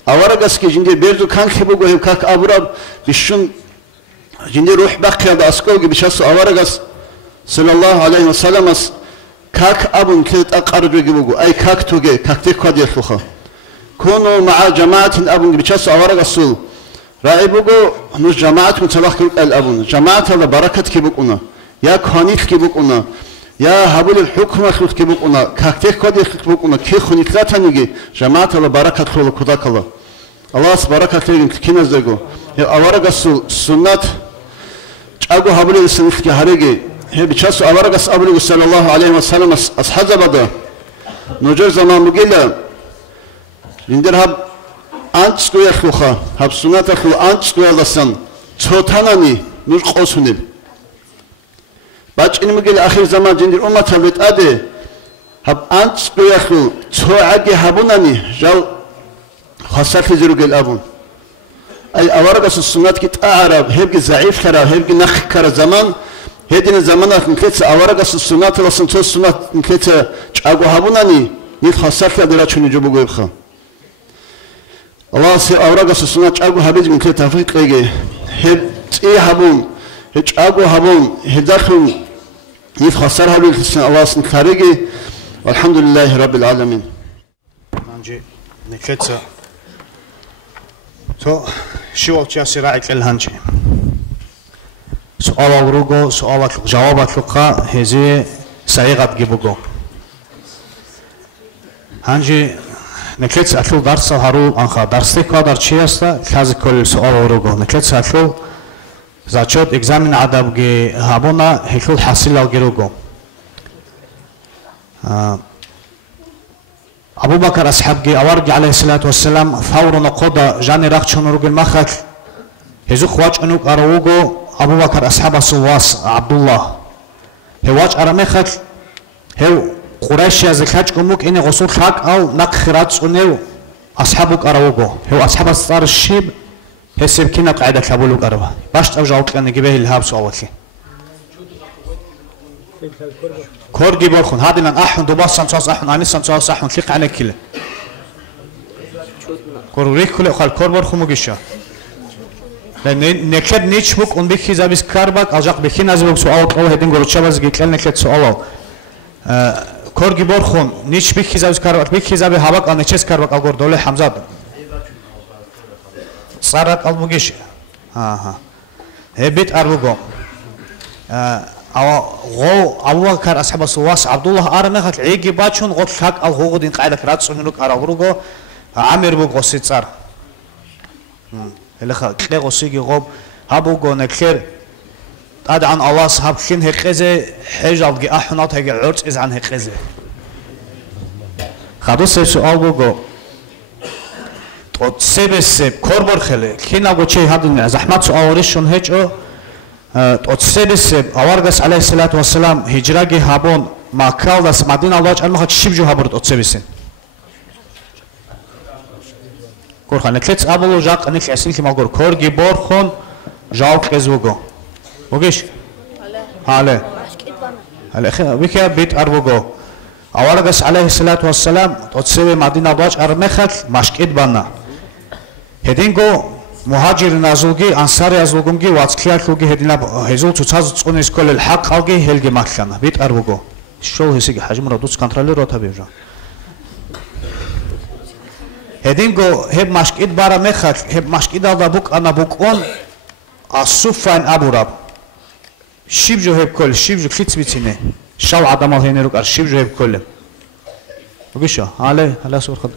أورق أسكي جندي بيردو كان خبوغو هب كاك أبراب بشون جندي روح بقى هذا أسكوغي بشاسو أورق أس صلى الله عليه وسلم كاك أبون كيت أقارجو جبوغو أي كاك توغي كاك تيكوا دي خلوخا كونوا مع جماعة أبون بشاسو أورق أسول رأي بقو نوش جماعة متلاخ الأبون جماعة الله بركة كيبوكونا يا كهانيت كيبوكونا يا هبول الحكمة خلق كيبوكونا كاكتيك كودي كيبوكونا كي خنيت لا تنيجي جماعة الله بركة خلق كذاك الله الله بركة تيجي كينا زعو يا أورق السنة أجو هبول السنة كهرجي هي بتشاسو أورق أبو صلى الله عليه وسلم أصحاب بدا نجور زمان مجيلا يندرها أنت سكويا خلوخا هب سنة خلو أنت سكويا لسان توتاناني نور قوسونيل باج إن مجيل آخر زمان جندر أمة هبت أدي هب أنت سكويا خلو تو عجي هبوناني جال خاصة في زروج الأبون أي أورقة السنة كت أعرب هبقى ضعيف كرا هبقى نخ كرا زمان هدين الزمان نكلت أورقة السنة لسان تو السنة نكلت أجو هبوناني نيت خاصة في أدرا شنو جبوا جيبخا الله سي أورق السنة أجو هبيج من كل تفريق لقي هد إيه هبون هج أجو هبون هداخل يفخسر هبيج السنة الله سن خارجي والحمد لله رب العالمين. نجي نكتة تو شو وقت يصير راعي كل هنجي суол руго суол жавоб луqa hezi сайгат гибуго ханжи некет атлу дарс хару анха дарсте кадар чи аста лаз кол суол руго некет атлу зачот экзамен адабги хабуна хикул хасил алгируго Abu Bakr ashabgi awargi alayhi salatu wassalam fawrun qoda jani raqchunurugil makhak hezu khwachunuk arawugo Abu Bakr ashabasu was Abdullah he wach aramekhak he Quraysh yazkhachkumuk ini ghusul khak al naqkhirat unew ashabuk arawugo he ashabas tar shib he sebkina qaida kabuluk arwa bash tawjawtqani gibehil habs awaki كورجي بورخون هذا من أحد دباس سنتواس أحد عني سنتواس أحد ثق على كله كوروريك كله خال كور بورخون مجيشة لأن نكد نيش بوك أن بيخي زابيس كاربك أجاق بيخي نازل سؤال أو هدين قرط شباز جيت لنا نكد سؤال كورجي بورخون نيش بيخي زابيس كاربك بيخي زابي هبك أو نيشس كاربك أو قردولة حمزة صارت أو مجيشة هبيت أربعة Abu Bakr ashabas was Abdullah armekhat igi bachun got hak al hugudin qaida krat sunuk arawrugo Amir bu qositsar elakha qle qosigi qob habu gonekher ad an Allah habkin heqeze hejalgi ahunat hege urts iz an heqeze khadus sual bugo tot sebeseb korbor khele kinago che hadun zahmat suawrishun hecho Otsebesev avargas alayhi salatu wassalam hijragi habon Makkah das Madina Allah alma chibju haburt otsebesen Korxan neklets abulu jaq anik asil ki magor korgi borxon jaq ezvugo Ogish Ale bika bit arvugo avargas alayhi salatu wassalam otsebe Madina Allah armekhat mashkid banna Hedingo مهاجر نازوگی انصار ازوگمگی واچکیاکوگی هدینا هزول چوچاز چونیس کل الحق алги هلگی ماخنا بیت اربوگو شو هسیگی حجم را دوس کنترل رو تابیجا هدینگو هب مشکید بارا مخک هب مشکید آلا بوک انا بوک اون اسوفان ابوراب شیبجو هب کل شیبجو کلیت بیتینه شاو آدم ال هنروک ار شیبجو هب کل بگیشو حالا سور خد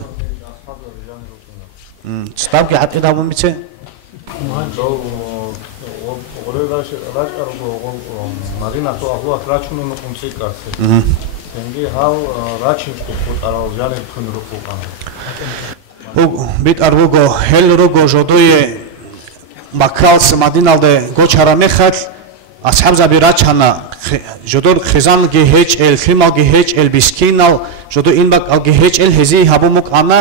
ستاب کی حتی دامون میشه Marina to ahua računu no kumcika se. Engi hal račin to potara uzjale kun ruku kana. Bit arvugo hel rugo jodoye Makkah Madinalde gochara mekhat ashab zabi rachana jodor khizan ge hech el khimal ge hech el biskinal jodo inbak al ge hech el hezi habumuk ana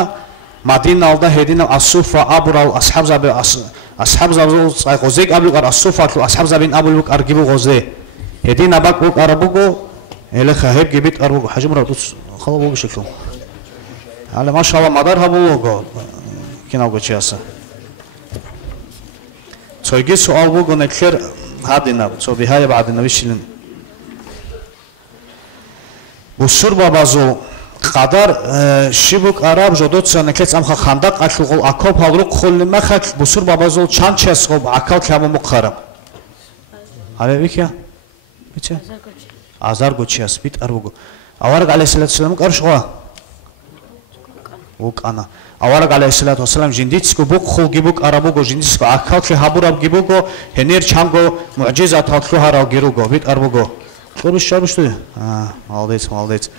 Madinalda hedina asufa abral ashab zabi أصحاب زبون غزيك أبلغ الصوفة أصحاب زبين أبلغ أرجبو غزة هدينا باك وق أربوجو إلى خهيب جبت أربوجو حجم رأوس خلاص بشكله على ما شاء الله مدار هبوجو كنا وجه أسا تيجي سؤال بوجو نكر هادينا سو بهاي بعد النبي شلون بسر بابازو قدر شبك عرب جدود سنكت أمخ خندق أكل أكوب هذلو كل ما خد بسر بابازول چند چیز خوب أكل كم مقرب هذا بيكيا بيتش عزار قدشياس بيت أربعة أورق عليه الصلاة والسلام كرشوا وك أنا أورق عليه الصلاة والسلام جنديتس كبوك خل جبوك عربو جنديتس كأكل كهابور جبوكو هنير چامغو معجزة تاكلو هراو جيروغو بيت أربعة كورش شربش توي مالديت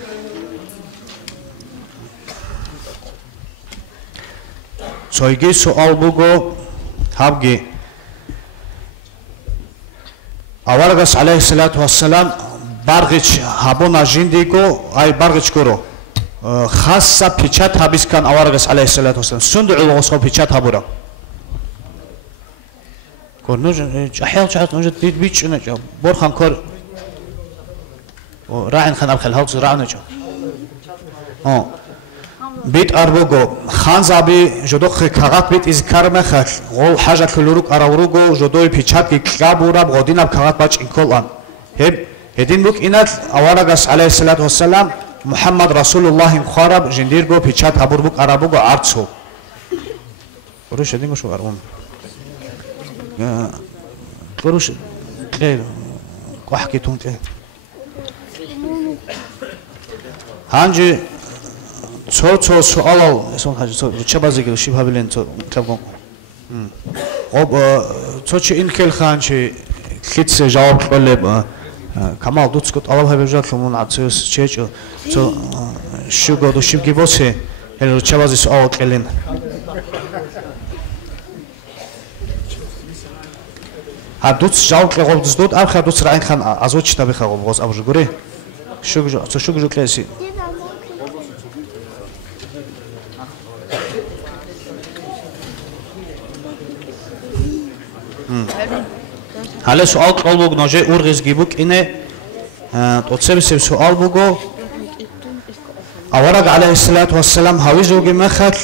Soygi sual bugo habgi avargas alayhi salatu wassalam bargich habona jindigo ay bargich koro khassa pichat habiskan avargas alayhi salatu wassalam sundu ulgosgo pichat habura korno ahya chat unjat bit bichna borxan kor ra'in khan abkhal hawz ra'na بيت أربعة خانزابي جدو خكارات بيت إذكار مخال غول حاجة كلورك أراورو جدو بيشات كابورا بغدينا بكارات باش إنكولان هدين بوك إنات أوارغاس عليه الصلاة والسلام محمد رسول الله مخارب جنديرغو بيشات أبور بوك أرابوغو عرضو وروش هدين شو أرون وروش خير واحكي تونتي هانجي تو سوال اسم حاجه تو چه بازی که شیب هبلین تو تبون تو چه این کل خانچی خیت جواب کله کمال دوست کت اول هبجات کمون عطیس چه تو شو گودو شیب گیبوسه هل چه بازی سوال کلین هدوت جواب کله دوست آخر دوست رای خان از وچ تبی خو باز ابر گوری شو جو کلاسی حالا سوال قلبوگ نوجه اورغز گیبوک اینه توصیب سوال بگو آورگ علیه السلام هاوی زوگی مخد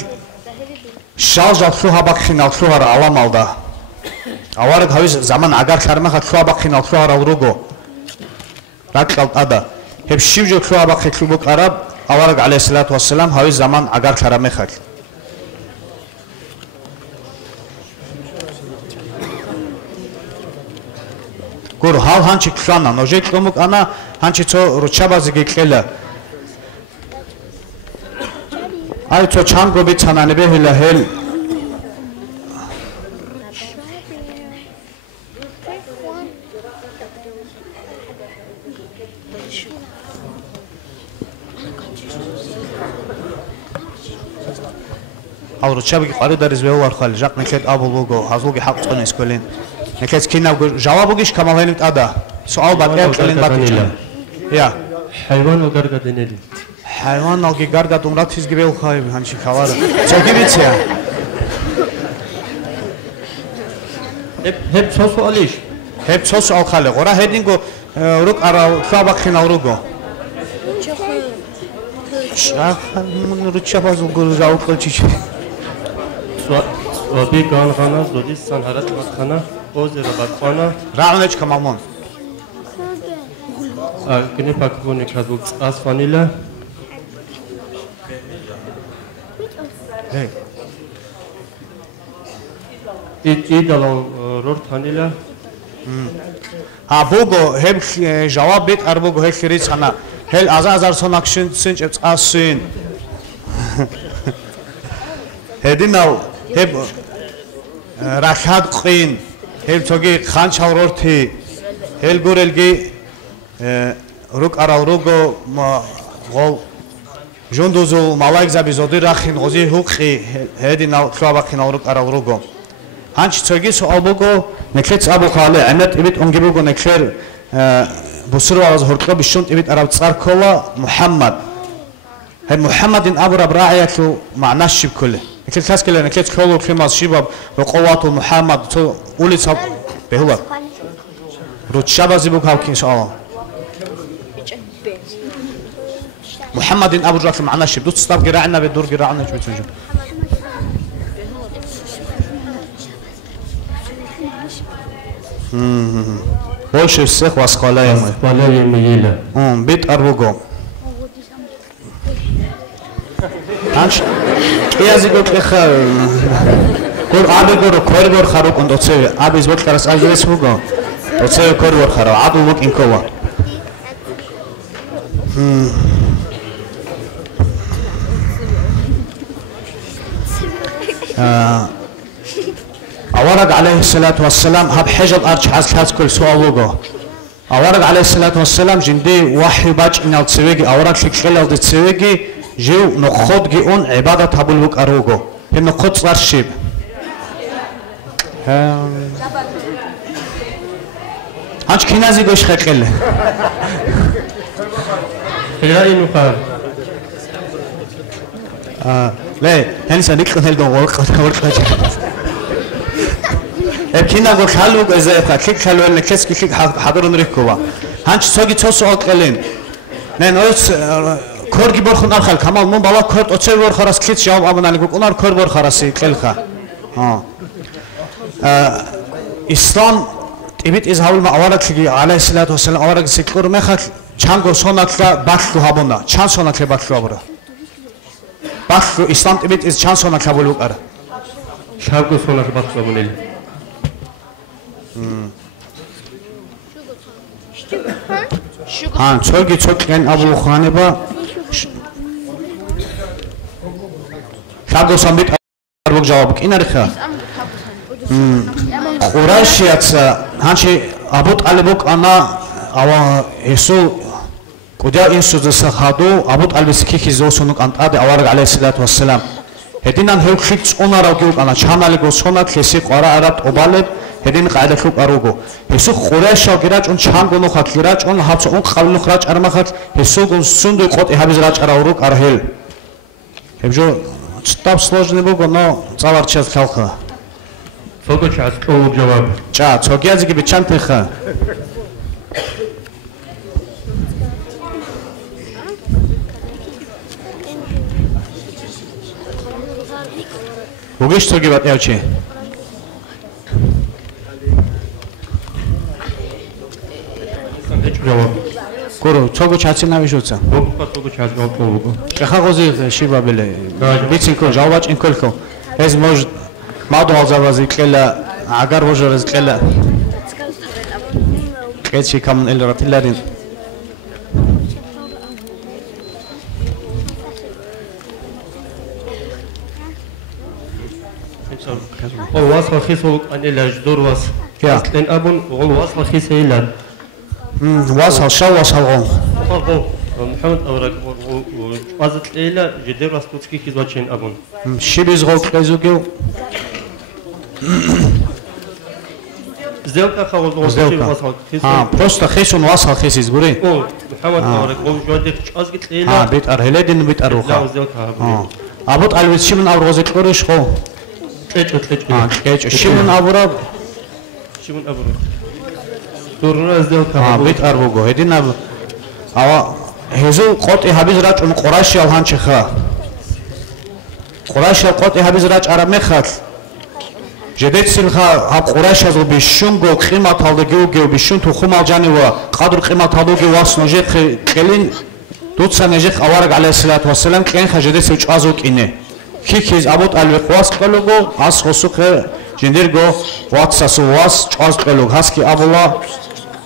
شال جات شوها باک خینال شوها را علام alda آورگ هاوی زمان اگر کرمه خد شوها باک خینال شوها را وروگو رک قلب ادا هب شیو جو شوها باک خیلی بک عرب آورگ علیه السلام هاوی زمان اگر کرمه خد گور حال هنچی کشانا نوجه کلمک آنا هنچی تو روچه بازی گیکله ای تو چند گو بیت سنانه به هل هل او روچه بگی قاری دریز به وار خالی جاق نکید آبو بگو حضوگی حق تونه اسکولین نکید کینا جوابوگیش کمال هنید ادا سوال باید کلین باید یا حیوان و گرگدنیلی حیوان ناگی گرگد امرات فیزگی بیل خواهی هنچی خواره چاکی بیتیا هب چه سوالیش هب چه سوال خاله غورا هدینگو روک ارا خواب خینا روگو شاخ من رو چه بازو گل جواب کل چی سوابی گان خانه زودی سنهرت مدخانه اوز ربط رعنج کمامون کنی پاکبونی کدوک از فانیله ایدالان رور فانیله ها بوگو هب جواب بیت ار بوگو هل خریج خانه هل از سوناکشن سنج اسین هدیناو هب رکحت قین هل توگی خان چاورورتی هل گورلگی روک ارال روگو غول جوندوزو مالایک زبیزودی رخین غوزی حقی هدیناو خوابخین روک ارال روگو هنچ توگی سوال بگو نکلت ابو خاله امت ایبت اونگی بگو نکلر بسرو از هرکا بیشوند ایبت عرب تصار کولا محمد هی محمد این ابو رب راعیتو معناش شیب کله نکلت کس کله نکلت کولو کلماز شیباب و قواتو محمد تو اولی صاب بهولا رو شبازی بگو هاوکین سوال محمد این ابو رب معناش شیب دو تصاب گرعنا بدور گرعنا چه بتونجو больше всех восхваляемый. Бит арбуго. Анш язык леха. Кор абигор коридор харук он доцеве. Абиз вот карас агрес буго. Доцеве коридор харо. Аду мук инкова. أورد عليه الصلاة والسلام هب حجب أرش حز كل سؤال وجو أورد عليه الصلاة والسلام جندي وحي باج إن التسويجي أورد شكل التسويجي جو نخود جيون عبادة تبلوك أروجو هم نخود صار شيب هنش كنازي جوش خكله لا ينفع لا هنسى نكتب هالدون ورق ابكينا قول خلوك إذا فكك خلوا إن كيس كيك حضروا نريكوا هنش سوقي توسو أقلين نين أوس كورجي برخون أرخل كمال من بالا كورد أتشي بور خلاص كيس جواب أبنا نقول أنار كور بور خلاصي كلخا إسلام تبيت إذا هول ما أورك عليه الصلاة والسلام أورك سكور مخك چانگو سوناكلا باشلو هابونا چان سوناكلا باشلو أبرا باشلو إسلام تبيت إذا چان سوناكلا بولوك أرا شابكو سوناكلا باشلو أبونيل ცოგი ცოკლენ აბულხანება შაგოსამით არბოგ ჯავაბ კინარი ხა ყურაშიაც ჰანჩი აბუტალიბოკ ანა ავა ესო კუდა ინსუზა სახადო აბუტალბის ქიქი ზოსუნუ კანტადე ავარ ალეისალათუ ვასალამ ედინან ჰევხი წონარა გიუკანა ჩანალი გოსონა ქესი ყვარა არაბ ობალებ ე딘 ყაიდაშუ ყარუგო ესო ყურაშა გირაჭონ ჩანგონო ხათ გირაჭონ ჰაბს ონ ყავლო ხრაჭ არმახათ ესო სუნდუ ყოტი ჰაბის რაჭარა ურუ ყარჰელ ებჯო став сложный бог но цаварчас халха ცოგო ჩასწოლ ჯავაბ ჭა ცოგიაზი კი ბიჩანთიხა Mogę co giwać jałcie? Kuru, co go czacie na wyrzuca? Jaka gozy siła byle? Bicinko, żałować inkolko. Ez może małdą zawazy klela, agar może rozklela. Keci kam elratilarin. قواس خيسو أن الأجدور لأن أبون قواس خيس إلى واصل شو واصل محمد أورك وازت إلى جدير راسكوتسكي كيزواتشين أبون شو بيزغوك كيزوكيو сделка خاوز просто خيسون واصل خيس يزغوري محمد أورك وجودك أزغت إلى بيت أرهلدين بيت أروخا أبوت ألويت شمن أوروزك قريش خو شمن أبورا دورنا сделка بيت أروغو هدين أب أوا هزو قط إهابيز راج أن قراش يالهان شخا قراش قط إهابيز راج أرامي خال جديد سلخا هاب قراش هزو بيشونغو قيمة تالدگيو بيشون تخوم الجاني و قدر قيمة تالدگي واس نجيخ قلين دوتسا نجيخ أوارق عليه الصلاة والسلام كين خجديد سوچ أزوك إنه كيكيز أبوت الوقواس قلوغو أس خسوخ جندرغو واتساسو واس چاز قلوغ هسكي أبولا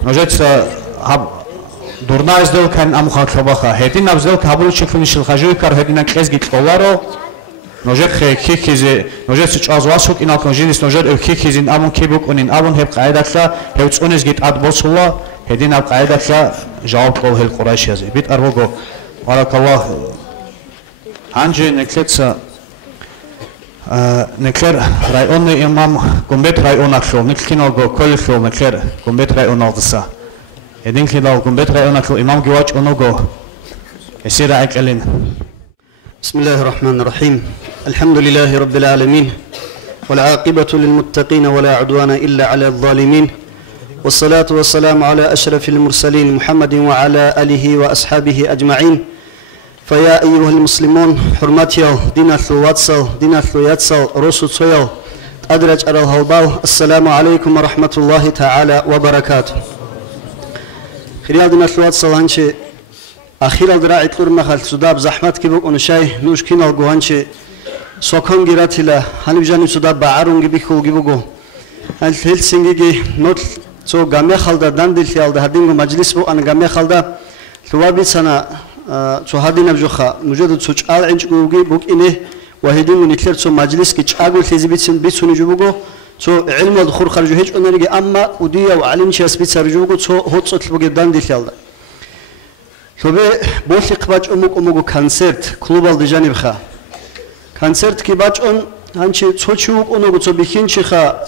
نجيد هاب دورنا ازدل كان أمخان خباخا هدين أبزدل كابلو شكلني شلخجوي كار هدين كيزگي تولارو نجيد كيكيز نجيد سوچ أز واسوك إنال كنجينيس نجيد او كيكيزين أبون كيبوك ونين أبون هب قاعدتلا هب تسونيز جيت أدبوصولا هدين أب قاعدتلا جواب قول هل قرائش يزي بيت أربوغو بارك الله هنجي نكلتسا نكلر رايوني إمام قنبت رايونك شو نكلينوغو كل شو نكلر قنبت رايونك دسا هدين كلاو قنبت رايونك شو إمام جواج أنوغو يسير عيك ألين بسم الله الرحمن الرحيم الحمد لله رب العالمين والعاقبة للمتقين ولا عدوان إلا على الظالمين والصلاة والسلام على أشرف المرسلين محمد وعلى آله وأصحابه أجمعين فيا أيها المسلمون حرمتيو ديناتلو واتسل ديناتلو ياتسل رسو تسويل أدرج على الهوباو السلام عليكم ورحمة الله تعالى وبركاته خلال ديناتلو واتسل هنشي أخيرا دراعي تلور مخال سوداب زحمت كيبوك ونشاي نوش كينال گو هنشي سوكون گيراتيلا هنبجاني سوداب باعرون گبيخو گبوگو هل سنگيگي نوت تو گامي خالدا داندل خيالدا هدينگو مجلس بو أنا گامي خالدا ثوابي سنة تو هادين بجوخا مجرد سوچ آل عنج گوگي بوك إنه وهدين ونكلر تو مجلس كي چاگو تيزي بيتسون جوبوگو تو علم الدخور خرجو هيج أنرجي أما وديا وعلم شاس بيتسار جوبوگو تو هوت صوت بوگي داندل خيالدا توبه بوشي قباج أموغو كونسرت كلوب الدجاني بخا كونسرت كي باج أن هنشي تشوك أنوغو تو بيخينشي خا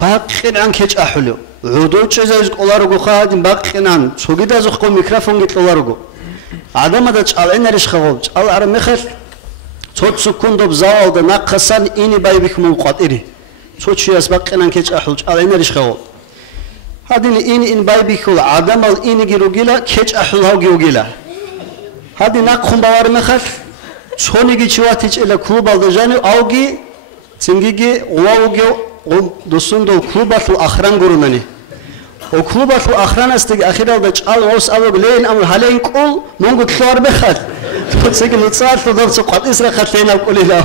باقين عن كيج أحلو عودو تشزاز قولارغو خادم باقين عن سوغي دازو خو ميكروفون جيت قولارغو عدم دا تشال نريش خو تشال ارمخل صوت سكون دو بزاو دا نقصان اني باي بك من قطيري صوت شي باقين عن كيج أحلو تشال نريش خو هادين إن باي بيكول عدم الإن جيروجيلا كيج أحلها جيروجيلا هادين ناقهم بوار مخل شوني جي شواتيج إلى كلوب الدجاني أوجي تنجي واوجي دوسون دو كلوبات الآخران قرنني وكلوبات الآخران استج أخيرا دج آل وس أبغى لين أمر هلين كول نونغ تلار بخل تسجل نتصال تدور سقط إسرع خلينا بقول له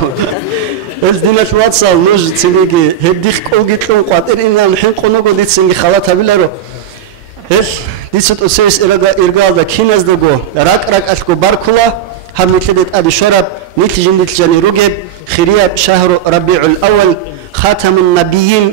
الدنيا في واتساب نوج تنجي هديك كول جيت لهم قاتل إن الحين قنوجو ديت سنجي خلاتها بلارو ეს დიცოთ ოცეს ერგალდა ქინაზდაგო რაკ-რაკ-აშკო ბარქულა ჰამნიტლედეთ ადი შორაბ ნიტ ჟინდით ჟანი რუგებ ხირია შაჰრუ რაბიულ ავალ ხათამუნ ნაბიინ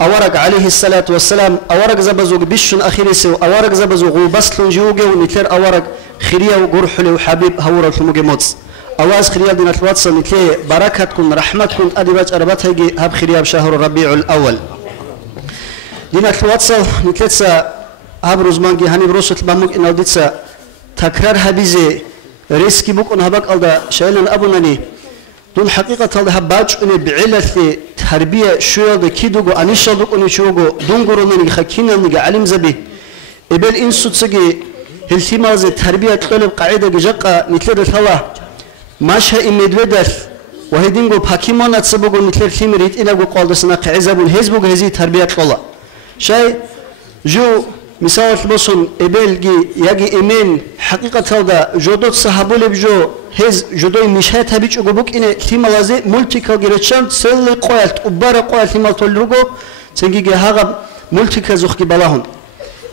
أورق عليه الصلاة والسلام أورق زبزوج بيشون أخيرسه أورق زبزوج وبسلون جوجه ونتر أورق خيريا وجرحله وحبيب هورا الحموج موتس أواز خيريا دين الواتس نتلي بركتكم رحمتكم أدبات أربعة هيجي هب خيريا بشهر الربيع الأول دين الواتس نتلتسا هب روزمانجي هني بروسة بامك إن أوديتسا تكرار هبيزي ريسكي بوك هبك ألدا شايلن أبوناني دون حقيقة الله باج أني بعلة تربية شوية كيدوغو أنيشادوك أني شوغو دون قروني خكينا نيجا علم زبي إبل إنسو تسجي هالثمار زي تربية طلب قاعدة جاقة نتلر الثوا ماشها إمدودر وهيدينغو باكيمون أتسبوغو نتلر ثمريت إنغو قالدسنا قعزبون هزبوغ هزي تربية طلع شاي جو مثال بصن إبل يجي إيمان حقيقة هذا جودات صحابولي بجو هز جدوی میشه تبیچ اگه اینه تیم لازم مولتیکا گرچند سل قایت وبار قایت تیم تولرگو سنگی که هاگ مولتیکا زخکی بالاهم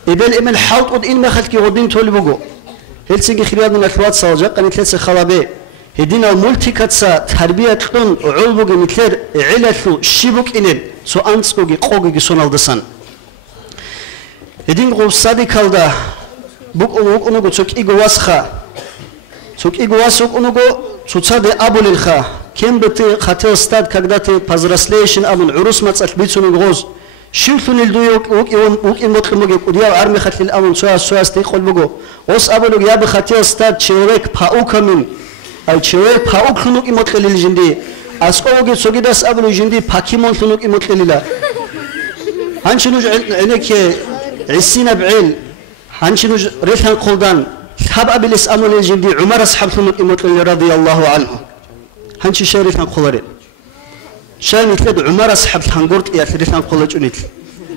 ایبل ایمن حالت ود این مخالف کی ودین تولبگو هل سنگی خیراد من الفوات سالجق قنیت لس خلابه هدینا مولتیکا تسا تربیت کن علبگو مثل علتو شیبک اینه سو انسکوگی قوگی سونالدسان هدین قوم صادی کالدا بک اونو چوک ایگواسخا سوك игуасук унуго цуцаде абулилха кем бы ты хотел стать, когда ты повзрослеешь абун урус мацат бицун гоз шилтун илдуюк ук имотлмуге удия арми хотел абун соя сты холбуго ос абулуг я бы хотел стать человек паукамин ай человек паук хунук имотлил жинди аскоге согидас абулу жинди пакимон хунук имотлила ханчинуж энеке исина бил ханчинуж рехан қолдан حب أبلس أمون الجندي عمر أصحاب ثمود إموتل رضي الله عنه هنشي شارف عن قلرين شان يتلد عمر أصحاب هنقرت يا ثريث عن قلج أنيت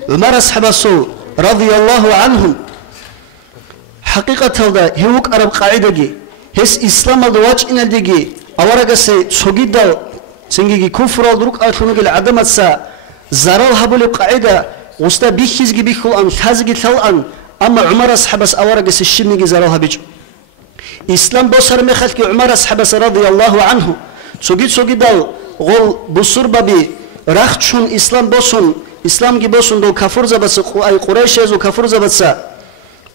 عمر أصحاب الصو رضي الله عنهم حقيقة هذا هيوك أرب قاعدة جي هس إسلام الدواج إن الدجي أورق سي سجيدا سنجي كفر الدروك أثناء العدم السا زرال هبول قاعدة وستا بيخيز جي بيخو أن خازجي ثل أن أما عمر أصحابس أورجس الشمي جزاروها بيج إسلام بصر مخلك عمر أصحابس رضي الله عنه سجد دال غول بصر ببي رختشون إسلام بصون إسلام جي بصون دو كفر زبس أي قريش يزو كفر زبس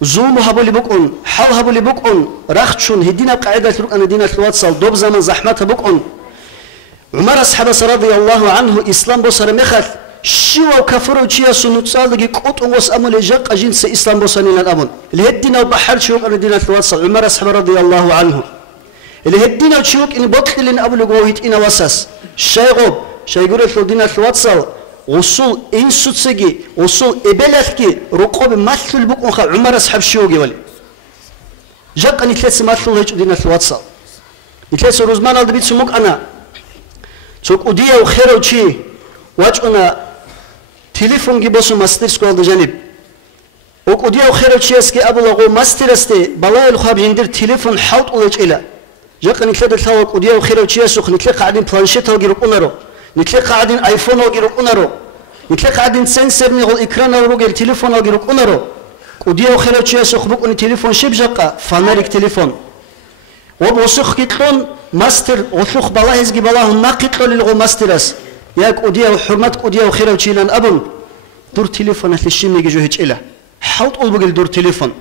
زوم هبولي بكون حال هبولي بكون رختشون هدينا قاعدة لوك أن دينا الواتسال دوب زمن زحمتها بكون عمر أصحابس رضي الله عنه إسلام بصر مخل شو كفروا شيء سنوتصال دقيق قط وس أمل جاق أجنس إسلام بوسانين الأمن اللي هدينا وبحر شوك أن دينا الواتساب عمر أصحاب رضي الله عنه اللي هدينا وشوك إن بطل لنا أبو لقوهيت إن وساس شيء يقول في دينا الواتساب وصول إن سوتسجي وصول إبلتكي رقاب مثل بكون خا عمر أصحاب شوكي ولي جاق أن يثلث مثل هيج دينا الواتساب يثلث روزمان على بيت سموك أنا سوك أديه وخير وشيء واجنا تليفون جيبوسو ماستر سكول دجانب وقديا وخير تشيسكي أبو لغو ماستر استي بلاي الخاب جندر تليفون حوط ولج إلى جاك نتلاقي الثوا قديا وخير تشيسو نتلاقي قاعدين بلانشيت وجيرو أنارو نتلاقي قاعدين آيفون وجيرو أنارو نتلاقي قاعدين سنسر نقول إكران وروج التليفون وجيرو أنارو قديا وخير تشيسو خبوك أن التليفون شيب جاكا فانريك تليفون وبوسخ كتلون ماستر وثوخ بلاي هزجي بلاهم ما كتلون للغو ماسترس ياك أوديا وحرمتك أوديا وخير وشيلان أبن دور تليفون في الشيم يجي جوهج إله حوط قلبك دور تليفون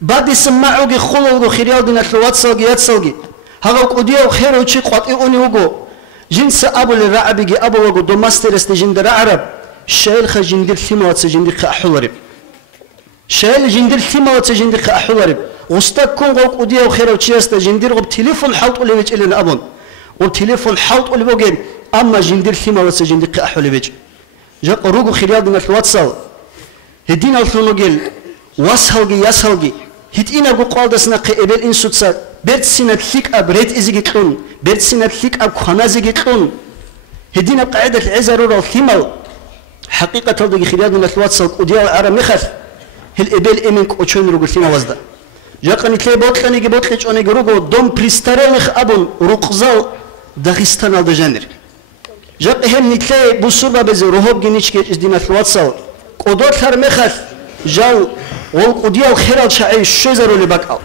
بعد يسمعوك خلوك خيريال دين الواتساب ياتسالجي هذا أوديا وخير وشي قط إوني وجو جنس أبو الرعبي أبو وجو دوماستر استجندر عرب شايل خجندر ثما وتسجندر خأحولرب شايل جندر ثما وتسجندر خأحولرب وستكون قوك أوديا وخير وشي استجندر غب تليفون حوط قلبك وجه إلنا أبن وتليفون حوط قلبك وجه أما جندر ثما وتسجندر خأحول بيج جاء روجو خيريال دين الواتساب هدينا الثلوجيل واسهلجي ياسهلجي هدينا جو قالدسنا قبل إنسوتسا بيت سنة ثيك أب ريت إزيجتون بيت سنة ثيك أب خنازيجتون هدينا قاعدة العزرور الثمل حقيقة تلدي خيريال دين الواتساب وديا العرب مخف هل قبل إمك وشون روجو ثما وزدا جاء قني تلي بوتلني جبوتلش أنا جروجو دوم بريستاريخ أبون رقزال داغستان الدجانر جاب هم نتلاقي بصورة بزي روحب جنيش كيش دينا الواتساب قدوت هر مخف جال ол қудиял херал шаи шөзарулы бакал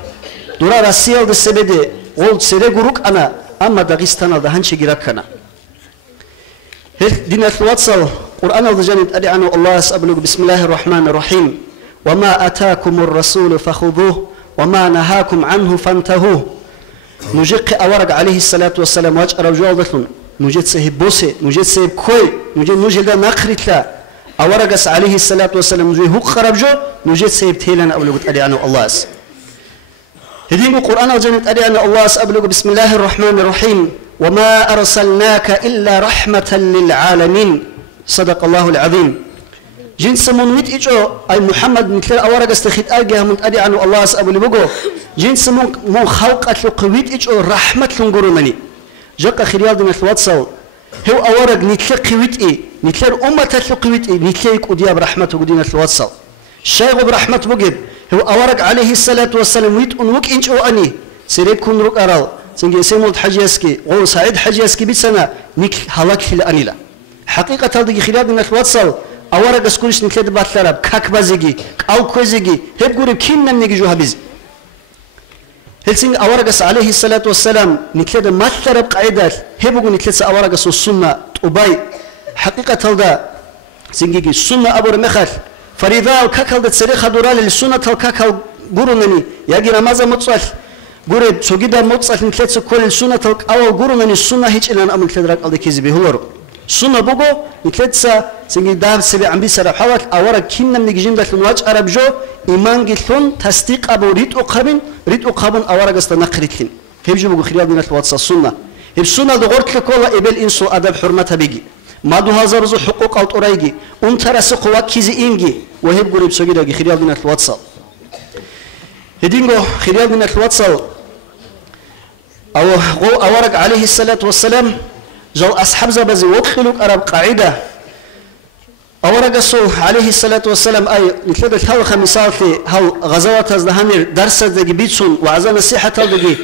дура Россиял да себеде ол серегурук ана амма Дагестанал да ханчи гираккана دين الواتساب قرآن الجنة أدعنا الله أسأبلغ بسم الله الرحمن الرحيم وما أتاكم الرسول فخذوه وما نهاكم عنه فانتهوه نجيق أورق عليه الصلاة والسلام واج أرجو ذلك نجيت سهب بوسي نجيت سهب كوي نجيت دا نقرت لا أورق عليه الصلاة والسلام نجيت هو خرجو نجيت سهب تيلان أبلغ أدعنا الله هدين القرآن الجنة أدعنا الله أسأبلغ بسم الله الرحمن الرحيم وما أرسلناك إلا رحمة للعالمين صدق الله العظيم جنس من متئجو أي محمد مثل أورق استخيط أجاه من أدي عنه الله أسأبه لبقو جنس من خلق أتلقويت إجو رحمة لنقرونني جاك خريال دين الواتسال هو أورق نتلق قويت إيه نتلق أمة تلقويت إيه نتلق أدياب رحمة ودين الواتسال شيخ برحمة بقب هو أورق عليه الصلاة والسلام ويت أنوك إنجو أني سيريكون روك أرال سنجي سيمولد حجيسكي أو سعيد حجيسكي بسنة نيك هلاك في الأنيلة حقيقة تلقي خلال من الواتساب أورق أسكولش نتلد باتلارب كاك بازيجي أو كوزيجي هب قريب كين نمنيجي جوها بيز هلسنج أورق عليه الصلاة والسلام نتلد ماتلارب قاعدات هب قريب نتلد أورق السنة أباي حقيقة تلدا سنجي السنة أبو رمخال فريضة كاكال تسريخ دورال السنة تلكاكال قرونني يجي رمضان متصل قريب سوجدا متصل نتلد كل السنة تلك أول قرونني السنة هيج إلى أن أمر تدرك على كذب هولر سنة بقو نتلتسا سنجي داب سبع عم بيسرب حوالك أورا كنا من الجيم دخل نواج عرب جو إيمان جثون تصديق أبو ريت أقابن أورا قصد نقرتين هيجي بقو خلال من الواتس السنة هي السنة دغورت لكولا إبل إنسو أدب حرمتها بيجي ما دو هزار زو حقوق أو ترايجي أنترى سقوا كيزي إنجي وهي بقريب سجدا خلال من الواتس هدينغو خلال من الواتس أو أورق عليه الصلاة والسلام جو أصحاب زبزي وادخلوا أرب قاعدة أورق الصوح عليه الصلاة والسلام أي نتلقى هاو خمسات هاو غزوات هزدهانير درس دقي بيتسون وعزان السيحة دقي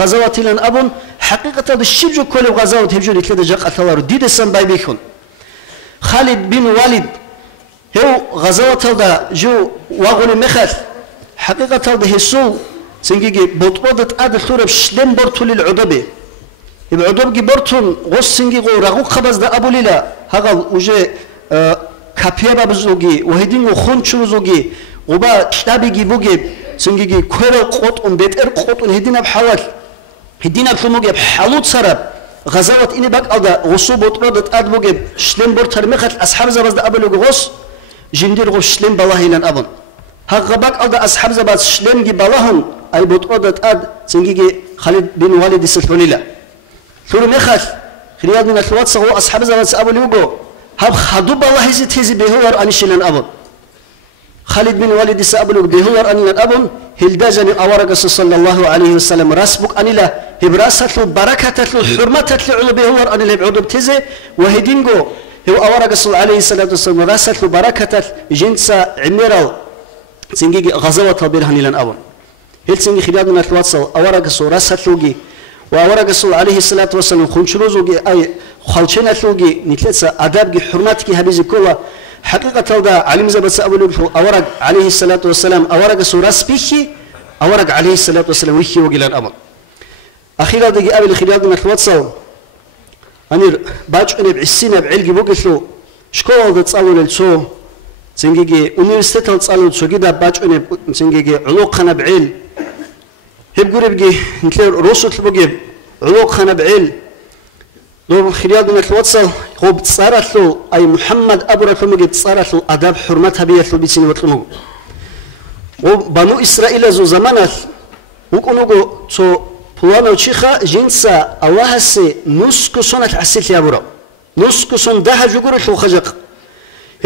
غزوات لن أبون حقيقة الشبجو كل غزوات هبجو نتلقى جاق أثوار ديد السن باي بيكون خالد بن والد هو غزوات هذا جو واغل مخل حقيقة هذا هسو سنجي بطبضت أدل ثورب شلم برتو للعدبي العدوب جبرتون غصنجي غو رغو خبز ده أبو ليلا هذا وجه كابيبا بزوجي وهدين وخونشو زوجي وبا كتابي جيبوجي سنجي كورا قط بيتر قط هدينا بحوال هدينا بثموجي بحلوت سرب غزوات إني بق أدا غصوب وطردت أدبوجي شلم برتر مخت أصحاب زبز ده أبو لوج غص جندير غص شلم بالله لن أبون هذا بق أدا أصحاب زبز شلم جي بالهم أي بطردت أد سنجي خالد بن والد السلطانيلا ثم مخال خلال من الواتس هو أصحاب زمان أبو ليوجو هم خدوب الله يزيد هزي بهور أنيشلن أبو خالد بن والد سأبلغ بهور أنيلن أبو هلداجني أورق صلى الله عليه وسلم راسبك أنيلا هبراسة بركة حرمة على بهور أنيلا بعود بتزي وهدينجو هو أورق صلى عليه الصلاة والسلام راسة بركة جنس عميرو سنجي غزوة بيرهنيلن أبو هل سنجي خلال من الواتس أورق راسة لوجي وأورق الرسول عليه الصلاة والسلام خنشروزوجي أي خالشنا ثوجي نتلسا أدابجي حرماتك هبيزي كلها حقيقة هذا علم زبط أبو أورق عليه الصلاة والسلام أورق الرسول راسبيكي أورق عليه الصلاة والسلام ويكي وجلان أمر أخيرا دقي أبي الخلال من الواتساب أنير باج أنا بعسينا بعلقي بوقتلو شكون هذا تصاول السو سنجي أونيفرسيتي تصاول السو كده باج أنا سنجي علوق خنا بعيل هب قريب جي نتلاقي رسول تبقي علوق خنا بعيل لو خلال من الواتساب هو بتصارت له أي محمد أبو رفمه بتصارت له أداب حرمتها بيثلو بيسين وطلمه وبنو إسرائيل زو زمانات وكونوا تو بوانا وشيخا جنسا الله سي نسكو سنة عسيت يا برا نسكو سن ده جوجر شو خجق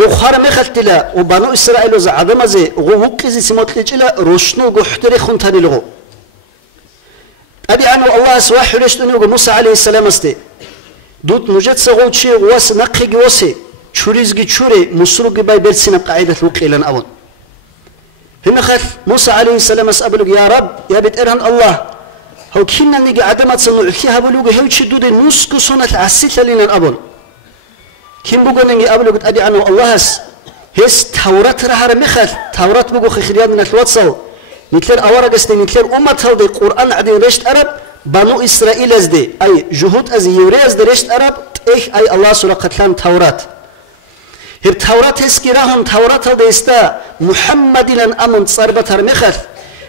هو خارم خلتلا وبنو إسرائيل زو عدم زي ووقزي سموت لجلا روشنو جحتري خنتاني لغو أبي عنه الله سواء حرشتني موسى عليه السلام استي دوت نجت سقوط شيء واس نقي جوسي شوريزجي شوري مسروق باي برسنا قاعدة وقيلن أول هنا خف موسى عليه السلام أسأله يا رب يا بيت إرهن الله هو كنا نيجي عدم تصنع فيها بلوجه هو تشدود نسك سنة عسيت لنا الأول كم بقول نيجي أبلغ أدي عنه الله هس تورات رهار مخل تورات بقو خخريان من الواتسال نتلر أورقستي نتلر أمة هالدي قرآن عدين رشت عرب بنو إسرائيل أزدي أي جهود أز يوري أزدي رشت عرب إيه أي الله سورة قتلان تورات هب تورات هسكيراهم تورات هالدي استا محمد لن أمن صاربة هرمخل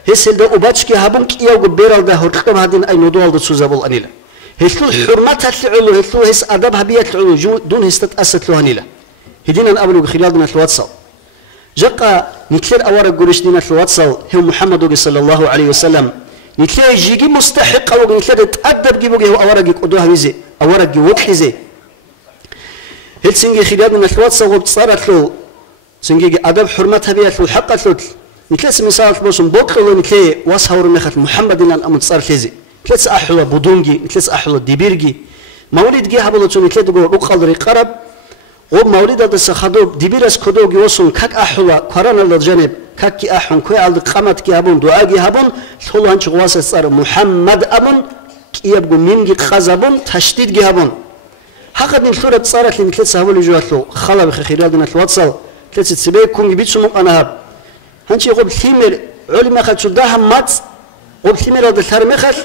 هس هلدا أباتشكي هابون كياو قبيرال ده هرقم هادين أي ندوال دو سوزابول أنيلا هسلو حرمات هتلعلو هسلو هس أدب هبيات لعلو دون هستت أسد له هنيلا هدينا أبلو خلال دنا الواتساب جقا نتلر أورق قريش دينا الواتساب هو محمد صلى الله عليه وسلم نتلر جيجي مستحق أو نتلر تأدب جيبوجي هو أورق قدوها ويزي أورق وقحزي هل سنجي خلال دنا الواتساب وبتصارت له سنجي أدب حرمتها بيات له حق له نتلر سمسال بوسم بوكلو نتلر واسهور مخت محمد لن أمن صار خزي نتلر أحلى بدونجي نتلر أحلى ديبيرجي مولد جه هبلو تون نتلر تقول بقال رقرب ومولد هذا السخادوب دبيرس كدوغي وصل كك أحوى قرن الجانب كك أحون كوي على قامت كي هبون دعاء هبون ثلو هنش غواس صار محمد أمون كي يبقوا مينجي خزبون تشديد جهبون هقد نفطر صارت لي مثل سهول جواتلو خلا بخيرات من الواتساب ثلاث سباق كون بيتسمو أنا هب هنش يقول ثمر علم خد شدها مات قبل ثمر هذا الثار مخل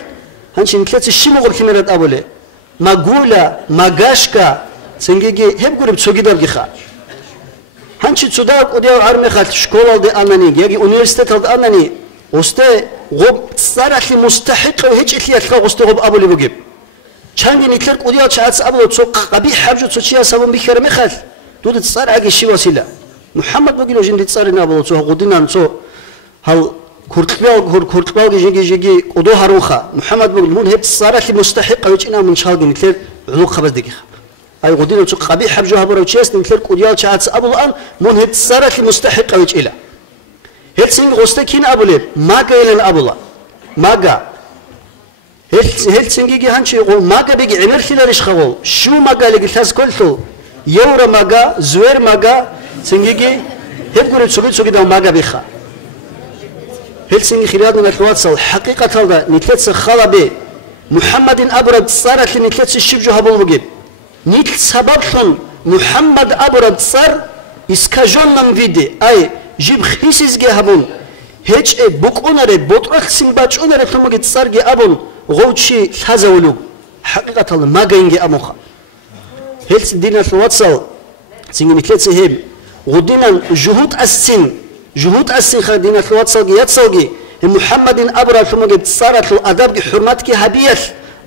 هنش ثلاث الشيم قبل ثمر هذا أبوله مقولة مقاشكا سنجي هم قريب تسوقيدار جخا هنشي تصدق وديو عرمي خالد شكول دي أناني يجي أونيفرسيتة هذا أناني وسته غب صارت لي مستحق وهيج إثليات خا وسته غب أبو اللي بجيب شانجي نتلك وديو شعات أبو تسوق قبيح حبجو تسوشيا سبب بخير مخال دود تصار عجي شيء وسيلة محمد بقيلو جندي تصار نابو تسوق غدينا نسوق هل كورتباو جيجي ودو هروخا محمد بقول مون هي صارت لي مستحق وهيج إنا من شالجي نتلك علوق خبز دقيقة أي غدينا تسوق قبيح حبجو هبرو تشيست نتلك وديو شعات أبو الآن مون هي صارت لي مستحق وهيج إله هل غستكين أبو لب ما قيلن أبو الله ما قا هل سنجي هنشي ما قا بيجي عمر خلالش خوال شو ما قا لقي التاز كله يورا ما قا زوير ما قا سنجي هل قريب سوقي ده ما قا بيخا هل سنجي خلال من الواتساب حقيقة هذا نتلت خلا به محمد أبرد صارت لنتلت الشبجو هبول بجيب نيت سببهم محمد أبرد صار إسكاجون من فيدي أي جيب خيسيز جه هبون هيج بقونره بطرق سيمباچونره تموجي تصار جه أبون غوتشي ثازولو حقيقة الله ما جينجي أموخا هيلس دينا في الواتساب سينجي مثلت سهيب غدينا جهود السن خدينا في الواتساب يتصوجي محمد أبرا تموجي تصارت له أدب حرمتك هبيت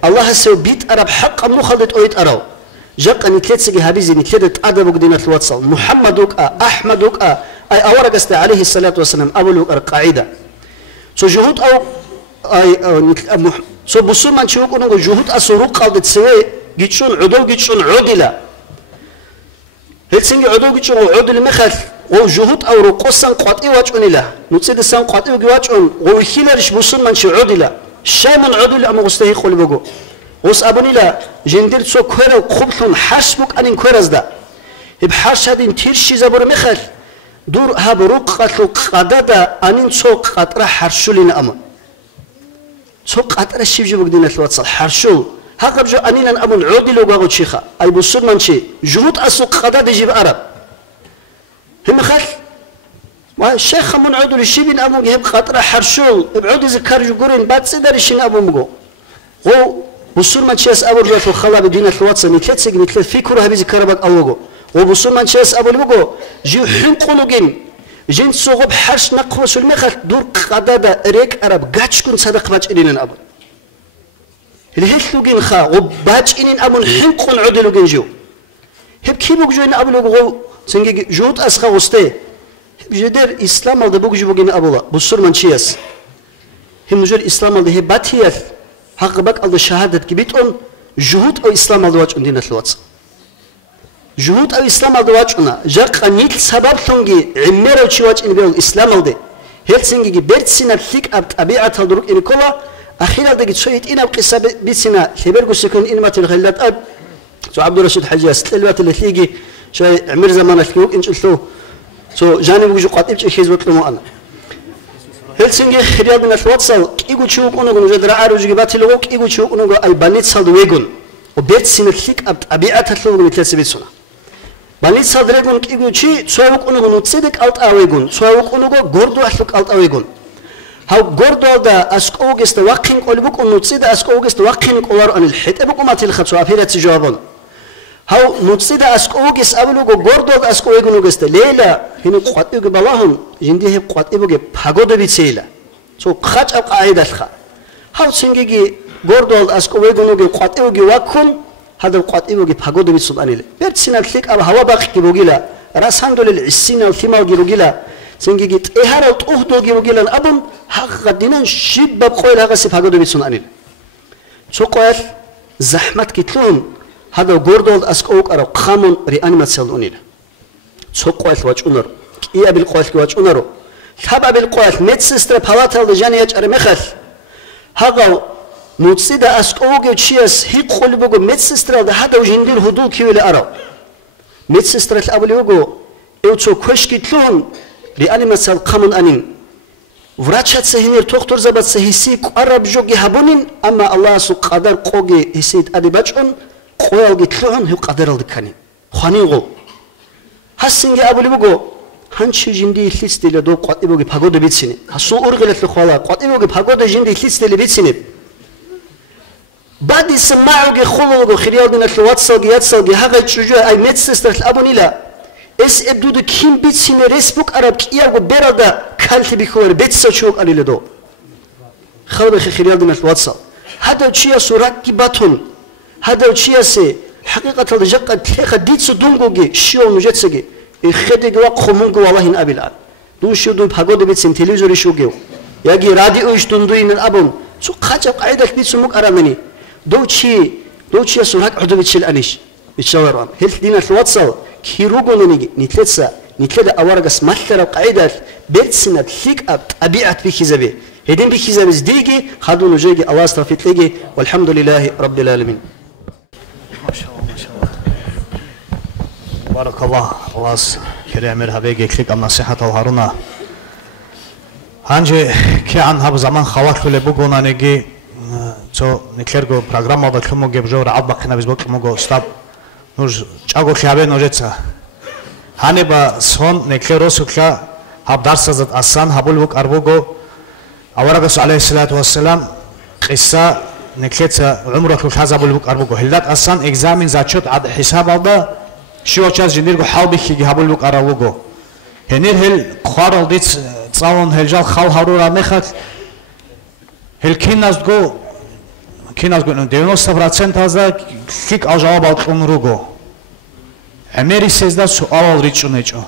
الله سو بيت أرب حق مخلط أويت أراو جاك نتلت سجي هبيزي نتلت أدب غدينا في الواتساب محمد أحمد أي أورق است عليه الصلاة والسلام أول القاعدة سو جهود أو أي سو بسون من شو كنا جهود أسروق قلت سوي جيتشون عدو جيتشون عدلة هالسنج عدو جيتشون عدل مخل وجهود أو رقصان قطعي واجون له نتصيد سان قطعي واجون ويخيلرش بسون من شو عدلة شيء من عدل أما غستهي خل بجو غس أبوني لا جندل سو كهر خبثون حسبك أن كهرز ده بحرش هذين تيرشي زبر مخل دور هبروق قتلو قدادا أنين سوق قطرة حرشولين أمون سوق قطرة شيفجي بقدينا الواتساب حرشول هاقب جو أنين أمون عودي لو قاعد شيخا أي بصور من شيء جهود أسوق قدادا يجيب عرب هم خل والشيخ من عودو للشيبين أمون جهب قطرة حرشول بعود ذكر جورين بعد سدر الشين أمون مجو هو بصور من شيء أول جات وخلا بدينا الواتساب نتلت سجن نتلت فكره هبي ذكر بق أوجو وبصور من شيء أول مجو جيو حين قلوجين جين صوب حرش نقوس المخل دور قدادا ريك عرب قاتش كن صدق باج إنين أبو الهيش لوجين خا وباج إنين أبون حين قن عدل لوجين جو هب كي بوجو إن أبو لوجو سنجي جود أسخا وسته جدير إسلام على بوجو بوجين أبو الله بصور من شيء هم نجور إسلام على هي باتية حق بق على الشهادة كبيتون جهود أو إسلام على وجه عندنا الواتس جهود أو إسلام على وجهنا جاك أنيت سبب ثونجي عمره وشواج إن بيرو الإسلام على ده هالسنجي بيرتسنا فيك أبت أبيعة الدروك إن كلا أخيرا دقيت شوية إن أبقي سبب بيتسنا خبركو سكون إن ما تلخلات أب سو عبد الرشيد حجاز الوقت اللي تيجي شوي عمر زمان الكيوك إن شاء الله سو جانب وجو قاتب شيء خيز وطلمو أنا هالسنجي خيار من الواتساب إيجو تشوك أنو جنو جدرا عروج جبات الوق إيجو تشوك أنو أي بنيت صاد ويجون وبيرتسنا فيك أبت أبيعة الدروك من تلسبيتسنا Bani sadregun kiguchi tsuavukunugun utside kaltawegun tsuavukunugo gordu aslu kaltawegun How gordo da askogist the walking olbuk unutsida askogist walking olar anil hit ebukumatil khatsu afirat jawabun How nutsida askogis ablugo gordo askoegunugist leila hinu qatuge balahum jindi he qatuge pagoda bitsela so khach qaidalkha How singigi gordo askoegunuge qatuge wakun هذا القطيع وجه بحجود بيصد أنيله بيرتسينا كليك أبا هوا باقي جروجيلا راسندو للعسينا الثمار جروجيلا سنجيت إهارة أهدو جروجيلا أبون حق دينا شيب بقول هذا سيف حجود بيصد أنيله شو قال زحمة كتلون هذا جوردول أسكوك أرو خامون ريان مثل أنيله شو قال واج أنر إيه بالقول واج أنرو حبا بالقول متسستر بحواتل دجانية أرمخل هذا Nutsida askoge chias hik khulbugo metsistral da hada ujindil hudul kiwile ara metsistral ablugo eucho koshkitlun li animasal qamun anin vrachat sehinir doktor zabat sehisi qarab jogi habunin amma Allah su qadar qoge hisit adibachun qoyal gitlun hu qadar aldikani khanigo hasinge ablugo hanchi jindi listile do qatiboge pagoda bitsini hasu urgilet khola qatiboge pagoda jindi listile bitsini بعد يسمعوا خلوا خريالنا الواتساب ياتساب هذا الشجوع أي متسستر الأبوني لا إس إبدو ده كم بيتسين ريسبوك عرب كيارو بردا كالت بيخور بيتسا شوك على لدو خلوا خريالنا الواتساب هذا الشيء سورك كباتون هذا الشيء سي حقيقة الجقة تلقى ديت سدونجوجي شيو نجتسجي يخدق وقخمونج والله إن أبيلان دون شو دون بحاجود بيتسين تلفزيون يشوجيو يجي راديو يشتندوين الأبون شو خاطر قاعدة بيتسو مك أرامني دوتشي سورك عدو بتشيل أنيش بتشاوران هل دينا الواتساب كيروجو نتلدا أورجس مثلا قاعدة بيتسنا ثيك أب أبيعت بكذبه هدين بكذب زديجي خدوا نجيجي الله استغفر لي والحمد لله رب العالمين ما شاء الله ما شاء الله بارك الله الله كريم هبيجي كليك أم نصيحة الهارونا هنجي كي عن هذا زمان خواك اللي بقولنا نجي So neklergo programa da kemo gebjo raad bakna bizbo kemo go stop nuj chago khabe nojeca haneba son neklero sukla hab darsazat asan habul buk arbogo awaragas alayhi salatu wassalam qissa nekletsa umrak khazabul buk arbogo hildat asan examen zachot ad hisab alda shiochas jindirgo halbi khigi habul buk arbogo henir hel kharal dit tsawon heljal khal harura mekhat hel kinazgo Киназго 90% аза хик ажаваб алқумруго Амери сезда суал ричунечо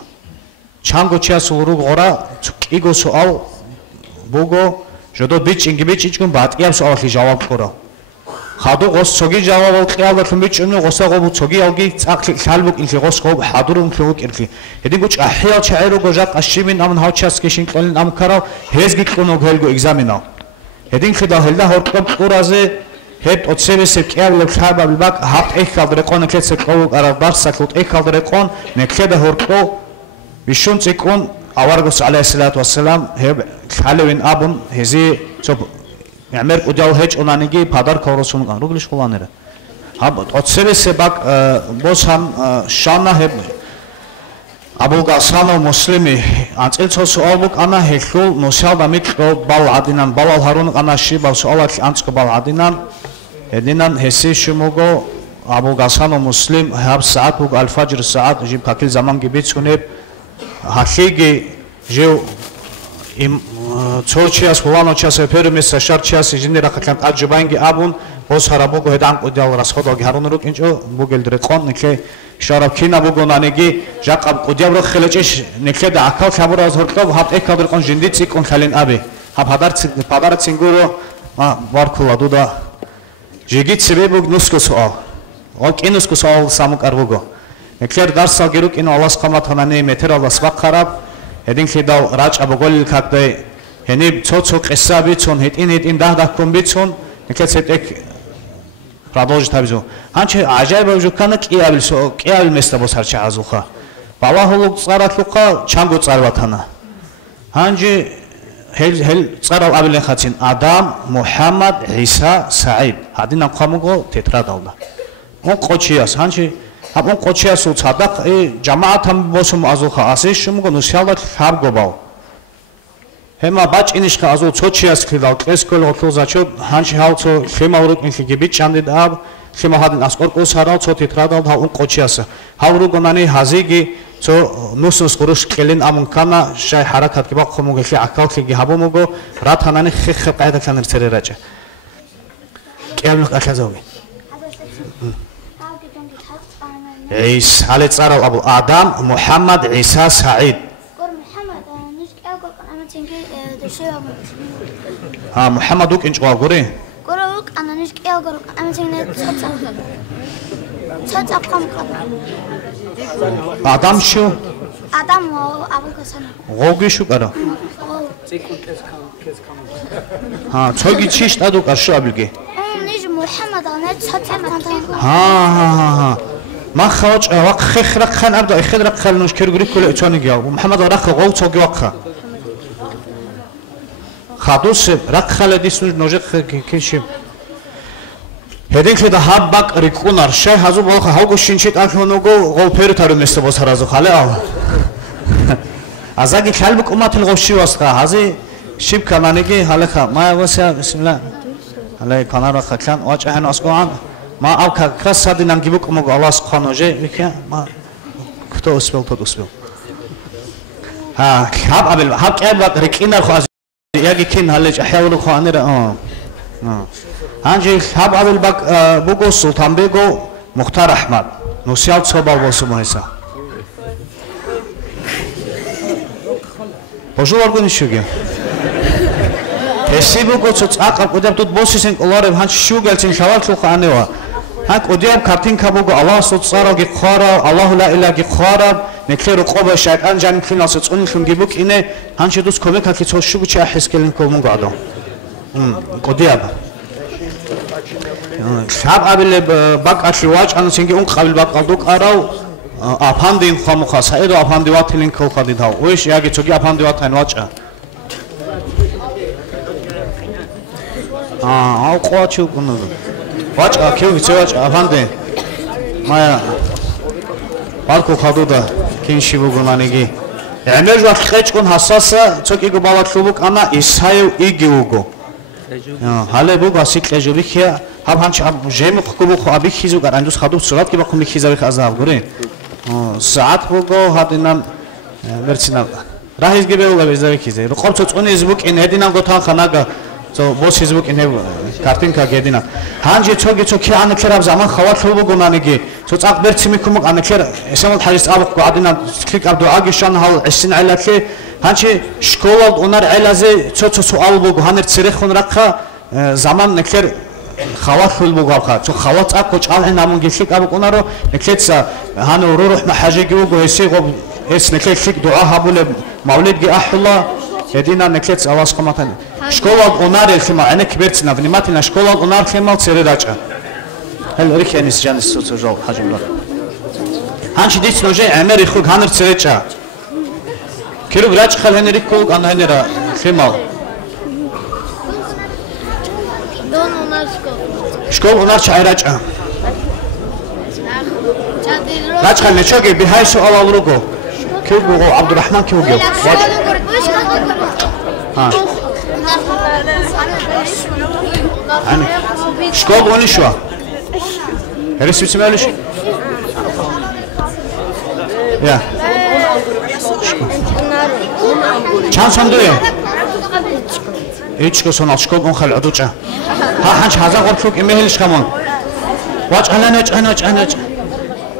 Чанго час уруг ора иго суал буго жодо бичинги бичичкун батиям суал хи жаваб кора Хадо гос цоги жаваб алқиал бичуну госаго бу цоги алги цақли халбук инхи госго хадурун хлук ирхи Един гуч ахиал чайруго жақ ашимин амн хаучас кешин қолин ам карав хезги куно гелго экзамена Един хида хилда хортам қуразе هاد أتصير سكير للخابة بالباك هات إيكال دريقون نكلت سكوك أرى برسك لط إيكال دريقون نكلت هرقو بيشون تكون أورغس عليه الصلاة والسلام هب خالوين أبون هزي شوف يعمر قديو هج أنانيجي بادر كورسون كان روغلش كلانيره هاد أتصير سباك بوس هم شانا هب أبو غسانو مسلمي أنت إلتو سؤال بك أنا هيكل نسيال دميك بال عدنان بال هارون أنا شيء بال سؤالك أنت كبال عدنان هدينان هسي شموغو أبو غسانو مسلم هاب ساعات بك الفجر ساعات جيب كاكل زمان جبيت سنيب هخيجي جو إم تورشياس بوانو تشاس بيرميس سشار تشاس جندي ركعتان أجبانجي أبون بوس هربوغو هدان قديال راسخود هارون روك إنجو بوغل دريقون نكلي شراب كينا بقولانيجي جاكب قديم رخ خلجش نكلد عكال كبر از هرقب هات اكادر قن جنديت سيكون خلين أبي هب هدار تسنجورو ما باركولا دودا جيجيت سبب نسكو سؤال وك إن نسكو سؤال سامك أربوغو نكلد درس سالجروك إنه الله سقامات هناني متر الله سبق خراب هدين خداو راج أبوغول كده هني تصوت قصة بيتون هت إن ده كم بيتون نكلد سبتك продолжить табизу. Ханче ажайба жукана киабил места босарча азуха. Балахулук царатлука чангу царватана. Ханче хел царал абилен хатин Адам, Мухаммад, Иса, Саид. Хадина қамуго тетрад алда. Он қочияс. Ханче აბონ ყოჩიას უცადა ჯამაათ ამ ბოსუმ აზულხა ასე შემოგო ნუსიალდა ხაბგობაო ჰემა ბაჭინიშხა აზულ ცოჩიას ქილავ კესკოლ ოთლზაჩო ჰანჩი ჰალცო შემაურუკ მიხი გიბიჭანდი და შემაჰადინ ასკორკოს ჰარალ ცოთით რადალ და ուն ყოჩიასა ჰავრუგონანი ჰაზიგი ცო ნუსუს ყურუშ კელენ ამუნკანა შაი ჰარაკატ გიბა ხომოგეხი აკალქი ჰაბომოგო რათანანი ხეხ ყაიდაკანერ ცერერაჭა კელნო ყახაზოვი ის ალე წარავ აბუ ადამ მუჰამად ისა საიდ მუჰამად უკინჭვა გური გოროკ ანანის კელ გოროკ ამცინე ცაცაფხამ ადამ შუ ადამ აბულკასანა ღოგიშუ ყარა ჰა ცოგი ჩიშტადუ ყაშუ აბილგე ნიშ მუჰამად ანა ცაცაფხამ ჰა ما خرج وقت خخرق خان أبدأ خخرق خال نشكر قريب كل إتشاني جاو محمد رخ غول صوغي وقها خادوس رخ خال ديس نوجك كيشيم هدين كده هابك ريكونار شيء هزو بوخ هاوغو شينشيت أكلونوغو غول بيرو تارو مستبوس هرازو خاله أو أزاقي كلبك أمات الغوشي واسقا هذي شيب كمانيجي هالخا ما يوسع بسم الله هلا كنار خكان واج أهن أسقوان ما أو كرسادي نانجيبوك أمك الله سبحانه وتعالى ما كتو أسبوع تود أسبوع ها هاب قبل هاب كأب ركينا خاص يجي كين هلج أحيانا خانير هنجي هاب قبل بق بوجو سلطان بيجو مختار أحمد نسيال صباح وسوم هيسا بجو أرجو نشوجي هسي بوجو تأكل قدام تود بوسيسين كلارم هنش شوجل تين شوال شو خانيوا هاك قدام كارتين كابوجو الله صوت صارا جي خارا الله لا إله جي خارا نكلي رقابة شيطان جاني كلنا صوتون شون جيبوك إنه هنش دوس كوميك هكي توشوجو شيء أحس كلين كومون قادو قدام شاب قبل باق أشواج أنا سينجي أون قبل باق قدوك أراو أفهمدين خامو خاص هيدو أفهمديوات تلين كل خديد هاو ويش ياجي توجي أفهمديوات هنواج أو قواتشو كنو واج أكيو بتواج أفهمدين ما بالكو خدودا كينشي بقولانيجي يعني جو خيج كون حساسة توجي قبالات لبوك أنا إسحايو إيجيوجو هلا بوجا سيك لجوبيكيا هم هنش جيم خكوبو خابي خيزو قر عندوس خدو صورات كي بخوم خيزاوي خازاب غوري ساعات بوجو هادينام مرسينا راهيز جبيولا بيزاوي خيزاي رقم تصوني زبوك إن هادينام غوتان خناغا تو بوس فيسبوك إنه كارتين كجدينا هانجي توجي أنا كراب زمان خوات لبوك ونانيجي تو تأكبر تيمكمك أنا كر اسمه الحديث أبوك قاعدين كليك أبدو عاجشان هال عشرين علتلي هانجي شكول ونار علازي تو سؤال بوك هانر تسرخ ونرقة زمان نكر خوات لبوك أبخا تو خوات أبوك على نامون كليك أبوك ونارو نكلت هانو روح محاجي جوك ويسي غب اس نكلت كليك دعاء هبول مولد جي أحلا يدينا نكلت الله سبحانه وتعالى شكول ونار الخما أنا كبرت نفنيماتنا شكول ونار خما تسريراجا هل ريك يعني سجان الصوت جو حجم الله هانش ديت نوجي عمر يخوك هانر تسريجا كيلو براج خل هنريك كوك أنا هنرا خما شكول ونار شعيراجا راج خل نشوجي بهاي سؤال الروجو كيو بوجو عبد الرحمن كيو جو ها يعني شكوب وني شو هرس بتسمعلش يا كم صندوق ايش كسون شكوب اون خل عدوجا ها حنش هذا غرفك امهلش كمان واج انا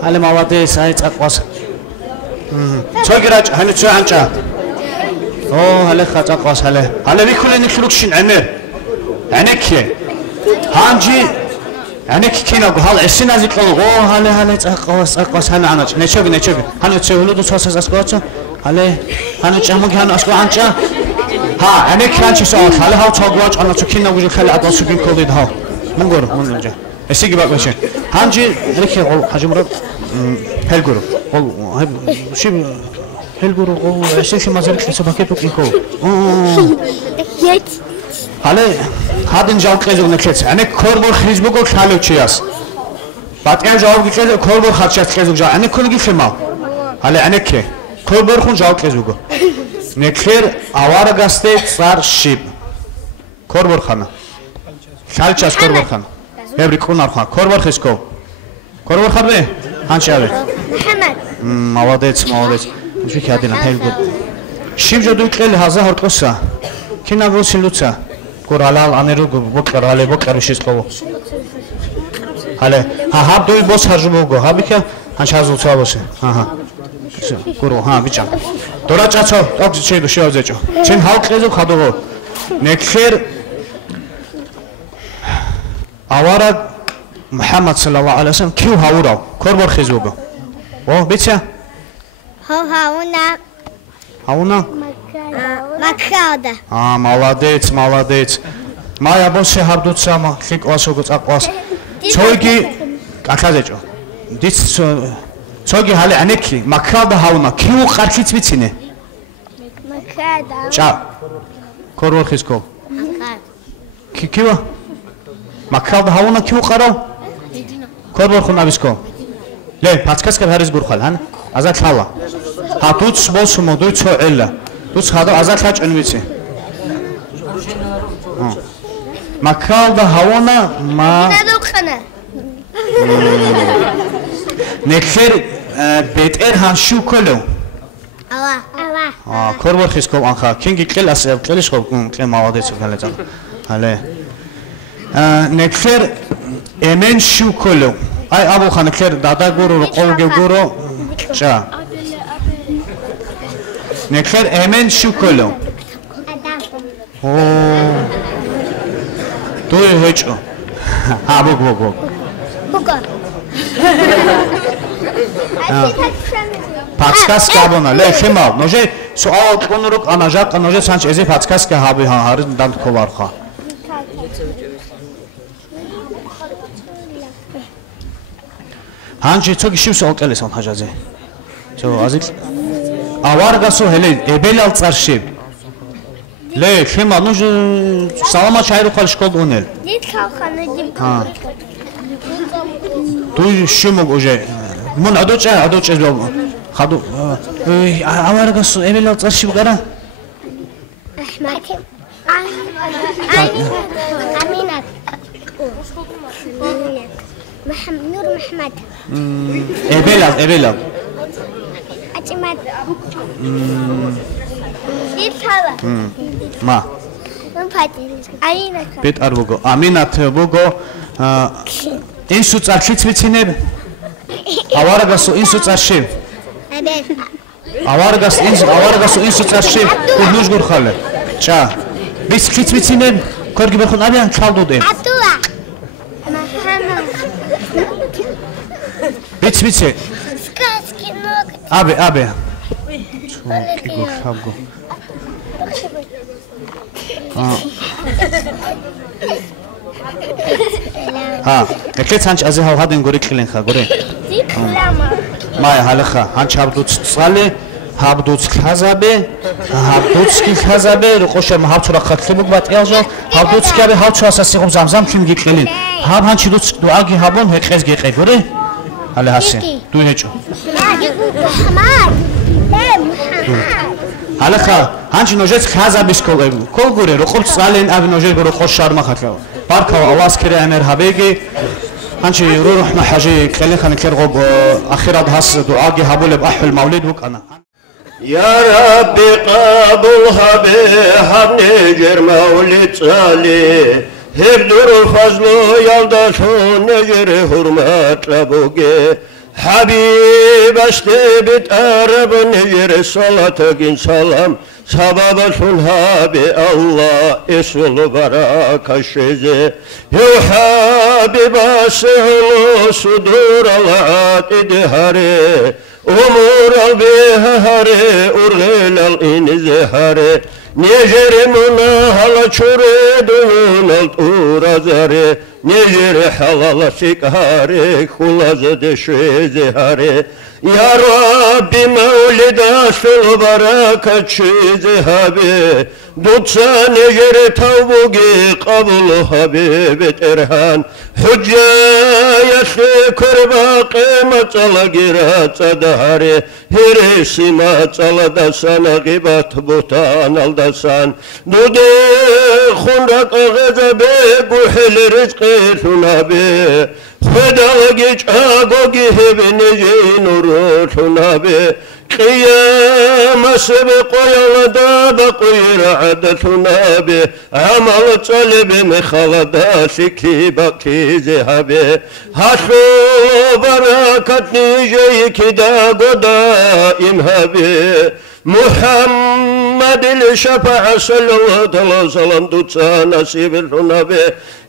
على مواد سايت اقواس تجرج هنتشو عنچا اوه هلا خاطا قاس هلا بيكون نخلوكشين عمر عنك هانجي عنك كينا قال عسنا زي قال اوه هلا قاس هلا عنك نشوف هلا تسولو دو سوسس اسقوتو هلا هلا جامو كان اسقو عنچا ها عنك كانش سوال هلا هاو توغواج انا تكينا وجي خلي ادوسو كين كوليد هاو منغور منجا اسيغي باك ماشي هانجي عنك حجم رب هلغورو شي هلغورو عشان ما زالت سباكيتو كيكو هلا هادن جاو قيزو نكلت انا كوربو فيسبوك خالو تشياس Batyan cevap gitse korbor xatçat kezug ja. Ane kunu gitma. Hale ane ke. Korbor xun cevap kezugo. Nekher avara gaste tsar shib. Korbor xana. Xalchas korbor xana. Evri kunar xana. Korbor xisko. Korbor xarbe? Hanchave. Muhammad. Молодец, молодец. Жуки один хелгуд. Shib jodu qeli haza horqosa. Kina vosi luca. Koralal aneru bokar hale bokar shisqovo. Hale, ha hab doi bos harjubogo. Habika hanch hazul tsavose. Ha. Kuro, ha bicha. Dora chacho, ok chedo sheozecho. Chen halq qezu khadogo. Nekher avara Muhammad sallallahu alaihi wasallam kiu haura. Korbor khizugo. O bicha. Hauna? Makada. Молодец, молодец. Мая боше хабдуцама, хиквасуго цаყვას. Цოиგი კაკაზეჭო. დის ცოიგი ჰალე ანექი, მაკალდა ჰაუნა, კიუ ყარქიც ვიცინე. Makada. ჭა. კოროხისკო. კიკივა. მაკალდა ჰაუნა კიუ ყარო? კოროხუნავისკო. ლე, პაცკასკა ჰარის გურხალ, ან? აზა ხალა. Ha tuts bosmo du co ella. Tuts hado azat laçın vitsi. Makalda havona ma. Nadokxana. Nekher beter han shukolo. Ava. Korbor xiskov anxa. Kingi qelas qelis xov qe молодец galeca. Hale. Nekher emen shukolo. Ay abu xan nekher dada guru qolge guru. Ჭა. Nekher emen shukolo. Tu hecho. Ha bog. Bugo. Patskas kabona le khimal. Noje sual konuruk anajat noje sanch ezi patskas ke habi harin dan kovarxa. Hanji çogi shivs olqeles on hajaze. So azik avargaso hele ebelal tsarshib. Le khima nuj salama chayru khal shkol unel. Dit khalkhana dim. Ha. Tu shimog oje. Mun adocha zbel. Khadu avargaso ebelal tsarshib gara. Ahmad. Aminat. Muhammad Nur Muhammad. Ebelal. Achimat. Dit khala. Ma. Aminat. Bet arbugo. Aminat bugo. Insu tsarshits vitsineb. Avargaso insu tsarshib. Avargaso insu tsarshib. Nuj gurkhale. Ჭა. Bis khits vitsineb. Korgi berkhon abian chavdode. Atua. Muhammad. Bitse. Skaski nok. Abe. Kigo shabgo. Ha, eklet hanch aze havadin gori khilen kha gore. Diploma. Maya halakha hanch habduts tsale, habduts khazabe, habduts ki khazabe, roqoshem habtsura khatlibuk batqeljo, habduts kabe habtsura sasiqom zamzam kim giqilin. Hab hanch duts duagi habon heqes giqe gore. Hala hase. Du hecho. Muhammad. Halakha hanch nojets khazabis kolegu. Kol gore roqob tsalen ab nojer gore qosh sharma khatla. Barka Allah's kere emer habegi. Hanchi ruh mahaji khali khan kergob akhirat has duagi habuleb ahul maulid wukana. Ya Rabbi qabulha bihamni jer maulid sali. Hebdur fazlu yaldaşun negeri hurmat rabuge. Habib ashte bit arab negeri salatagin salam. Sababatun habi Allah esul baraka şeze. Yu habib as'ulu sudur al-at idhari. Umur al-bihari urghil al-inzihari. Nejeri munahala çuredun Nejeri halala sikari, kulazı deşi zihari. يا ربي مولد البركة ذهبي دوتسا نجر توبوغي قبل حبيب ترهان حجة يشكر باقي ما تلقيرات دهاري هرسي ما تلدسان غيبات بوتان الدسان دودي خندق غزبي قوحل رزقي ثنابي خداوغي چاغوغي هبنجي نورو ثنابي قيام سبق يلدا بقير عدتنا به عمل طلب مخلدا شكي بقي ذهبي حشو بركة نيجي كدا قدائم هبي محمد الشفاعة صلى الله عليه وسلم دوتسا نصيب النبي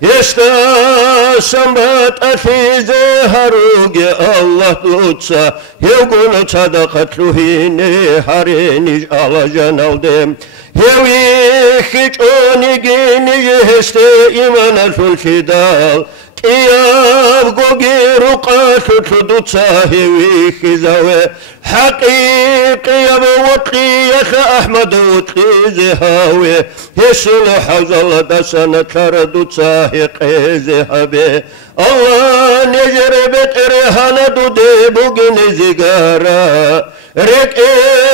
يستسمت في زهروج الله دوتسا يقول صدقة لهيني حريني على جنالدم يويخيجوني جيني يهستي إيمان الفلفدال إياب قوغي رقاة تدوتسا هيويخي زاوي حقيقي وطلي يا أحمد وطلي زهاوي يسل حوزل دسنة تردوتسا هيقي زهابي الله نجر بترهانا دودي بوغن زيغارا ريك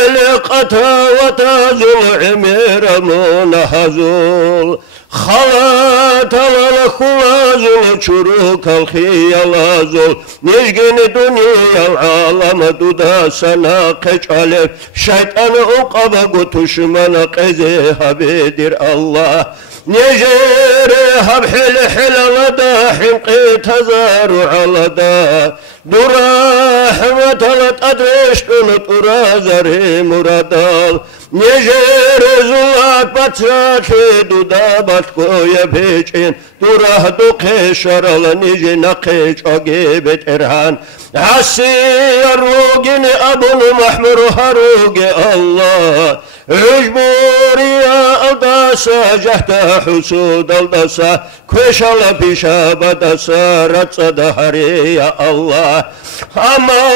إلقتا وتازل عمير منهزول خلات الخلازل شروك الخيالازل نجن دنيا العالم دودا سناقج عليك شيطان أقب قتشمن قزيها بيدر الله نجر هبحل حلال دا حنقي تزار على دا دورا حمتلت أدريش تنطرا زري مرادال نجر زلاك بطراكي دودا بطكو يبيجين دورا دوقي شرال نجي نقيج أجيب ترهان عسي الروغين أبو محمر هروغي الله اجبوري يا الداسا جهتا حسود الداسا كوشال بيشا بداسا رتسا دهري يا الله أما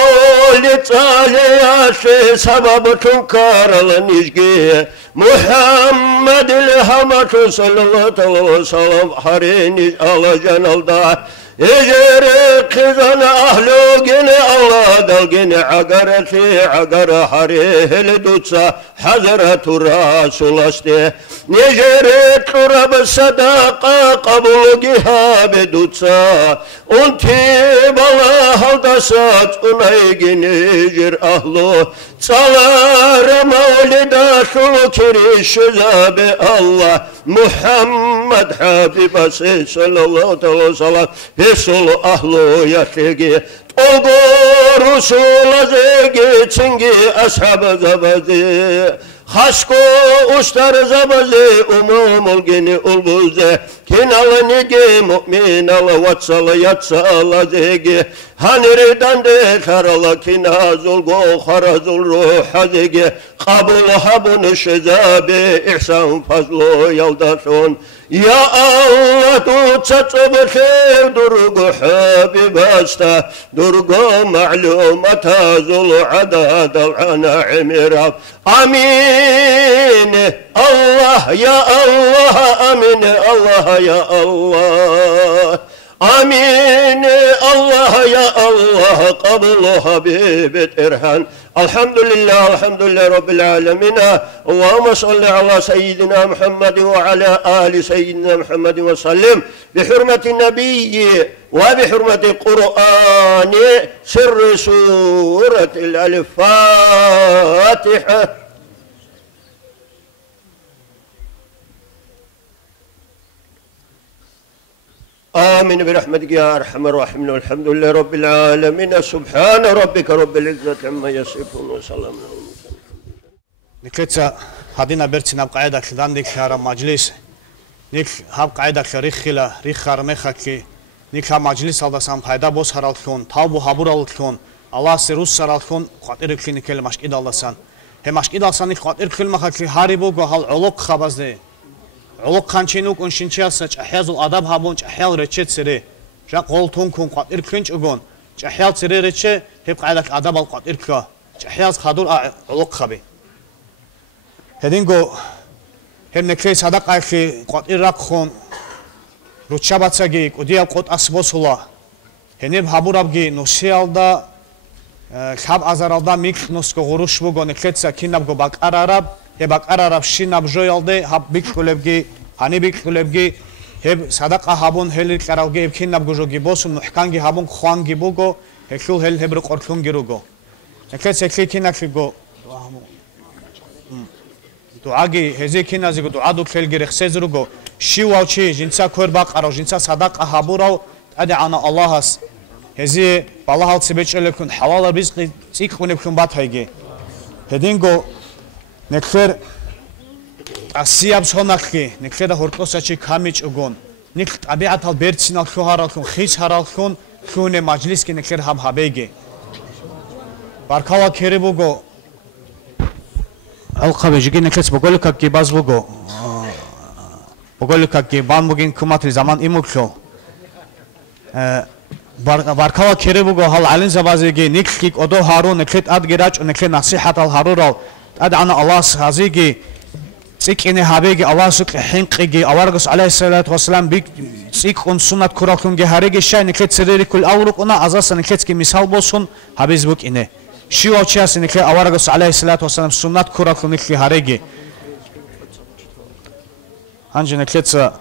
لتالي سبب تنكار لنجي محمد الهمة صلى الله عليه وسلم حريني على جنال دا اجري قزن أهلوغين الله دلغين عقرتي عقر حريه لدوتسا حضرة الرسول استي نجري تراب الصداقة قبولها بدوتسا انتي بالله الدسات انايقين نجر أهلو صلار مولد شلوكري شزاب الله محمد حبيب صلى الله عليه وسلم يسول أهلو يتلقي أوغو رسول زيجي تنجي أصحاب زبازي خشكو أشتر زبازي أموم الجني البوزي كنال نيجي مؤمن الله واتسال يتسال زيجي هنردان دي خرال كنازل غو خرزل روح زيجي قبل حبن شزابي إحسان فضلو يلدشون يا الله تتصب خير درق حبيب استا درق معلومة زل عدد العناعم رب امين الله يا الله امين الله يا الله امين الله يا الله قبل حبيب ترهان الحمد لله رب العالمين اللهم صل على سيدنا محمد وعلى آل سيدنا محمد وسلم بحرمة النبي وبحرمة القرآن سر سورة الفاتحة آمين برحمتك يا أرحم الراحمين والحمد لله رب العالمين سبحان ربك رب العزة عما يصفون وسلام على المرسلين. نكتسا هادينا برتنا بقاعدة كدان ديك هارا مجلس نيك هاب قاعدة ريخلا ريخ هرمخكي نيك ها مجلس هذا سام فايدا بوس هرالكون تابو هابورالكون الله سروس سرالكون قاتر كلينيكال مشكيد الله سان هم مشكيد الله سان قاتر كلمخكي هاريبو قال علوق خبازده علوق خانچينوك انشنچاسچ احيازل ادب هابونچ احيال رچت سري جا قول تون كون قاتر كلينچ اگون احيال سري رچه هيبقى عندك أدب القطيرك جحياز خادور علق خبي هدينجو هم نكلي صدق أخي قطير رقخون روتشابات سجي قديا قط أسبوس الله هنيب هابورابجي نوسيالدا خاب أزارالدا ميك نسكو غروش بوجو نكلتسا كينابجو باك أرارب هباك أرارب شيناب جويالدي هب بيك كلبجي هني بيك كلبجي هب صدق هابون هلي كراوجي كينابجو جوجي بوسون نحكانجي هابون خوانجي بوجو هكول هل هبرق أركون جروجو نكلتسا كلي كيناكلجو دعاء هذي كنا زيجو دعاء دو كل جريخ سيزروجو شيء أو شيء جنسا كورباق أو جنسا صدق أهابورو أدي عنا الله هس هذي بالله تسبيش لكم حلال رزق تيكون بكم بات هيجي هدينجو نكفر أسياب سوناكي نكفر هوركوسا شيء كاميج أقون نك أبيعة البيرتسنا كهارالكم خيس هارالكم كونه مجلس كي نكفر هم هبيجي باركالا كيربوجو القابي جيجي نكلس بقول لك كي باز بوجو بقول لك كي بان بوجين كماتري زمان إيموكلو باركالا كيري بوجو هال علين زبازيجي نكليك أدو هارون نكلت أدجراج ونكلت نصيحة الهارورال أد أنا الله هذيجي سيك إني هابيجي الله سك حنقيجي أورجس عليه الصلاة والسلام بيك سيك أن سنة كراكم جهاريجي شيء نكلت سريري كل أورق أنا أزاس نكلت كي مثال بوسون هابيز بوك إني شيء أو شيء نكلي أورجس عليه الصلاة والسلام سنة كراكم نكلي هاريجي هنجي نكلت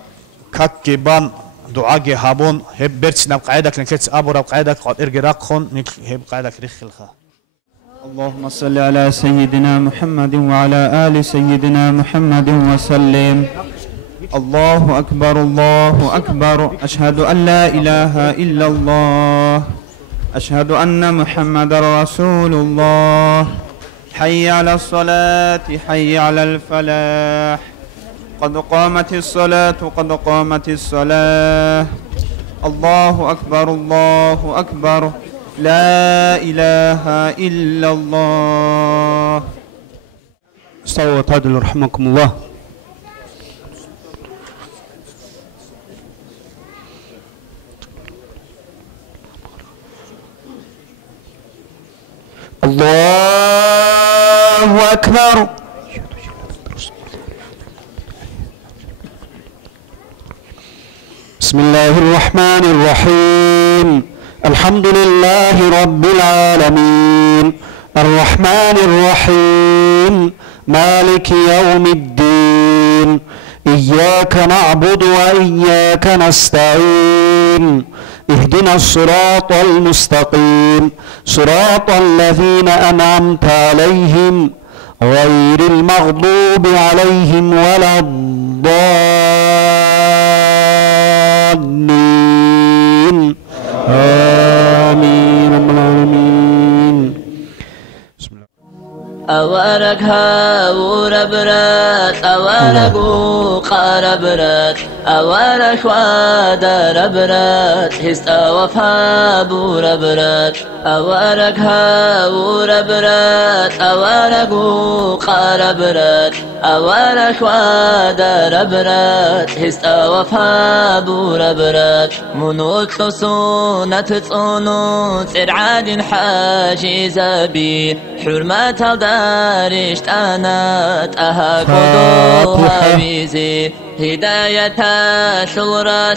كاكي بان دعاء هابون هب برتس نب قاعدك نكلت أبو رب قاعدك قد إرجراك خون هب قاعدك رخلخا اللهم صل على سيدنا محمد وعلى آل سيدنا محمد وسلم الله أكبر الله أكبر أشهد أن لا إله إلا الله أشهد أن محمد رسول الله حي على الصلاة حي على الفلاح قد قامت الصلاة قد قامت الصلاة الله أكبر الله أكبر لا إله إلا الله استووا وتعدلوا رحمكم الله الله أكبر بسم الله الرحمن الرحيم الحمد لله رب العالمين الرحمن الرحيم مالك يوم الدين إياك نعبد وإياك نستعين اهدنا الصراط المستقيم صراط الذين أنعمت عليهم غير المغضوب عليهم ولا الضالين آمين رب العالمين أوارك هاور برات أوارك قار برات أوارك وادر برات هستا وفا بور برات أوارك هاور برات أوارك قار برات أوارك وادر برات هستا وفا بور برات منوت لسونة تصونوت إرعاد حاجي زبي حرمات دارشت أنا أهاكدوها بيزي هداية سورة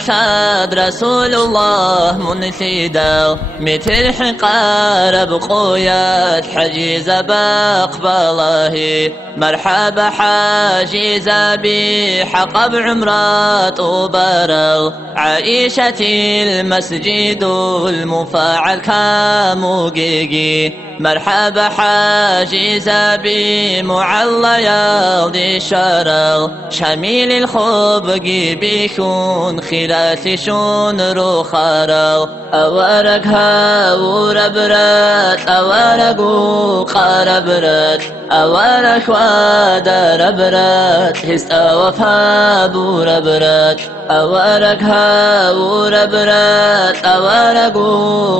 رسول الله منسيدا مثل حقار بقويات حجيز بقبله مرحبا حاجز بحق بعمرات وبرل عائشة المسجد المفاعل كاموجيجي مرحبا حاجز بمعلى يالدي شرل شميل الخبق بيكون خلال شون روخارل أورق هاور برات أورق قار برات أورق وادر برات هستا وفا بور برات أورق هاور برات أورق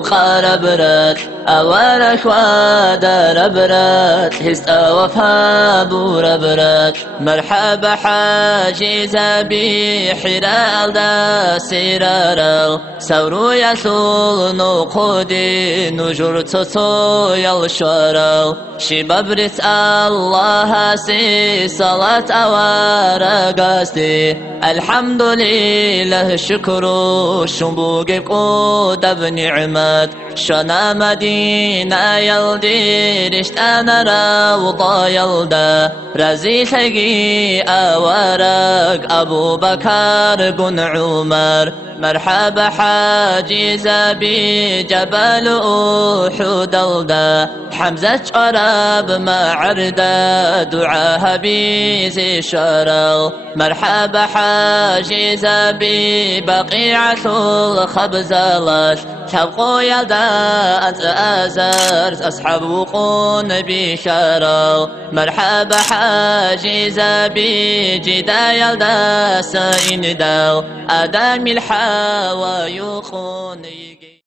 قار برات أورك ودار برات هست وفها بور برات مرحبا حاجي زبي حرال دا سيرارل سورو يسول نقودي نجور تسو يلشارل شبابرت الله سي صلاة أورقاستي الحمد لله شكر شنبوك بقود بنعمات شنا مدينة يلدي رشت أنا روضا يلدا رزي حقي أورق أبو بكر بن عمر مرحبا حاجي زبي جبل أحد الدا حمزة شراب ما عردا دعاها بيزي شرال مرحبا حاجي زبي بقيعة الخبزلات حبقوا يلدا أنت أزرت أصحاب وقون بشرال مرحبا حاجي زبي جدا يلدا سين داو أدام الحاوى يخون